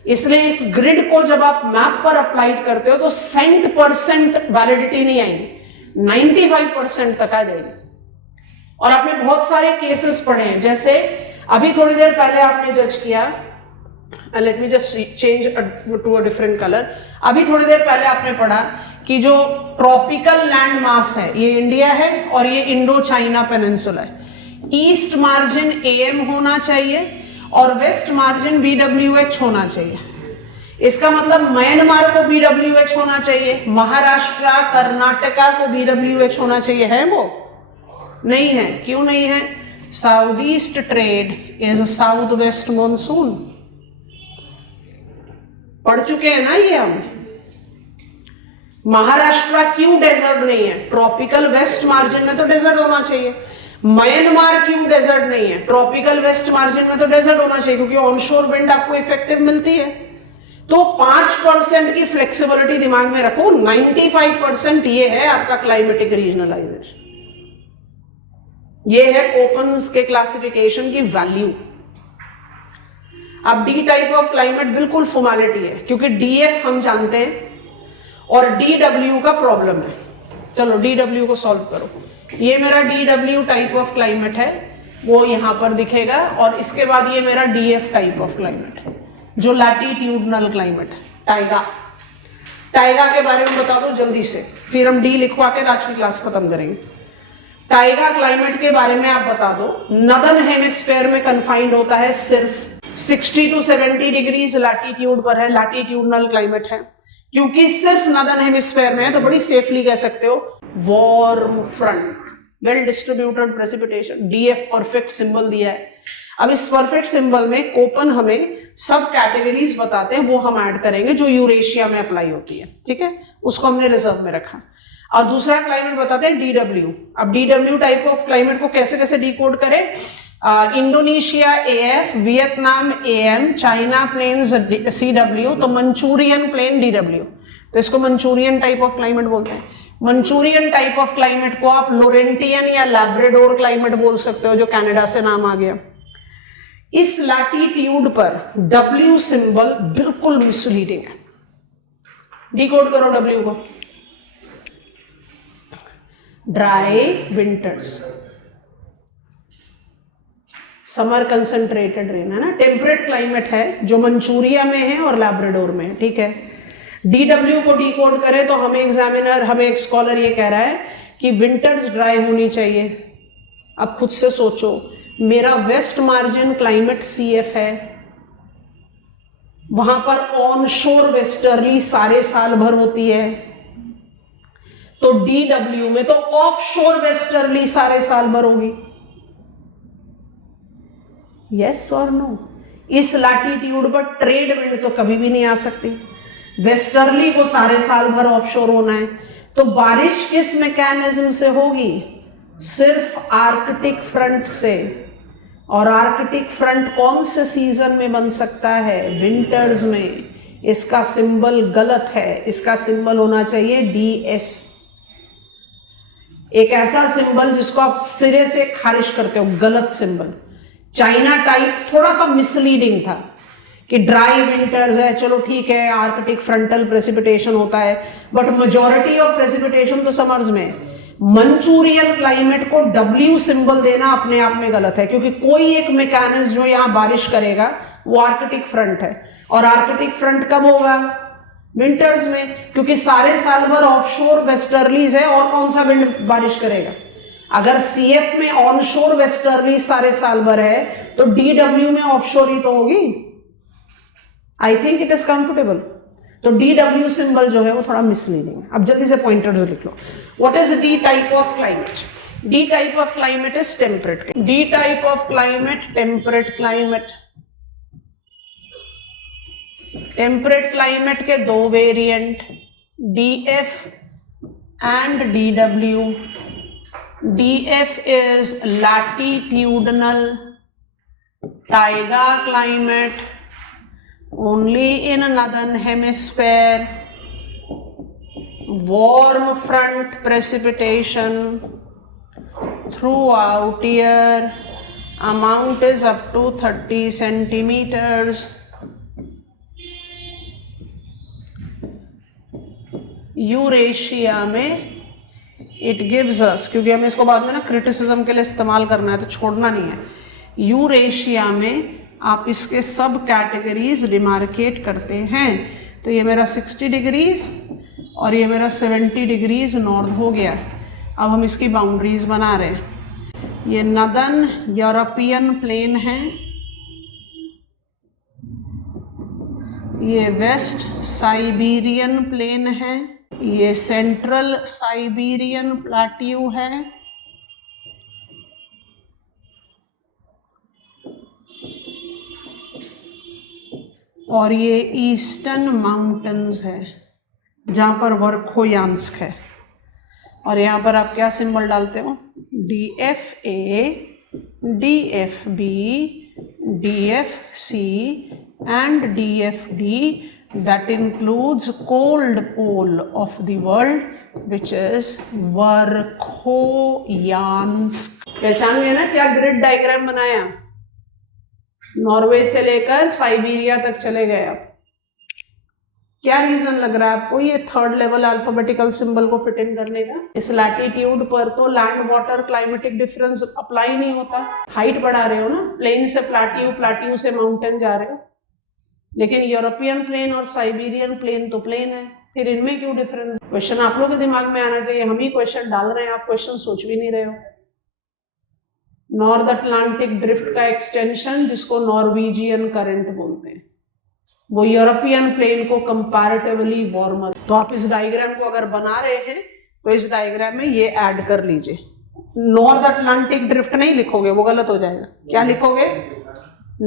इसलिए इस ग्रिड को जब आप मैप पर अप्लाइड करते हो तो 100% वैलिडिटी नहीं आएगी, 95% तक आ जाएगी। और आपने बहुत सारे केसेस पढ़े हैं, जैसे अभी थोड़ी देर पहले आपने जज किया, let me just change to a different colour. अभी थोड़ी देर पहले आपने पढ़ा कि जो ट्रॉपिकल लैंड मास है, ये इंडिया है और ये इंडो चाइना पेनिनसुला है। ईस्ट मार्जिन AM होना चाहिए और वेस्ट मार्जिन BWH होना चाहिए। इसका मतलब म्यांमार को BWH होना चाहिए, महाराष्ट्र कर्नाटका को BWH होना चाहिए, है वो? नहीं है। क्यों नहीं है? South east trade is south west monsoon. पढ़ चुके हैं ना ये हम। महाराष्ट्र क्यों डेजर्ट नहीं है? ट्रॉपिकल वेस्ट मार्जिन में तो डेजर्ट होना चाहिए। म्यांमार क्यों डेजर्ट नहीं है? ट्रॉपिकल वेस्ट मार्जिन में तो डेजर्ट होना चाहिए, क्योंकि ऑनशोर विंड आपको इफेक्टिव मिलती है। तो 5% की फ्लेक्सिबिलिटी दिमाग में रखो, 95% ये है आपका क्लाइमेटिक रीजनलाइजेशन। ये है कोपन्स के क्लासिफिकेशन की वैल्यू। अब डी टाइप ऑफ क्लाइमेट बिल्कुल फॉर्मेलिटी है, क्योंकि डीएफ हम जानते हैं और डीडब्ल्यू का प्रॉब्लम है। चलो डीडब्ल्यू को सॉल्व करो। ये मेरा डीडब्ल्यू टाइप ऑफ क्लाइमेट है, वो यहां पर दिखेगा, और इसके बाद ये मेरा डीएफ टाइप ऑफ क्लाइमेट है, जो लैटिट्यूडनल क्लाइमेट है। टाइगा, टाइगा के बारे में बता दो जल्दी से, फिर हम डी लिखवा के आज की क्लास खत्म करेंगे। टाइगा क्लाइमेट के बारे में आप बता दो। नदर्न हेमिस्फेयर में कन्फाइंड होता है, सिर्फ 60 to 70 डिग्रीज लैटिट्यूड पर है, लैटिट्यूडनल क्लाइमेट है। क्योंकि सिर्फ नदर्न हेमिस्फेयर में है तो बड़ी सेफली कह सकते हो warm front, well distributed precipitation. DF perfect symbol दिया है। अब इस परफेक्ट सिंबल में कोपन हमें सब कैटेगरीज बताते हैं, वो हम ऐड करेंगे जो यूरेशिया में अप्लाई होती है, ठीक है, उसको हमने रिजर्व में रखा। और दूसरा क्लाइमेट बताते हैं डीडब्ल्यू। अब डीडब्ल्यू टाइप ऑफ क्लाइमेट को कैसे कैसे डिकोड करें? Indonesia AF, Vietnam AM, China plains CW, तो मंचूरियन प्लेन डीडब्ल्यू, तो इसको मंचूरियन टाइप ऑफ क्लाइमेट बोलते हैं। मंचूरियन टाइप ऑफ क्लाइमेट को आप लोरेंटियन या लैब्राडोर क्लाइमेट बोल सकते हो, जो कनाडा से नाम आ गया। इस लैटिट्यूड पर डब्ल्यू सिंबल बिल्कुल मिसलीडिंग है। डिकोड करो डब्ल्यू को। Dry winters, summer concentrated rain, है ना, टेम्परेट क्लाइमेट है जो मंचूरिया में है और लैब्राडोर में है, ठीक है। डीडब्ल्यू को डिकोड करें तो हमें एग्जामिनर, हमें एक स्कॉलर ये कह रहा है कि विंटर्स ड्राई होनी चाहिए। अब खुद से सोचो, मेरा वेस्ट मार्जिन क्लाइमेट सीएफ है, वहां पर ऑन शोर वेस्टर्ली सारे साल भर होती है, तो डीडब्ल्यू में तो ऑफ शोर वेस्टर्ली सारे साल भर होगी। यस और नो? इस लैटिट्यूड पर ट्रेड विंड तो कभी भी नहीं आ सकती, वेस्टर्ली को सारे साल भर ऑफशोर होना है। तो बारिश किस मैकेनिज्म से होगी? सिर्फ आर्कटिक फ्रंट से। और आर्कटिक फ्रंट कौन से सीजन में बन सकता है? विंटर्स में। इसका सिंबल गलत है, इसका सिंबल होना चाहिए डीएस, एक ऐसा सिंबल जिसको आप सिरे से खारिज करते हो, गलत सिंबल। चाइना टाइप थोड़ा सा मिसलीडिंग था कि ड्राई विंटर्स है, चलो ठीक है, आर्कटिक फ्रंटल प्रेसिपिटेशन होता है, बट मेजॉरिटी ऑफ प्रेसिपिटेशन तो समर्स में है। मंचूरियन क्लाइमेट को डब्ल्यू सिंबल देना अपने आप में गलत है, क्योंकि कोई एक मैकेनिज्म जो यहां बारिश करेगा वो आर्कटिक फ्रंट है, और आर्कटिक फ्रंट कब होगा? विंटर्स में, क्योंकि सारे साल भर ऑफशोर वेस्टर्लीज है, और कौन सा विंड बारिश करेगा? अगर सीएफ में ऑनशोर वेस्टर्ली सारे साल भर है तो डीडब्ल्यू में ऑफशोर ही तो होगी। I think it is comfortable. तो डीडब्ल्यू सिंबल जो है वो थोड़ा मिसलीडिंग है। अब जल्दी से पॉइंटर्स लिख लो। What is D type of climate? The type of climate is temperate. The type of climate temperate climate. Temperate climate के दो variant, DF and DW. DF is latitudinal taiga climate only in northern hemisphere, warm front precipitation throughout year, amount is up to 30 centimeters. Eurasia में it gives us, क्योंकि हमें इसको बाद में ना criticism के लिए इस्तेमाल करना है तो छोड़ना नहीं है। यूरेशिया में आप इसके सब कैटेगरीज डिमार्केट करते हैं। तो ये मेरा 60 डिग्रीज और ये मेरा 70 डिग्रीज नॉर्थ हो गया। अब हम इसकी बाउंड्रीज बना रहे हैं। ये नदर्न यूरोपियन प्लेन है, ये वेस्ट साइबेरियन प्लेन है, ये सेंट्रल साइबेरियन प्लेट्यू है, और ये ईस्टर्न माउंटेन्स है जहां पर वर्खोयांस्क है। और यहाँ पर आप क्या सिंबल डालते हो, DFA, DFB, DFC and DFD, that includes cold pole of the world which is Verkhoyansk। पहचान गए ना क्या ग्रिड डायग्राम बनाया, नॉर्वे से लेकर साइबेरिया तक चले गए आप। क्या रीजन लग रहा है आपको ये थर्ड लेवल अल्फाबेटिकल सिंबल को फिट इन करने का? इस लैटिट्यूड पर तो land water climatic difference apply नहीं होता, हाइट बढ़ा रहे हो ना, प्लेन से प्लाट्यू, प्लाट्यू से माउंटेन जा रहे हो, लेकिन यूरोपियन प्लेन और साइबेरियन प्लेन तो प्लेन है, फिर इनमें क्यों डिफरेंस? क्वेश्चन आप लोगों के दिमाग में आना चाहिए, हम ही क्वेश्चन डाल रहे हैं, आप क्वेश्चन सोच भी नहीं रहे हो। नॉर्थ अटलांटिक ड्रिफ्ट का एक्सटेंशन जिसको नॉर्वेजियन करंट बोलते हैं, वो यूरोपियन प्लेन को कंपैरेटिवली वार्मर। तो आप इस डायग्राम को अगर बना रहे हैं तो इस डायग्राम में ये ऐड कर लीजिए। नॉर्थ अटलांटिक ड्रिफ्ट नहीं लिखोगे, वो गलत हो जाएगा। क्या लिखोगे?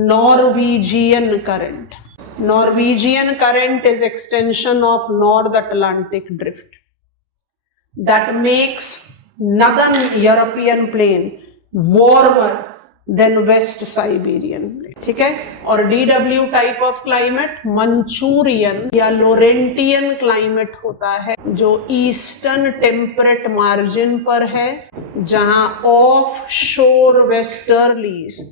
Norwegian current. Norwegian current is extension of North Atlantic drift that makes northern European plain warmer than West Siberian plain। ठीक है। और DW type of climate Manchurian या लोरेंटियन क्लाइमेट होता है, जो ईस्टर्न टेम्परेट मार्जिन पर है, जहां ऑफ शोर वेस्टर्लीज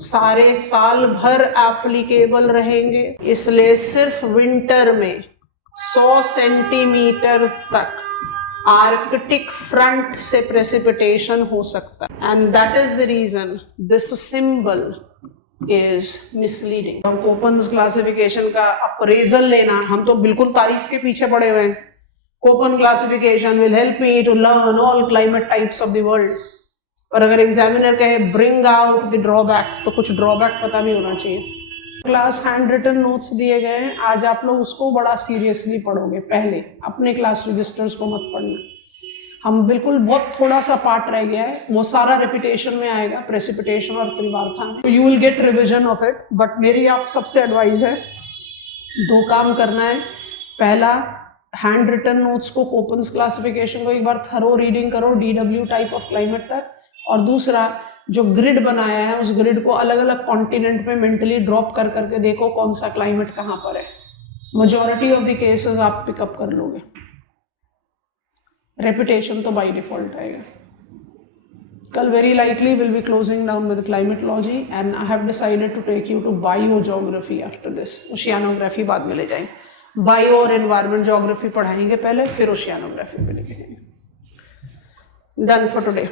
सारे साल भर एप्लीकेबल रहेंगे, इसलिए सिर्फ विंटर में 100 सेंटीमीटर तक आर्कटिक फ्रंट से प्रेसिपिटेशन हो सकता है। And that is the reason this symbol is misleading. हम कोपन्स क्लासिफिकेशन का अप्रेजल लेना, हम तो बिल्कुल तारीफ के पीछे पड़े हुए हैं। Koppen classification will help me to learn all climate types of the world. और अगर एग्जामिनर कहे ब्रिंग आउट द ड्रॉबैक, तो कुछ ड्रॉबैक पता भी होना चाहिए। क्लास हैंड रिटन नोट्स दिए गए हैं, आज आप लोग उसको बड़ा सीरियसली पढ़ोगे। पहले अपने क्लास रजिस्टर्स को मत पढ़ना, हम बिल्कुल बहुत थोड़ा सा पार्ट रह गया है, वो सारा रेपिटेशन में आएगा, प्रेसिपिटेशन और त्रिवार्था में, तो you will get revision of it. But मेरी आप सबसे एडवाइस है, 2 काम करना है। पहला, हैंड रिटन नोट्स को, कोपन्स क्लासिफिकेशन को एक बार थरो रीडिंग करो DW टाइप ऑफ क्लाइमेट तक। और दूसरा, जो ग्रिड बनाया है उस ग्रिड को अलग अलग कॉन्टिनेंट में मेंटली ड्रॉप कर करके देखो कौन सा क्लाइमेट कहां पर है। मेजॉरिटी ऑफ द केसेस आप पिकअप कर लोगे। रेपिटेशन तो बाय डिफॉल्ट आएगा। कल very likely will be closing down with climatology and I have decided to take you to biogeography after this. Oceanography बाद में ले जाएंगे, बायो और एनवायरमेंट ज्योग्राफी पढ़ाएंगे पहले, फिर ओशियानोग्राफी पे लेके जाएंगे। Done for today.